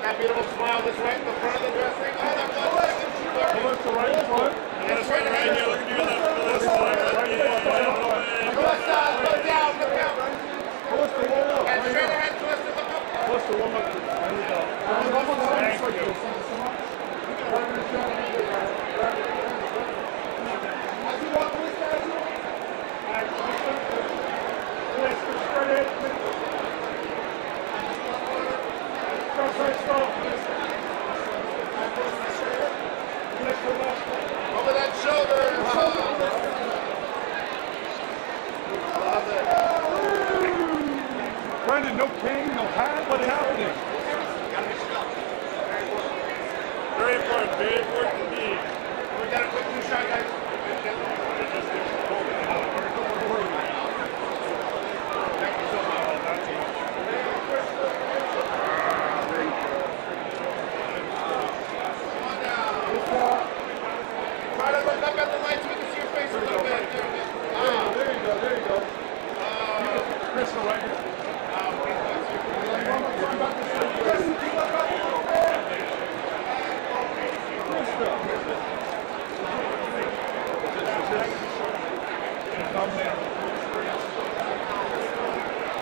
That beautiful smile this way, the front of the dressing. Oh, that blood the right front. And straight ahead. Go down, look out. And straight ahead, twist and look up. Twist the one up. There you go. Thank you. Over that shoulder. Brandon, no cane, no hat, what's happening? Very important indeed. We got a quick two shot, guys. Thank you so much. Try to look up at the lights so we can see your face a little bit. There you go. Crystal right here.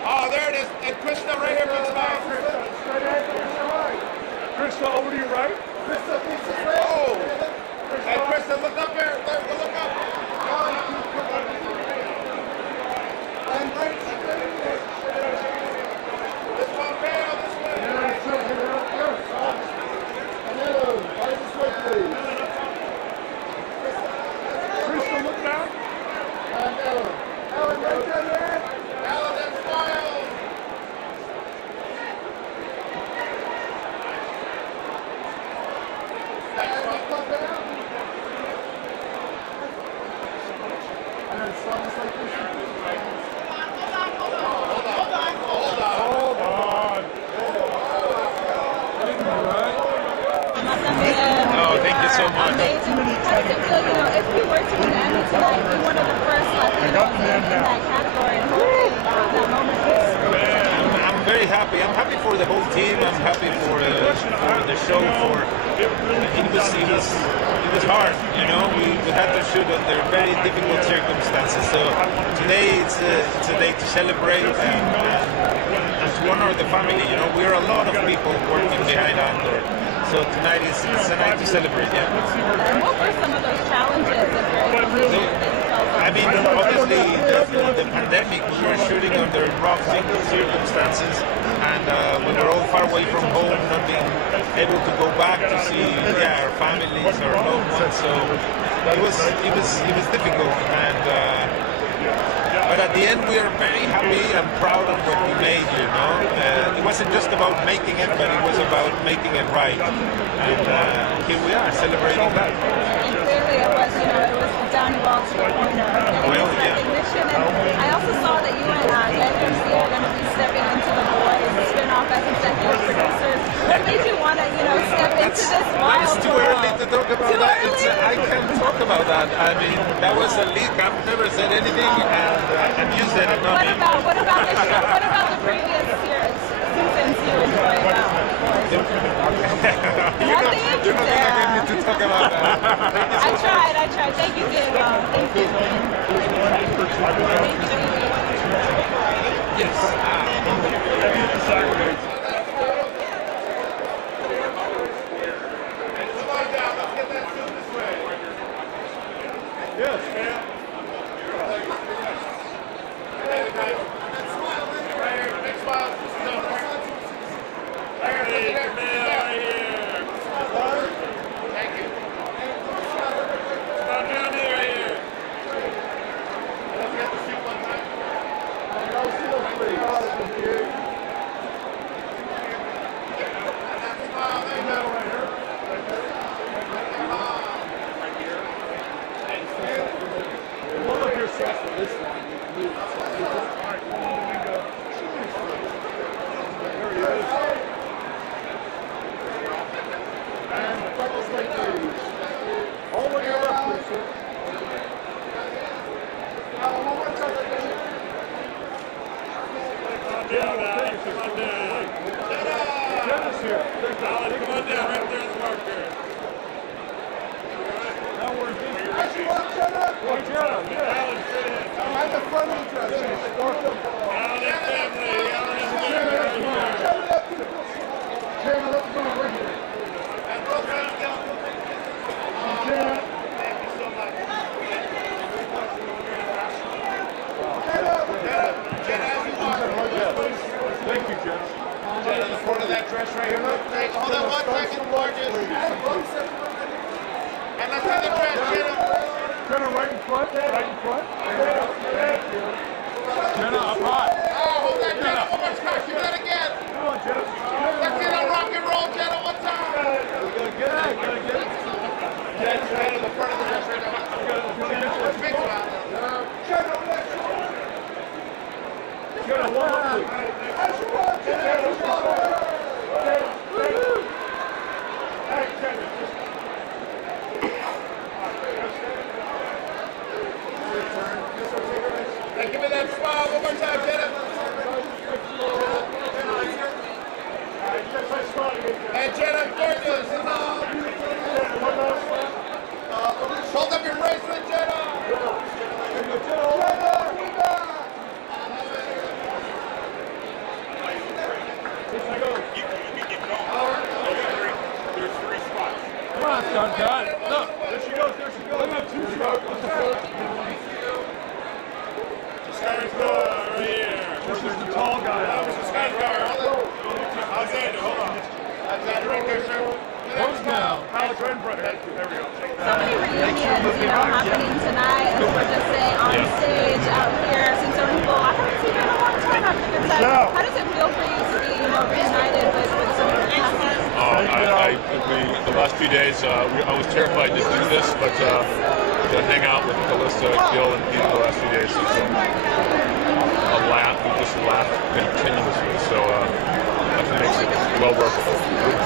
Oh, there it is. And Krista right here, big smile. Krista, over to your right. Krista, please. Oh! Hey, Krista, look up here. Look up. And right this one, Pompeo, this way. Hello, right this way, please. Krista, look down. And Ellen, right there. Ellen, that smile. Oh, thank you so much. Amazing. How does it feel, if you were to win Emmy tonight, be one of the first Latinos in that category, and hopefully that moment is. I'm very happy. I'm happy for the whole team. I'm happy for the show. It was hard. We had to shoot under very difficult circumstances. So today it's a day to celebrate and to honor the family. We're a lot of people working behind Andor. So tonight is a night to celebrate. Yeah. And what were some of those challenges? the pandemic, we were shooting under rough circumstances, and we were all far away from home, not being able to go back to see our families, our loved ones. So it was difficult, and but at the end we are very happy and proud of what we made. You know, it wasn't just about making it, but it was about making it right. And here we are celebrating that. And clearly it was, it was down to all to the point of recognition. And I also saw that you and Desde are going to be stepping into The Boys spin-off as executive producers. What made you want to, step into this wild It's too early to talk about that. I can't talk about that. I mean, that was a leak. I've never said anything, and you said it, not me. What about the show? What about the previous seasons you enjoyed about The Boys? Nothing? You're not going to get me to talk about that. I tried. Thank you, Diego. Thank you. Yes, ma'am.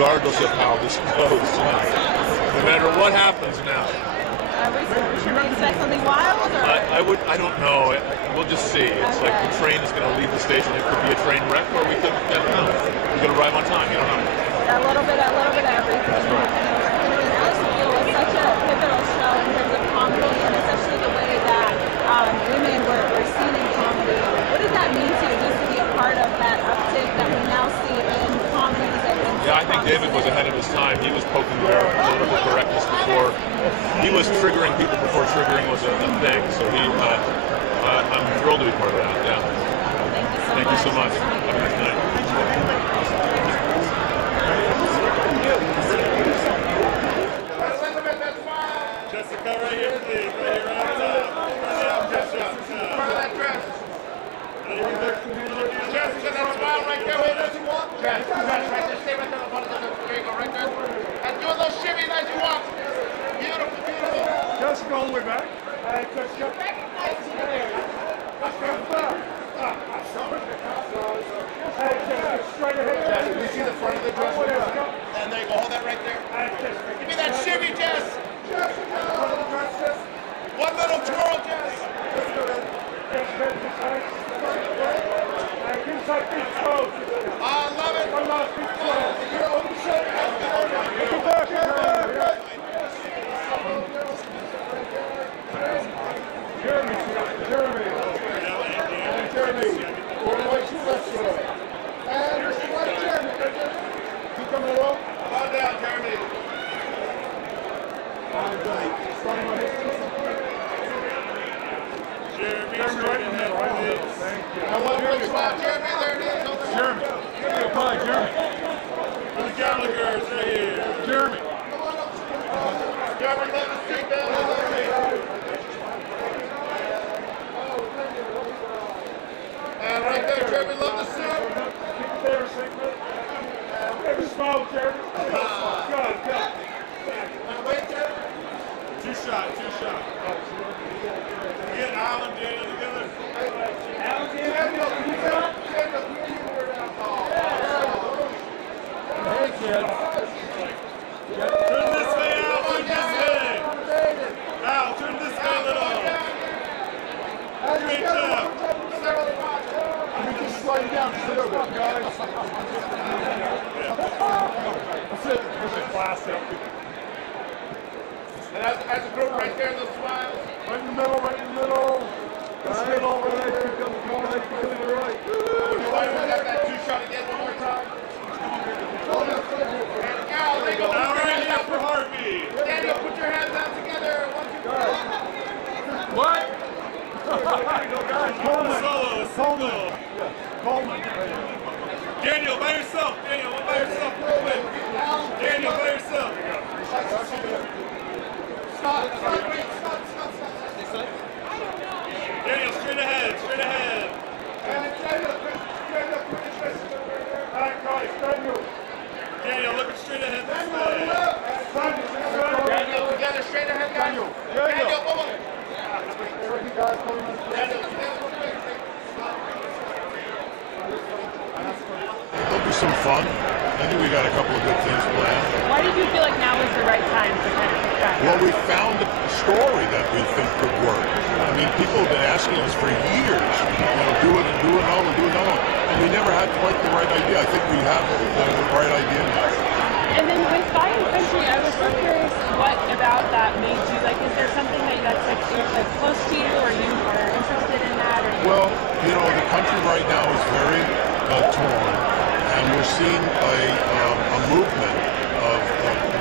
Regardless of how this goes, no matter what happens now. Should we expect something wild? Or? I don't know. We'll just see. It's like the train is going to leave the station. It could be a train wreck, or we could, I don't know. We could arrive on time. You don't know. A little bit of everything. That's right. It was such a pivotal show in terms of comedy, and especially the way that women were seen in comedy. What does that mean to you, just to be a part of that uptick that we now see in comedy? Yeah, I think David was ahead of his time. He was poking their political correctness before. He was triggering people before triggering was a thing. So I'm I'm thrilled to be part of that. Yeah. Thank you so much. Have a nice night. Jessica, right here, please. Right here, right top. Jessica. Jessica, that smile right there. Wait, does you walk? Jessica, right there. Stay right there. There you go, right there. And do a little shimmy as you walk. Beautiful, beautiful. Jessica, all the way back. Jessica. Straight ahead. Jessica, you see the front of the dress? And there you go. Hold that right there. Give me that shimmy, Jess. One little twirl, Jess. I love it. Jeremy. And right, Jeremy. Keep coming along. Come on down, Jeremy. Jeremy, right in there, right in there. Thank you. I love your spot, Jeremy. There it is. Jeremy. Come on, Jeremy. For the Gallagher's right here. Jeremy. Jeremy, let us sit down. And right there, Jeremy, love the suit. Every smile, Jeremy. Good. Wait, Jeremy. Two shot. Get Alan, Daniel together. Alan, Daniel, can you come? Hey, kid. Turn this way, Al. Turn this way. Al, turn this way a little. Great job. You can just slide it down just a little bit, guys. That's it. This is classic. And as a group right there, the smiles. Right in the middle. This middle, right there. Come right to the right. Would you like to have that two-shot again one more time? And Al, they go. All right, yeah, for Harvey. Daniel, put your hands out together. 1, 2, 3. What? Solo. Coleman. Daniel, by yourself. Daniel, by yourself. Daniel, by yourself. Stop. Daniel, straight ahead. Daniel, looking straight ahead this way. Daniel, together, straight ahead, Daniel. Daniel, come on. There'll be some fun. I think we got a couple of good things planned. Why did you feel like now was the right time to kind of try? Well, we found a story that we think could work. I mean, people have been asking us for years, do another one. And we never had quite the right idea. I think we have the right idea now. And then with Fire Country, I was so curious what about that made you, is there something that's close to you, or you are interested in that? Well, the country right now is very torn, and we're seeing a movement of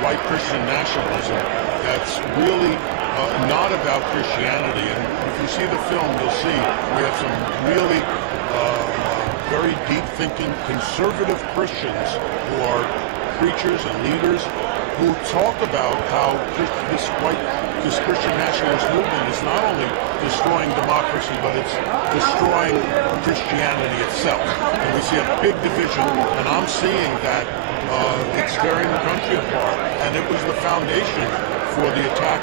white Christian nationalism that's really not about Christianity. And if you see the film, you'll see we have some really very deep-thinking conservative Christians who are preachers and leaders who talk about how this Christian nationalist movement is not only destroying democracy, but it's destroying Christianity itself. And we see a big division, and I'm seeing that it's tearing the country apart. And it was the foundation for the attack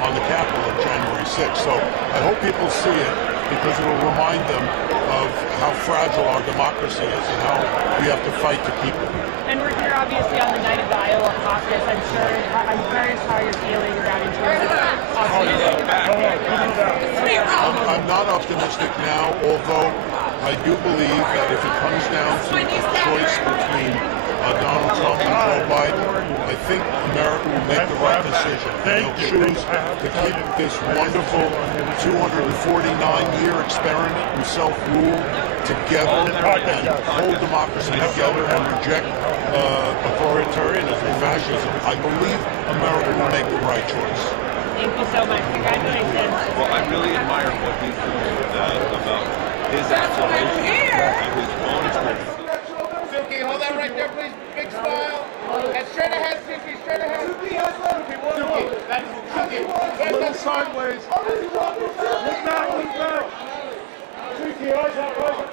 on the Capitol on January 6th. So I hope people see it, because it will remind them of how fragile our democracy is and how we have to fight to keep it. And we're here obviously on the night of the Iowa caucus. I'm curious how you're feeling about it in terms of optimism. I'm not optimistic now, although I do believe that if it comes down to a choice between Donald Trump and Joe Biden, I think America will make the right decision. They'll choose to keep this wonderful 249-year experiment in self-rule together and hold democracy together and reject authoritarianism and fascism. I believe America will make the right choice. Thank you so much. Congratulations. Well, I really admire what you do. Suki, hold that right there, please. Big smile. And straight ahead, Suki, straight ahead. Suki, that's Suki. A little sideways. Look back, look back. Suki, eyes up, eyes up.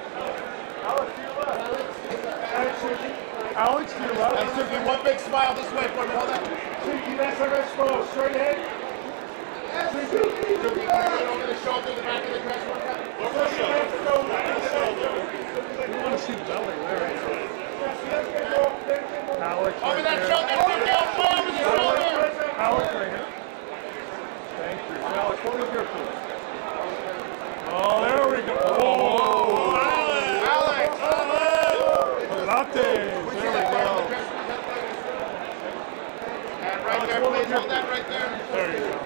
Alex, to your left. And Suki, one big smile this way for me. Hold that. Suki, that's our best smile. Straight ahead. Suki, can you get over the shoulder, the back of the dress? You want to see the belly. There you go. Alex, over that shoulder, Suki, over the shoulder. Alex, right here. Thank you. Alex, hold it here, please. Oh, there we go. Oh, Alex. Latte. There we go. And right there, please. Hold that right there. There you go.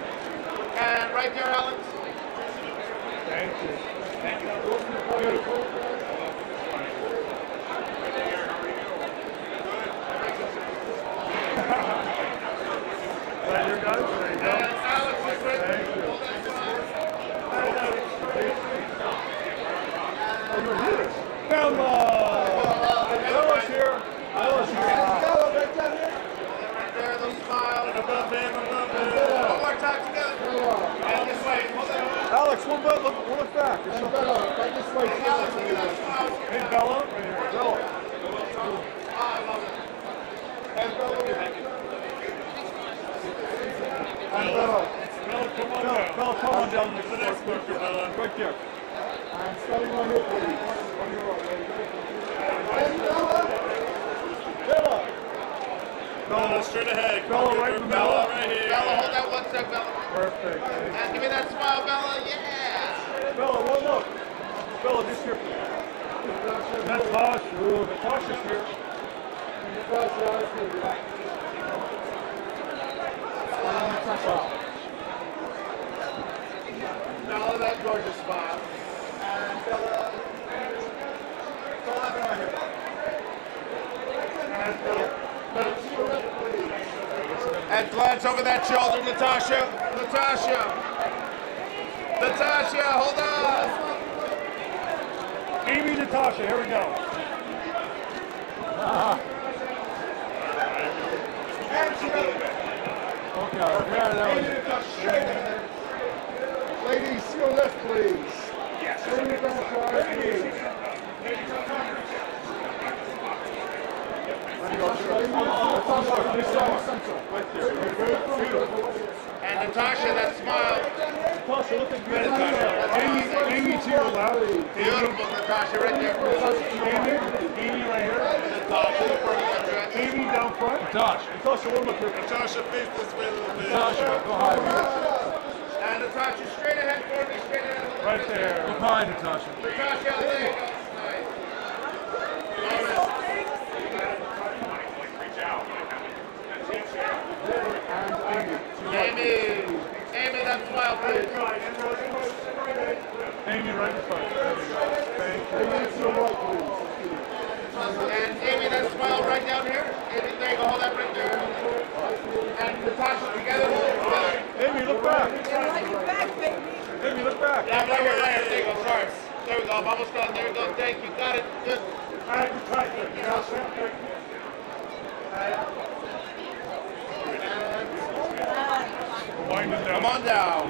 And right there, Alex. Thank you. Thank you. Beautiful. Right here, guys. There you go. Alex is right there. Thank you. Bella! Bella's here. Bella's here. Right there, little smile. One more time together. And this way. Hold that. Alex, one look back. Right this way. Alex, look at that smile. Hey, Bella. Right here. Bella. I love it. And Bella. And Bella. Bella, come on down. Bella, come on down. The next picture, Bella. Right there. I'm starting on here, please. Bella. Bella, straight ahead. Bella, right in the middle. Bella, right here. Bella, hold that one sec, Bella. Perfect. And give me that smile, Bella. Yeah. Bella, one look. Bella, just here. Natasha. Ooh, Natasha's here. Bella, that gorgeous smile. And Bella. And glance over that shoulder, Natasha. Natasha. Natasha, hold on. Amy, Natasha, here we go. Ladies, your left, please. Yes. And Natasha, that smile. Natasha, looking good. Amy to your left. Beautiful, Natasha, right there. Amy right here. Amy down front. Natasha, one look here. Natasha, face this way a little bit. Natasha, go high. And Natasha, straight ahead for me, straight ahead. Right there. Go high, Natasha. Natasha, there you go. Amy, that smile, please. Amy, right in front. There we go. Thank you. And Amy, that smile right down here. Amy, there you go. Hold that right there. And Natasha, together. Amy, look back. Amy, look back. Yeah, right here. There you go. Sorry. There we go. I'm almost done. There we go. Thank you. Got it. Good. Come on down.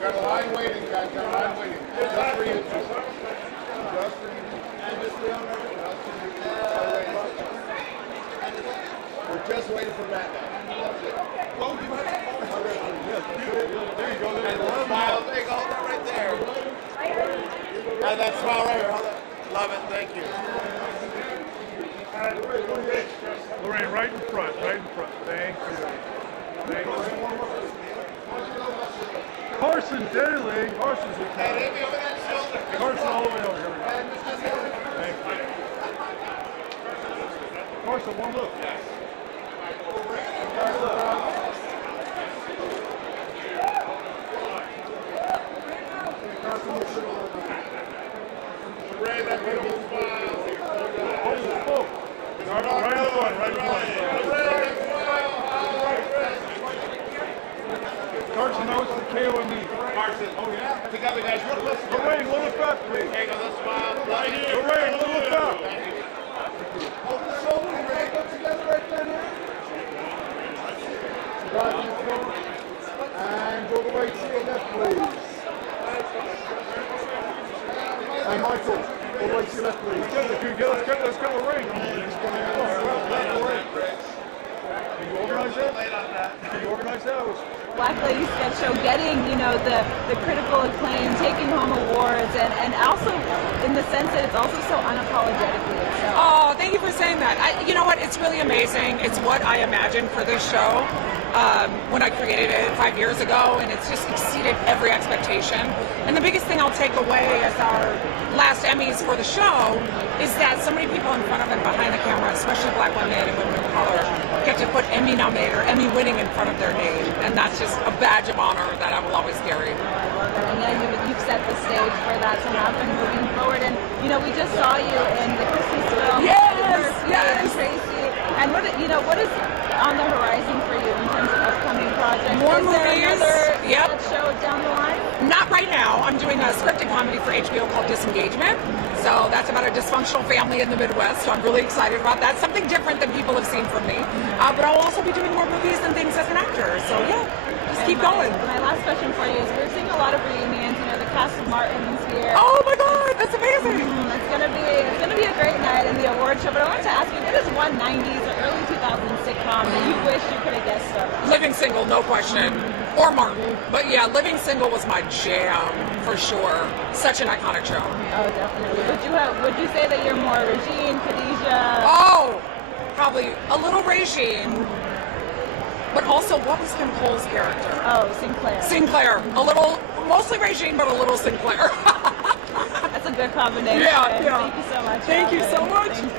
Got a line waiting, guys. Got a line waiting. Just for you. Just for you. We're just waiting for Matt now. There you go. And the smile. There you go. Hold that right there. And that smile right here. Hold that. Love it. Thank you. Lorraine, right in front. Right in front. Thank you. Thank you. Carson Daly. Carson's with And Amy over that shoulder. Carson all the way over here. Thank you. Carson, one look. Ray, that beautiful smile. Right in front, right in front. Carson, that was the KOME. Carson. Oh, yeah? Together, guys, real close. Lorraine, a little back, please. There you go, let's smile. Right here. Lorraine, a little back. Hold the shoulder, Ray. Go together right down here. And go the way to your left, please. Hey, Michael, go the way to your left, please. Let's get Lorraine. Can you organize that? Can you organize that? Black Lady sketch show getting, you know, the critical acclaim, taking home awards, and also in the sense that it's also so unapologetically itself. Oh, thank you for saying that. You know what? It's really amazing. It's what I imagined for this show when I created it 5 years ago, and it's just exceeded every expectation. And the biggest thing I'll take away as our last Emmys for the show is that so many people in front of and behind the camera, especially Black women and women of color, get to put Emmy nominated or Emmy winning in front of their name, and that's just a badge of honor that I will always carry. And then you've set the stage for that to happen moving forward. And you know, we just saw you in the Christmas film. Yes, yes. And Tracy. And what is on the horizon for you in terms of upcoming projects? More is there movies. another Yep. show down the line? Not right now. I'm doing a scripted comedy for HBO called Disengagement. So that's about a dysfunctional family in the Midwest. So I'm really excited about that. Something different than people have seen from me. But I'll also be doing more movies and things as an actor. So yeah, just keep going. My last question for you is: we're seeing a lot of reunions. You know, the cast of Martin's here. Oh my God, that's amazing! It's gonna be a great night in the award show. But I wanted to ask you, what is one '90s or early 2000s sitcom that you wish you could have guest starred? Living Single, no question. Or Martin. But yeah, Living Single was my jam, for sure. Such an iconic show. Oh, definitely. Would you say that you're more Regine, Khadijah? Oh, probably a little Regine. But also, what was Nicole's character? Oh, Sinclair. Sinclair. A little, mostly Regine, but a little Sinclair. That's a good combination. Yeah, yeah. Thank you so much. Thank you so much. Thank you.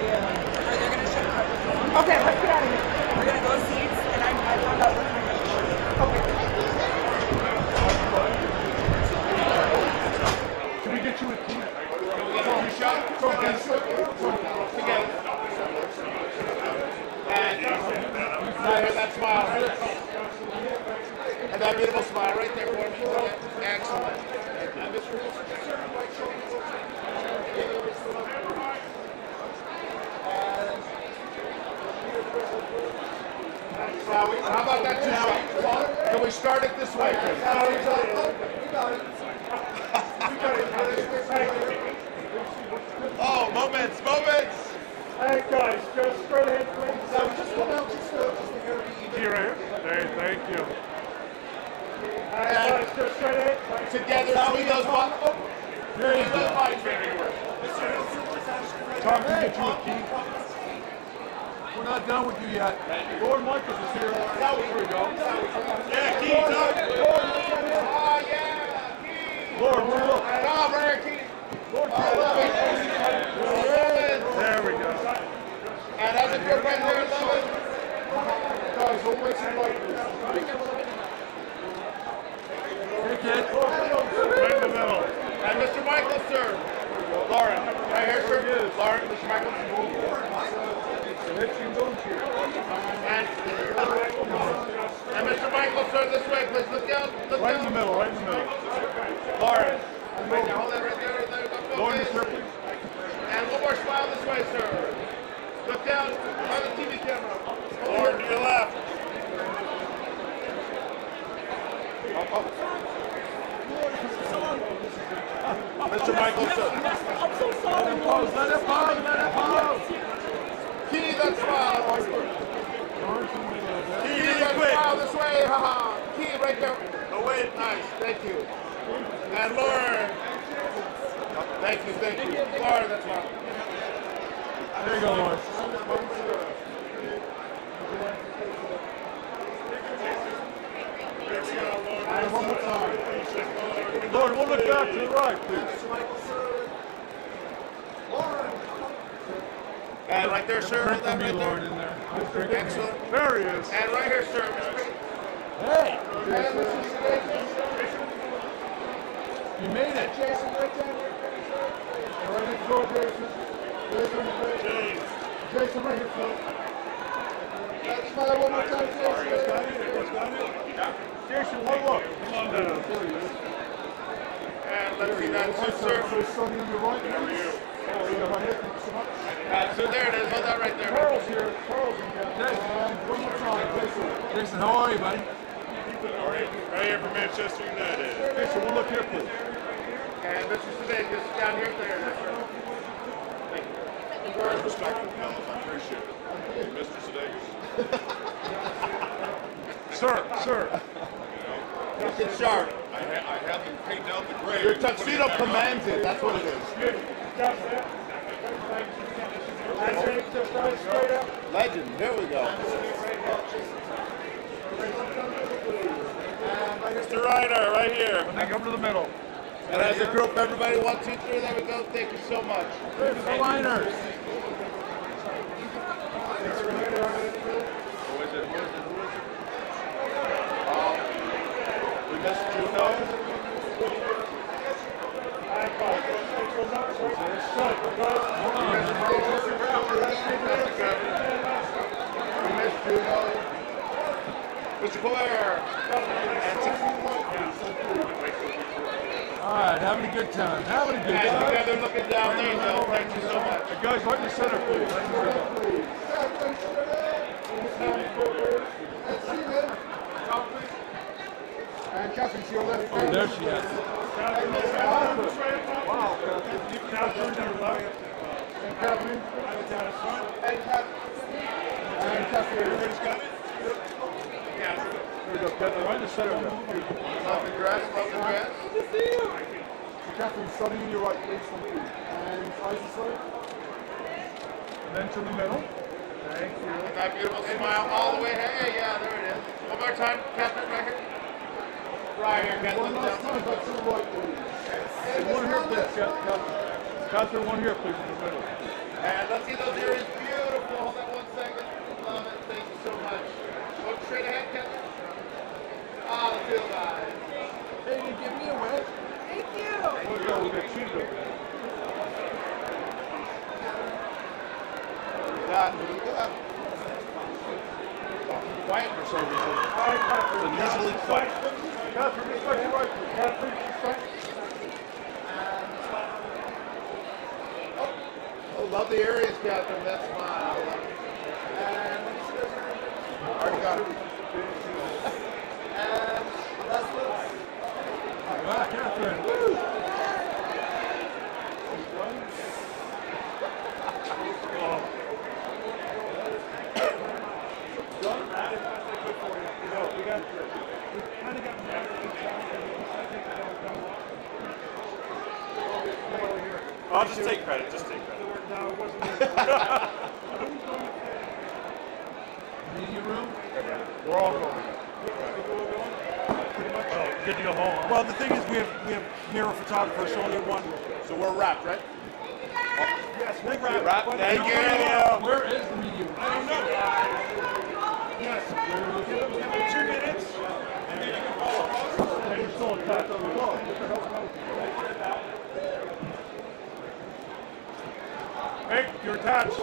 Okay, let's get out of here. We're going to go seats, and I found out what's okay. Can we get you a key? Together. And that smile. And that beautiful smile right there for me. Excellent. And Mr. How about that two? Can we start it this way, Chris? Oh, moments. Hey guys, just straight ahead, please. Just come out, here, right here. Hey, thank you. Hey guys, just straight ahead. Together, we goes one. There you go. Tom, can we get you a key? We're not done with you yet. Lord Michaels is here. Here we go. Yeah, key, Doug. Oh, yeah. Lord, we're looking. Oh, right here, key. Lord, there we go. And as a good right there, Lois. Guys, we'll wait some light. Hey, kid. Right in the middle. And Mr. Michael, sir. Lauren, right here, sir. Lauren, Mr. Michael. And Mr. Michael, sir, this way, please. Look down. Look Right down. in the middle, right in the middle. Lauren. Right there, hold that right there. Lauren, sir, please. And one more smile this way, sir. Look down on the TV camera. Lauren, to your left. Mr. Michael, sir. I'm so sorry. Let it pause. Key that smile. Key that smile this way. Haha. Key right there. Oh, wait. Nice. Thank you. And Lauren. Thank you. Lauren, that's smile. There you go, Lauren. And one more time. Lauren, we'll look back to the right, please. And right there, sir. Hold that right Lauren there. in there. Excellent. There he is. And right here, sir. Hey! And Mr. Jason. You made it. Jason, right down here. Right next door, Jason. Jason, right here, sir. Let's smile one more time, Jason. Here's you one look. Come on down. And let's see that, sir. How are you? So there it is. Hold that right there. Carl's here. Carl's in one more time. Jason, how are you, buddy? Right here from Manchester United. Jason, one look here, please. And Mr. Sudeikis down here. There. Thank you. Very respectful, fellas. I appreciate it. Mr. Sudeikis. Sir. Looking sharp. I have them painted out the grave. Your tuxedo commands it. That's what it is. Legend. There we go. Mr. Ryder, right here. Then come to the middle. And as a group, everybody, 1, 2, 3. There we go. Thank you so much. The liners. We missed Juno. Mr. Blair. All right, having a good time. Having a good time. They're looking down there, though. Thank you so much. Hey, guys, right in the center, please. And Catherine, to your left. Oh, there she is. Wow, Catherine, to your left. And Catherine. And Catherine. Everybody's got it? Yeah. There we go, Catherine, right in the center. Love the dress, love the dress. Catherine, starting in your right, please. Thank you. And eyes this way. And then to the middle. Thank you. And that beautiful smile all the way. Hey, yeah, there it is. One more time, Catherine, right here. Right here, Catherine. One last time, back to the right, please. And one here, please, Catherine, one here, please, in the middle. And let's see those earrings. Beautiful. Hold that 1 second. Love it. Thank you so much. Go straight ahead, Catherine. Ah, the field eyes. Hey, you give me a win. Thank you. We'll go with the cheese over there. Quiet for some reason. Usually quiet. Catherine, this way, you're right. Catherine, this way. Oh, love the areas, Catherine. That smile. Already got it. And last look. Ah, Catherine. Woo! I'll just take credit. Just take credit. No, it wasn't. Media room? We're all going. Pretty much. Good to go home. Well, the thing is, we have mirror photographers, so only one. So we're wrapped, right? Yes, we're wrapped. Thank you. Where is the media room? I don't know. Yes. Give them 2 minutes, and then you can follow. And you're still attached on the wall. Hey, you're attached.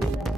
Bye.